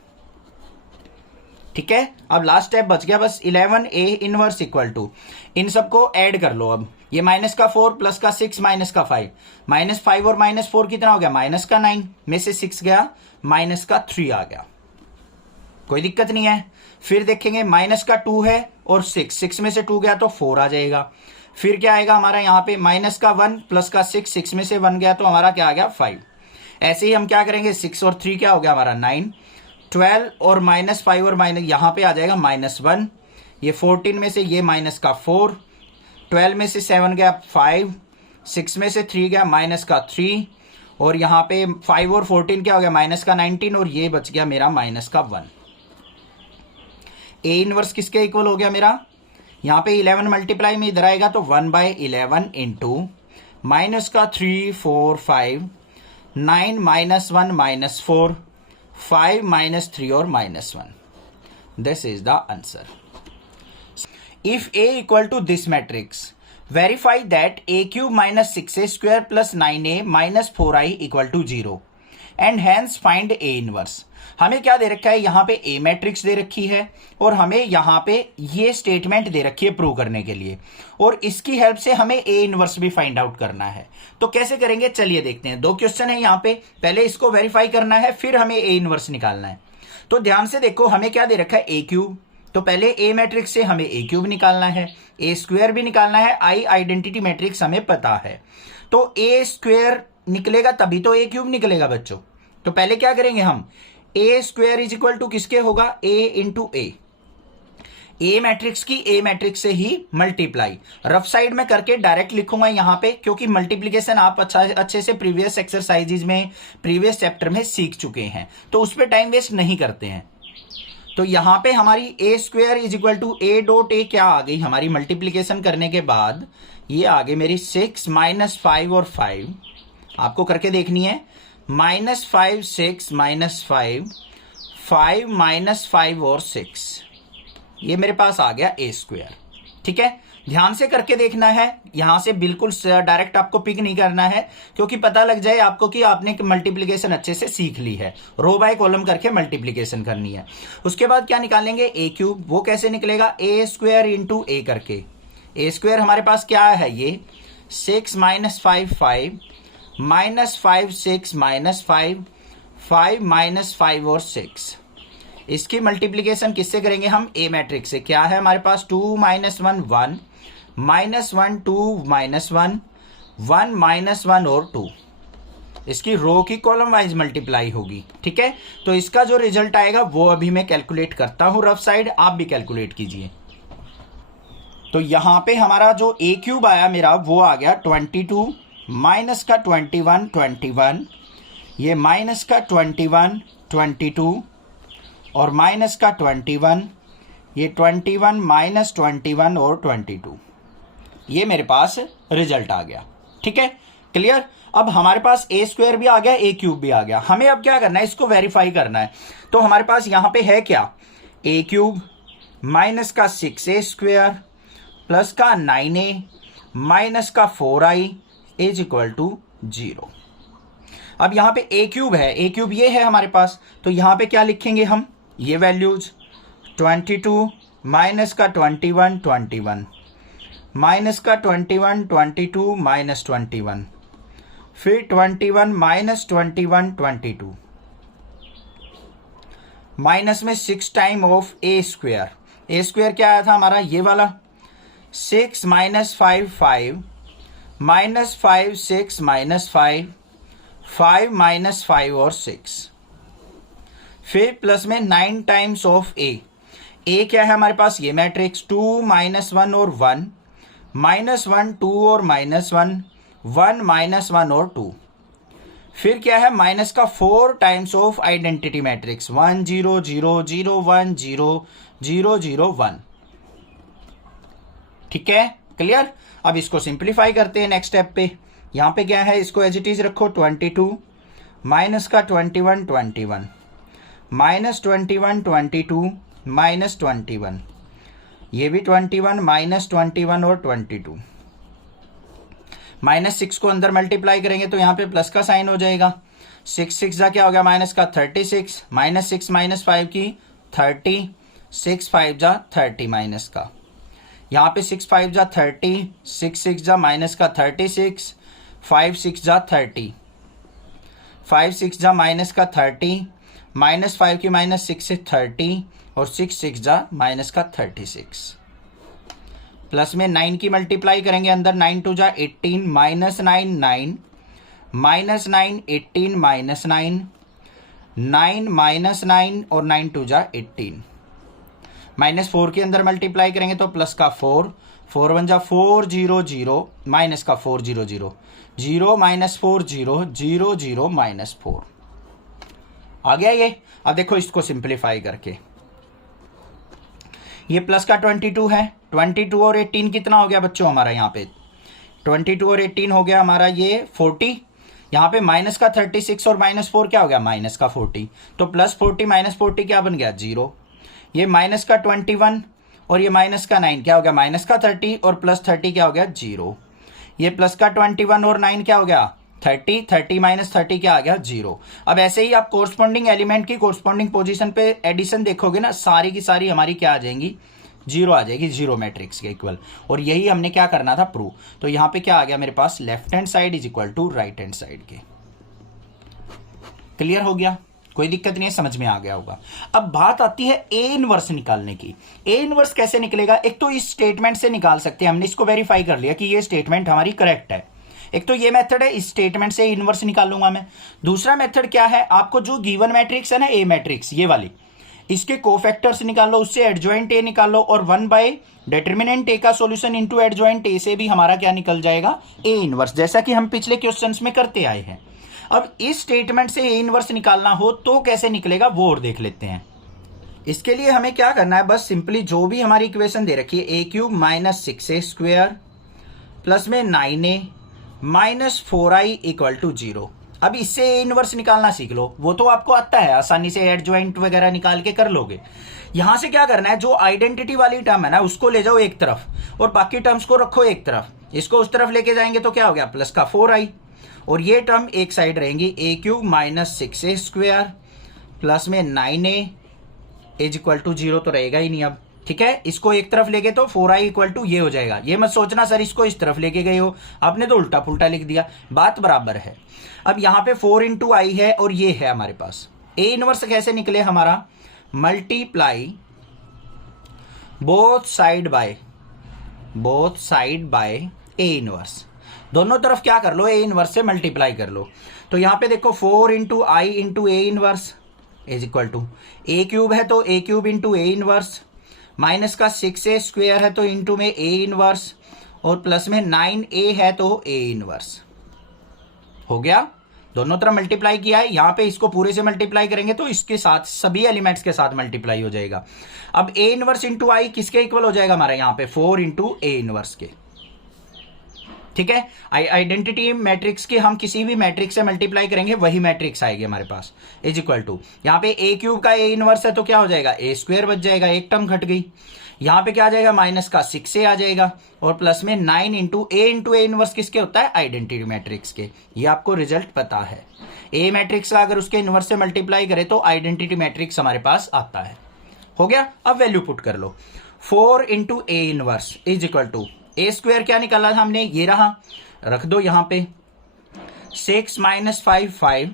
ठीक है, अब लास्ट स्टेप बच गया बस 11 ए इनवर्स इक्वल टू, इन सबको ऐड कर लो। अब ये माइनस का 4 प्लस का 6 माइनस का 5, माइनस 5 और माइनस 4 कितना हो गया माइनस का 9 में से 6 गया माइनस का 3 आ गया। कोई दिक्कत नहीं है। फिर देखेंगे माइनस का 2 है और 6 में से 2 गया तो 4 आ जाएगा। फिर क्या आएगा हमारा यहाँ पे माइनस का 1 प्लस का 6 में से 1 गया तो हमारा क्या आ गया 5। ऐसे ही हम क्या करेंगे 6 और 3 क्या हो गया हमारा 9, 12 और -5 और माइनस यहाँ पे आ जाएगा -1। ये 14 में से ये माइनस का 4, 12 में से 7 गया 5, 6 में से 3 गया माइनस का 3 और यहाँ पे 5 और 14 क्या हो गया माइनस का 19 और ये बच गया मेरा माइनस का 1। ए इनवर्स किसके इक्वल हो गया मेरा, यहाँ पे 11 मल्टीप्लाई में इधर आएगा तो 1/11 इंटू माइनस का 3 4 5 9 -1 -4 5 -3 और -1। This is the answer. If A equal to this matrix verify that a³ - 6a² + 9a - 4i = 0 and hence find A inverse. हमें क्या दे रखा है, यहाँ पे ए मैट्रिक्स दे रखी है और हमें यहाँ पे ये स्टेटमेंट दे रखी है प्रूव करने के लिए, और इसकी हेल्प से हमें ए इनवर्स भी फाइंड आउट करना है। तो कैसे करेंगे चलिए देखते हैं। 2 क्वेश्चन है यहाँ पे, पहले इसको वेरीफाई करना है फिर हमें ए इनवर्स निकालना है। तो ध्यान से देखो हमें क्या दे रखा है a³, तो पहले ए मैट्रिक्स से हमें a³ निकालना है, a² भी निकालना है, आई आइडेंटिटी मैट्रिक्स हमें पता है। तो a² निकलेगा तभी तो a³ निकलेगा बच्चों। तो पहले क्या करेंगे हम, a² = किसके होगा a इंटू ए मैट्रिक्स की ए मैट्रिक्स से ही मल्टीप्लाई। रफ साइड में करके डायरेक्ट लिखूंगा यहाँ पे, क्योंकि मल्टीप्लीकेशन आप अच्छे से प्रीवियस एक्सरसाइजेज में प्रीवियस चैप्टर में सीख चुके हैं, तो उस पर टाइम वेस्ट नहीं करते हैं। तो यहाँ पे हमारी a² = a.a क्या आ गई हमारी मल्टीप्लीकेशन करने के बाद, ये आ गई मेरी 6 - 5 और 5 आपको करके देखनी है, -5 6 -5 5 -5 और 6, ये मेरे पास आ गया a²। ठीक है, ध्यान से करके देखना है, यहां से बिल्कुल डायरेक्ट आपको पिक नहीं करना है, क्योंकि पता लग जाए आपको कि आपने मल्टीप्लिकेशन अच्छे से सीख ली है। रो बाय कॉलम करके मल्टीप्लिकेशन करनी है। उसके बाद क्या निकालेंगे a³, वो कैसे निकलेगा a² × a करके। a² हमारे पास क्या है, ये 6 - 5 5 -5 6 -5 5 -5 और 6। इसकी मल्टीप्लिकेशन किससे करेंगे हम, ए मैट्रिक्स से। क्या है हमारे पास 2 - 1 1 -1 2 -1 1 -1 और 2। इसकी रो की कॉलम वाइज मल्टीप्लाई होगी। ठीक है, तो इसका जो रिजल्ट आएगा वो अभी मैं कैलकुलेट करता हूं रफ साइड, आप भी कैलकुलेट कीजिए। तो यहां पे हमारा जो a³ आया मेरा वो आ गया 22 माइनस का 21 21, ये माइनस का 21 22 और माइनस का 21, ये 21 माइनस 21 और 22, ये मेरे पास रिजल्ट आ गया। ठीक है, क्लियर। अब हमारे पास a² भी आ गया, a³ भी आ गया। हमें अब क्या करना है, इसको वेरीफाई करना है। तो हमारे पास यहां पे है क्या, a³ माइनस का 6a² प्लस का 9a माइनस का 4i = 0। अब यहां पे a³ है, a³ ये है हमारे पास, तो यहां पे क्या लिखेंगे हम, ये वैल्यूज 22 माइनस का 21 21 माइनस का 21 22 माइनस 21, फिर 21 माइनस 21 22, माइनस में 6 टाइम ऑफ a²। a² क्या आया था हमारा, ये वाला 6 - 5 5 -5 6 -5 5 -5 और 6, फिर प्लस में 9 टाइम्स ऑफ a क्या है हमारे पास, ये मैट्रिक्स 2 - 1 और 1 -1 2 और -1 1 -1 और 2, फिर क्या है माइनस का 4 टाइम्स ऑफ आइडेंटिटी मैट्रिक्स 1 0 0 0 1 0 0 0 1। ठीक है, क्लियर। अब इसको सिंप्लीफाई करते हैं नेक्स्ट स्टेप पे। यहां पे क्या है, इसको एज इट इज रखो, 22 माइनस का 21 21 माइनस 21 22 माइनस 21, ये भी 21 माइनस 21 और 22, -6 को अंदर मल्टीप्लाई करेंगे तो यहाँ पे प्लस का साइन हो जाएगा। 6 6 जा क्या हो गया, माइनस का 36 -6 -5 की 30 6 5 जा 30 माइनस का, यहाँ पे 6 5 जा 30 6 6 जा माइनस का 36 5 6 जा 30 5 6 जा माइनस का 30 -5 की -6 से 30 और 6 6 जा माइनस का 36 प्लस में 9 की मल्टीप्लाई करेंगे अंदर 9 2 जा 18 -9 9 -9 18 -9 9 -9 और 9 2 जा 18 -4 के अंदर मल्टीप्लाई करेंगे तो प्लस का 4 4 1 जा 4 0 0 माइनस का 4 0 0 0 -4 0 0 0 -4 आ गया ये। अब देखो इसको सिंप्लीफाई करके ये प्लस का 22 है, 22 और 18 कितना हो गया बच्चों हमारा यहाँ पे 22 और 18 हो गया हमारा ये 40। यहाँ पे माइनस का 36 और -4 क्या हो गया माइनस का 40, तो प्लस 40 -40 क्या बन गया 0। ये माइनस का 21 और ये माइनस का 9 क्या हो गया माइनस का 30 और प्लस 30 क्या हो गया 0। ये प्लस का 21 और 9 क्या हो गया 30 30 -30 क्या आ गया 0। अब ऐसे ही आप कोरस्पॉन्डिंग एलिमेंट की कोरस्पॉन्डिंग पोजीशन पे एडिशन देखोगे ना, सारी की सारी हमारी क्या आ जाएंगी 0 आ जाएगी, 0 मैट्रिक्स के इक्वल। और यही हमने क्या करना था प्रूव। तो यहां पे क्या आ गया मेरे पास left hand side is equal to right hand side के। क्लियर हो गया, कोई दिक्कत नहीं है, समझ में आ गया होगा। अब बात आती है ए इनवर्स निकालने की। ए इनवर्स कैसे निकलेगा, एक तो इस स्टेटमेंट से निकाल सकते हैं, हमने इसको वेरीफाई कर लिया कि ये स्टेटमेंट हमारी करेक्ट है। एक तो ये मेथड है, इस स्टेटमेंट से इनवर्स निकाल लूंगा मैं। दूसरा मेथड क्या है, आपको जो गिवन मैट्रिक्स है ना ए मैट्रिक्स ये वाली, इसके कोफैक्टर्स निकाल लो, उससे एडजॉइंट ए निकाल लो और 1 बाय डिटरमिनेंट ए का सॉल्यूशन इनटू एडजॉइंट ए से भी हमारा क्या निकल जाएगा ए इनवर्स, जैसा कि हम पिछले क्वेश्चंस में करते आए हैं। अब इस स्टेटमेंट से ए इनवर्स निकालना हो तो कैसे निकलेगा वो और देख लेते हैं। इसके लिए हमें क्या करना है, बस सिंपली जो भी हमारी इक्वेशन दे रखी है a³ - 6a² प्लस में 9a -4i = 0। अब इससे ए इनवर्स निकालना सीख लो, वो तो आपको आता है, आसानी से एडजॉइंट वगैरह निकाल के कर लोगे। यहां से क्या करना है, जो आइडेंटिटी वाली टर्म है ना उसको ले जाओ एक तरफ और बाकी टर्म्स को रखो एक तरफ। इसको उस तरफ लेके जाएंगे तो क्या हो गया प्लस का 4i और ये टर्म एक साइड रहेंगी a³ - 6a² प्लस में 9a = 0 तो रहेगा ही नहीं अब, ठीक है। इसको एक तरफ लेके तो 4i = ये हो जाएगा। ये मत सोचना सर इसको इस तरफ लेके गए हो, आपने तो उल्टा पुल्टा लिख दिया, बात बराबर है। अब यहां पे 4 × i है और ये है हमारे पास। ए इनवर्स कैसे निकले हमारा, multiply both side by A inverse, दोनों तरफ क्या कर लो ए इनवर्स से मल्टीप्लाई कर लो। तो यहां पे देखो 4 × i × ए इनवर्स = a³ है तो a³ × ए इनवर्स माइनस का 6a² है तो इंटू में ए इनवर्स और प्लस में 9a है तो ए इनवर्स हो गया। दोनों तरफ मल्टीप्लाई किया है, यहां पे इसको पूरे से मल्टीप्लाई करेंगे तो इसके साथ सभी एलिमेंट्स के साथ मल्टीप्लाई हो जाएगा। अब ए इनवर्स × i किसके इक्वल हो जाएगा हमारा यहाँ पे 4 × ए इनवर्स के, ठीक है। आइडेंटिटी मैट्रिक्स की हम किसी भी मैट्रिक्स से मल्टीप्लाई करेंगे वही मैट्रिक्स आएगी हमारे पास = यहाँ पे a³ का ए इनवर्स है तो क्या हो जाएगा a² बच जाएगा, एक टर्म घट गई। यहाँ पे क्या आ जाएगा माइनस का 6a आ जाएगा और प्लस में 9 × a इनवर्स किसके होता है आइडेंटिटी मैट्रिक्स के। ये आपको रिजल्ट पता है, ए मैट्रिक्स का अगर उसके इनवर्स से मल्टीप्लाई करे तो आइडेंटिटी मैट्रिक्स हमारे पास आता है। हो गया, अब वैल्यू पुट कर लो 4 × ए इनवर्स = a² क्या निकाला था हमने, ये रहा, रख दो यहां पे 6 - 5 5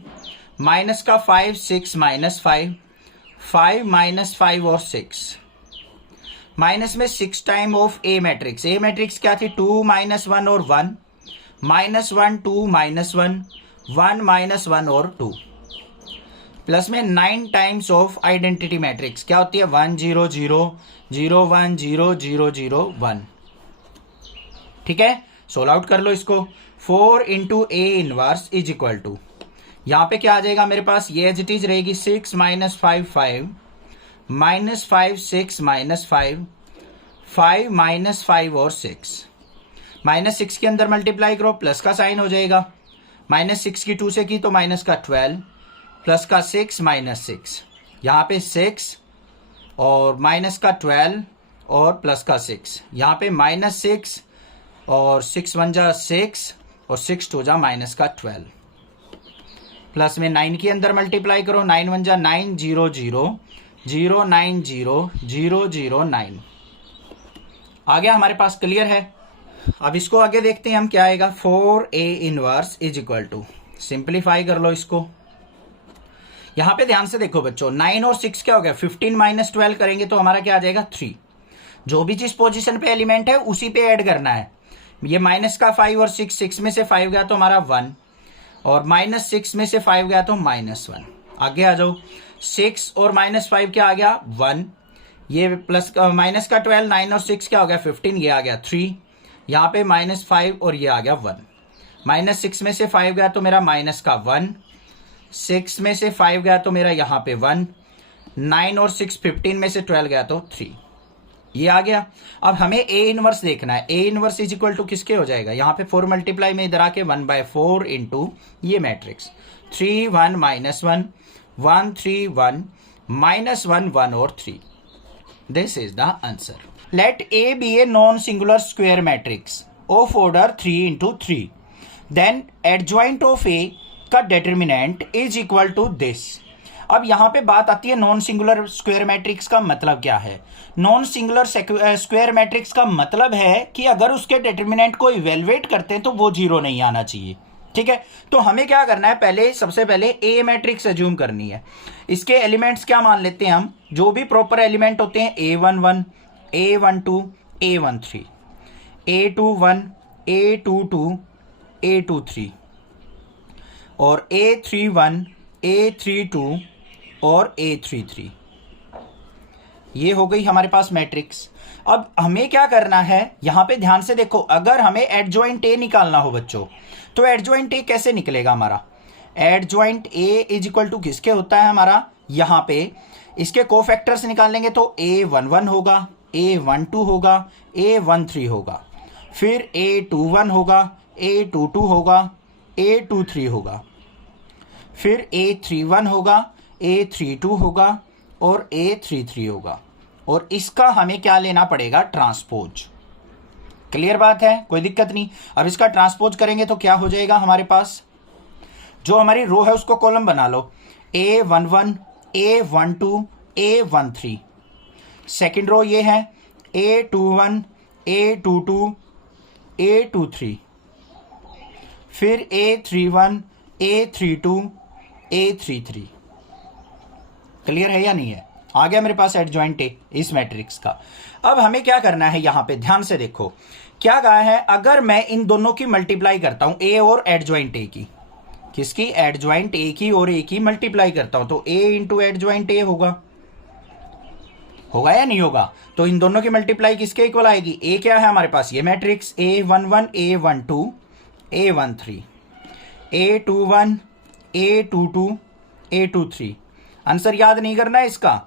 माइनस का 5 6 - 5 5 - 5 और 6 माइनस में 6 time of A matrix. A matrix क्या थी 2 - 1 और 1 -1 2 -1 1 -1 और 2 प्लस में 9 टाइम्स ऑफ आइडेंटिटी मैट्रिक्स क्या होती है 1 0 0 0 1 0 0 0 1, ठीक है। सोल्व आउट कर लो इसको 4 × ए इनवर्स = यहां पे क्या आ जाएगा मेरे पास, ये एज इट इज रहेगी 6 - 5 5 -5 6 -5 5 -5 और 6 -6 के अंदर मल्टीप्लाई करो प्लस का साइन हो जाएगा, -6 की 2 से की तो माइनस का 12 प्लस का 6 -6 यहाँ पे 6 और माइनस का 12 और प्लस का 6 यहाँ पे -6 और 6 1 जा 6 और 6 2 जा माइनस का 12 प्लस में 9 के अंदर मल्टीप्लाई करो 9 1 जा 9 0 0 0 9 0 0 0 9 आ गया हमारे पास, क्लियर है। अब इसको आगे देखते हैं हम क्या आएगा 4 ए इनवर्स = सिंप्लीफाई कर लो इसको, यहां पे ध्यान से देखो बच्चों, 9 और 6 क्या हो गया, 15 माइनस 12 करेंगे तो हमारा क्या आ जाएगा 3। जो भी जिस पोजीशन पे एलिमेंट है उसी पे ऐड करना है। ये माइनस का 5 और 6 में से 5 गया तो हमारा 1, और -6 में से 5 गया तो -1। आगे आ जाओ, 6 और -5 क्या आ गया 1, ये प्लस माइनस का 12, 9 और 6 क्या हो गया 15, ये आ गया 3, यहाँ पे -5 और ये आ गया 1। -6 में से 5 गया तो मेरा माइनस का 1, 6 में से 5 गया तो मेरा यहाँ पे 1, 9 और 6 15 में से 12 गया तो 3, ये आ गया। अब हमें ए इनवर्स देखना है। A inverse is equal to किसके हो जाएगा, यहाँ पे 4 मल्टीप्लाई में इधर आके 1/4 इंटू ये मैट्रिक्स 3 1 -1 1 3 1 -1 1 और 3। This is the answer. Let A be a non singular square matrix of order 3 into 3, then adjoint of A का determinant is equal to this. अब यहां पे बात आती है नॉन सिंगुलर स्क्वायर मैट्रिक्स का मतलब क्या है। नॉन सिंगुलर स्क्वायर मैट्रिक्स का मतलब है कि अगर उसके डिटर्मिनेंट को इवेलुएट करते हैं तो वो 0 नहीं आना चाहिए। ठीक है, तो हमें क्या करना है, पहले सबसे पहले ए मैट्रिक्स अज्यूम करनी है। इसके एलिमेंट्स क्या मान लेते हैं हम, जो भी प्रॉपर एलिमेंट होते हैं A11 A12 A13 A21 A22 A23 और A31 A32 और A33। ये हो गई हमारे पास मैट्रिक्स। अब हमें क्या करना है, यहां पे ध्यान से देखो, अगर हमें एडजॉइंट ए निकालना हो बच्चों, तो एडजॉइंट ए कैसे निकलेगा हमारा। Adjoint A is equal to किसके होता है हमारा, यहां पे इसके कोफैक्टर्स निकालेंगे तो A11 होगा, A12 होगा, A13 होगा, फिर A21 होगा, A22 होगा, A23 होगा, फिर A31 होगा, A32 होगा और A33 होगा, और इसका हमें क्या लेना पड़ेगा, ट्रांसपोज। क्लियर बात है, कोई दिक्कत नहीं। अब इसका ट्रांसपोज करेंगे तो क्या हो जाएगा हमारे पास, जो हमारी रो है उसको कॉलम बना लो, A11 A12 A13, second row ये है A21 A22 A23, फिर A31 A32 A33। क्लियर है या नहीं है, आ गया मेरे पास एडजॉइंट ए इस मैट्रिक्स का। अब हमें क्या करना है, यहां पे ध्यान से देखो क्या कहा है, अगर मैं इन दोनों की मल्टीप्लाई करता हूं, ए और एडजॉइंट ए की, किसकी, एडजॉइंट ए की और ए की मल्टीप्लाई करता हूं, तो ए इंटू एडजॉइंट ए होगा या नहीं होगा। तो इन दोनों की मल्टीप्लाई किसके इक्वल आएगी, ए क्या है हमारे पास, ये matrix A11 A12 A13 A21 A22 A23। Answer याद नहीं करना है इसका,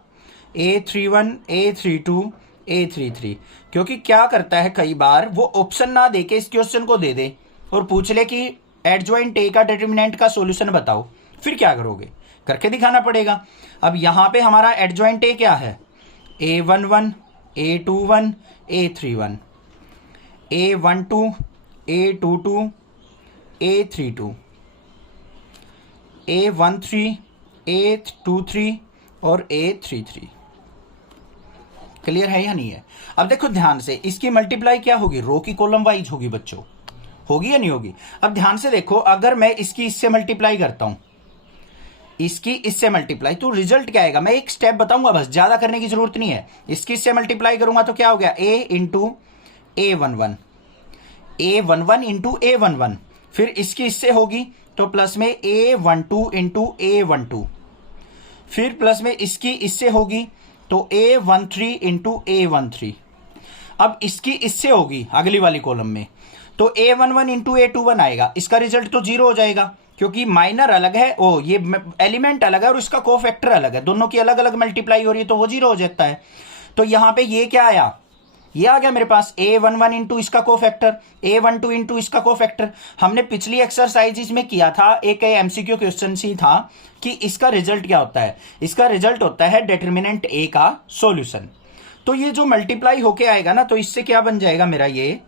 A31 A32 A33, क्योंकि क्या करता है कई बार वो ऑप्शन ना देके इस क्वेश्चन को दे दे और पूछ ले कि एडजॉइंट ए का डिटर्मिनेंट का सॉल्यूशन बताओ, फिर क्या करोगे, करके दिखाना पड़ेगा। अब यहां पे हमारा एडजॉइंट ए क्या है, A11 A21 A31 A12 A22 A32 A13 A23 और A33। क्लियर है या नहीं है। अब देखो ध्यान से, इसकी मल्टीप्लाई क्या होगी, रो की कॉलम वाइज होगी बच्चों, होगी या नहीं होगी। अब ध्यान से देखो, अगर मैं इसकी इससे मल्टीप्लाई करता हूं, इसकी इससे मल्टीप्लाई, तो रिजल्ट क्या आएगा, मैं एक स्टेप बताऊंगा बस, ज्यादा करने की जरूरत नहीं है। इसकी इससे मल्टीप्लाई करूंगा तो क्या हो गया, A into A11 A11 into A11, फिर इसकी इससे होगी तो प्लस में A12 इंटू A12, फिर प्लस में इसकी इससे होगी तो A13 इंटू A13। अब इसकी इससे होगी अगली वाली कॉलम में तो A11 इंटू A21 आएगा, इसका रिजल्ट तो 0 हो जाएगा, क्योंकि माइनर अलग है, ओ ये एलिमेंट अलग है और इसका कोफैक्टर अलग है, दोनों की अलग अलग मल्टीप्लाई हो रही है तो वो 0 हो जाता है। तो यहां पे ये क्या आया, ये आ गया मेरे पास A11 इंटू इसका कोफैक्टर, A12 इंटू इसका कोफैक्टर। हमने पिछली एक्सरसाइज में किया था, एक एमसीक्यू क्वेश्चन ही था कि इसका रिजल्ट क्या होता है, इसका रिजल्ट होता है डिटर्मिनेंट ए का सॉल्यूशन। तो ये जो मल्टीप्लाई होके आएगा ना, तो इससे क्या बन जाएगा मेरा, ये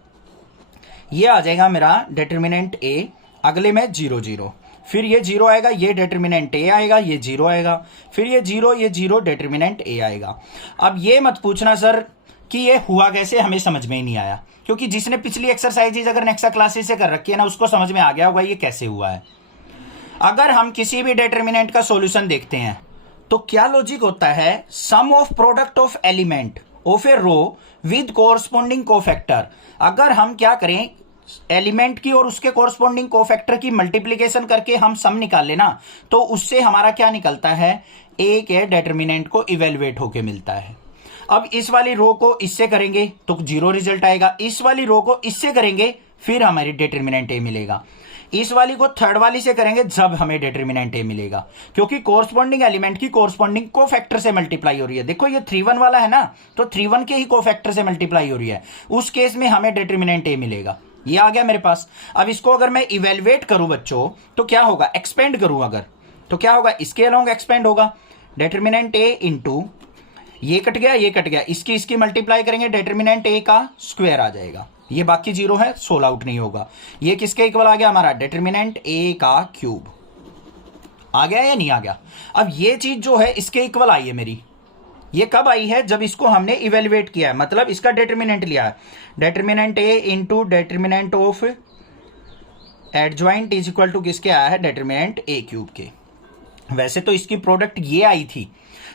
आ जाएगा मेरा डिटर्मिनेंट ए, अगले में 0 0, फिर ये 0 आएगा, ये डिटर्मिनेंट ए आएगा, ये 0 आएगा, फिर ये 0 डिटर्मिनेंट ए आएगा। अब ये मत पूछना सर कि ये हुआ कैसे, हमें समझ में ही नहीं आया, क्योंकि जिसने पिछली एक्सरसाइजेज अगर नेक्स्ट क्लासेस से कर रखी है ना, उसको समझ में आ गया होगा ये कैसे हुआ है। अगर हम किसी भी डिटर्मिनेंट का सॉल्यूशन देखते हैं तो क्या लॉजिक होता है, sum of product of element of a row with corresponding cofactor. अगर हम क्या करें, एलिमेंट की और उसके कोरस्पॉन्डिंग कोफैक्टर की मल्टीप्लीकेशन करके हम सम निकाल लेना, तो उससे हमारा क्या निकलता है, ए के डिटर्मिनेंट को इवेलुएट होके मिलता है। अब इस वाली रो को इससे करेंगे तो 0 रिजल्ट आएगा, इस वाली रो को इससे करेंगे फिर हमारी डिटर्मिनेंट ए मिलेगा, इस वाली को थर्ड वाली से करेंगे जब हमें डिटर्मिनेंट ए मिलेगा, क्योंकि कोरस्पॉन्डिंग एलिमेंट की कोरस्पॉन्डिंग कोफैक्टर से मल्टीप्लाई हो रही है। देखो ये 3 1 वाला है ना, तो 3 1 के ही कोफैक्टर से मल्टीप्लाई हो रही है, उस केस में हमें डिटर्मिनेंट ए मिलेगा। ये आ गया मेरे पास। अब इसको अगर मैं इवेलुएट करूं बच्चों तो क्या होगा, एक्सपेंड करूं अगर तो क्या होगा, इसके अलोंग एक्सपेंड होगा, डिटर्मिनेंट ए इंटू ये कट गया ये कट गया, इसकी मल्टीप्लाई करेंगे, डिटर्मिनेंट ए का स्क्वायर आ जाएगा, ये बाकी 0 है, सोल्व आउट नहीं होगा। ये किसके इक्वल आ गया हमारा, डिटर्मिनेंट ए का क्यूब आ गया या नहीं आ गया। अब ये चीज जो है इसके इक्वल आई है मेरी, ये कब आई है, जब इसको हमने इवेलुएट किया है, मतलब इसका डिटर्मिनेंट लिया है, determinant A into determinant of adjoint is equal to किसके आया है, डिटर्मिनेंट ए क्यूब के। वैसे तो इसकी प्रोडक्ट ये आई थी,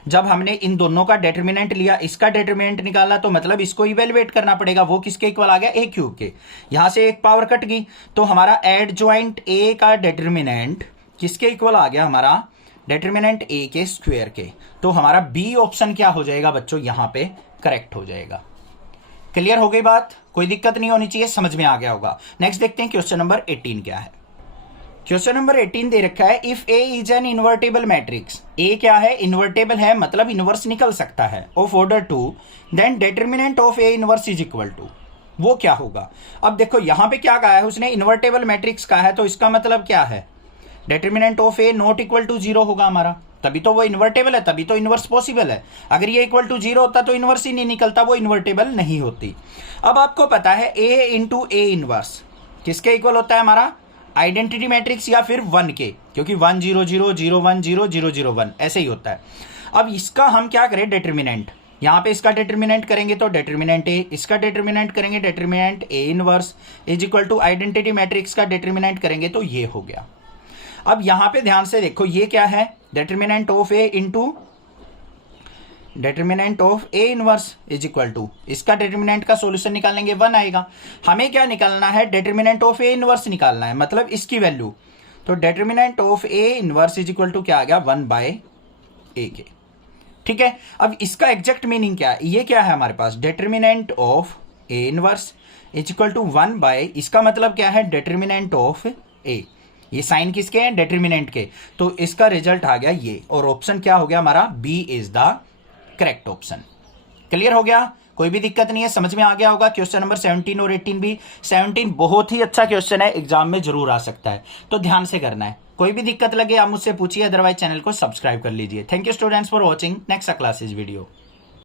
जब हमने इन दोनों का डिटर्मिनेंट लिया, इसका डिटर्मिनेंट निकाला, तो मतलब इसको इवेलुएट करना पड़ेगा, वो किसके इक्वल आ गया, ए क्यूब के। यहां से एक पावर कट गई, तो हमारा एडजॉइंट ए का डिटर्मिनेंट किसके इक्वल आ गया, हमारा डिटर्मिनेंट ए के स्क्वायर के। तो हमारा बी ऑप्शन क्या हो जाएगा बच्चों, यहां पे करेक्ट हो जाएगा। क्लियर हो गई बात, कोई दिक्कत नहीं होनी चाहिए, समझ में आ गया होगा। नेक्स्ट देखते हैं क्वेश्चन नंबर 18 क्या है। क्वेश्चन नंबर 18 दे रखा है, if A is an invertible matrix, A क्या है, इन्वर्टेबल है, मतलब इनवर्स निकल सकता है, of order 2, then determinant of A inverse is equal to, वो क्या होगा। अब देखो यहां पे क्या कहा है उसने, इन्वर्टेबल मैट्रिक्स का है, तो इसका मतलब क्या है, determinant of A not equal to 0 होगा हमारा, तभी तो वो इन्वर्टेबल है, तभी तो इनवर्स पॉसिबल है। अगर ये इक्वल टू 0 होता तो इनवर्स ही नहीं निकलता, वो इन्वर्टेबल नहीं होती। अब आपको पता है ए इंटू ए इनवर्स किसके इक्वल होता है, हमारा आइडेंटिटी मैट्रिक्स या फिर 1 के, क्योंकि 1 0 0 0 1 0 0 0 1 ऐसे ही होता है। अब इसका हम क्या करें, डिटर्मिनेंट, यहां पे इसका डिटर्मिनेंट करेंगे तो डिटर्मिनेंट ए, इसका डिटर्मिनेंट करेंगे determinant A inverse is equal to identity matrix का डिटर्मिनेंट करेंगे तो ये हो गया। अब यहां पे ध्यान से देखो ये क्या है, determinant of A into determinant of A inverse is equal to, इसका डिटर्मिनेंट का सॉल्यूशन निकालेंगे 1 आएगा। हमें क्या निकालना है, डिटर्मिनेंट ऑफ ए इनवर्स निकालना है, मतलब इसकी वैल्यू, तो determinant of A inverse is equal to क्या आ गया, 1 बाय ए के। ठीक है, अब इसका एग्जैक्ट मीनिंग क्या है, ये क्या है हमारे पास, determinant of A inverse is equal to 1 by, इसका मतलब क्या है, डिटर्मिनेंट ऑफ ए, ये साइन किसके हैं, डिटर्मिनेंट के, तो इसका रिजल्ट आ गया ये, और ऑप्शन क्या हो गया हमारा, B is the correct option. Clear हो गया, कोई भी दिक्कत नहीं है, समझ में आ गया होगा। क्वेश्चन नंबर 17 और 18 भी, 17 बहुत ही अच्छा क्वेश्चन है, एग्जाम में जरूर आ सकता है, तो ध्यान से करना है। कोई भी दिक्कत लगे आप मुझसे पूछिए, अदरवाइज चैनल को सब्सक्राइब कर लीजिए। Thank you students for watching, next classes video.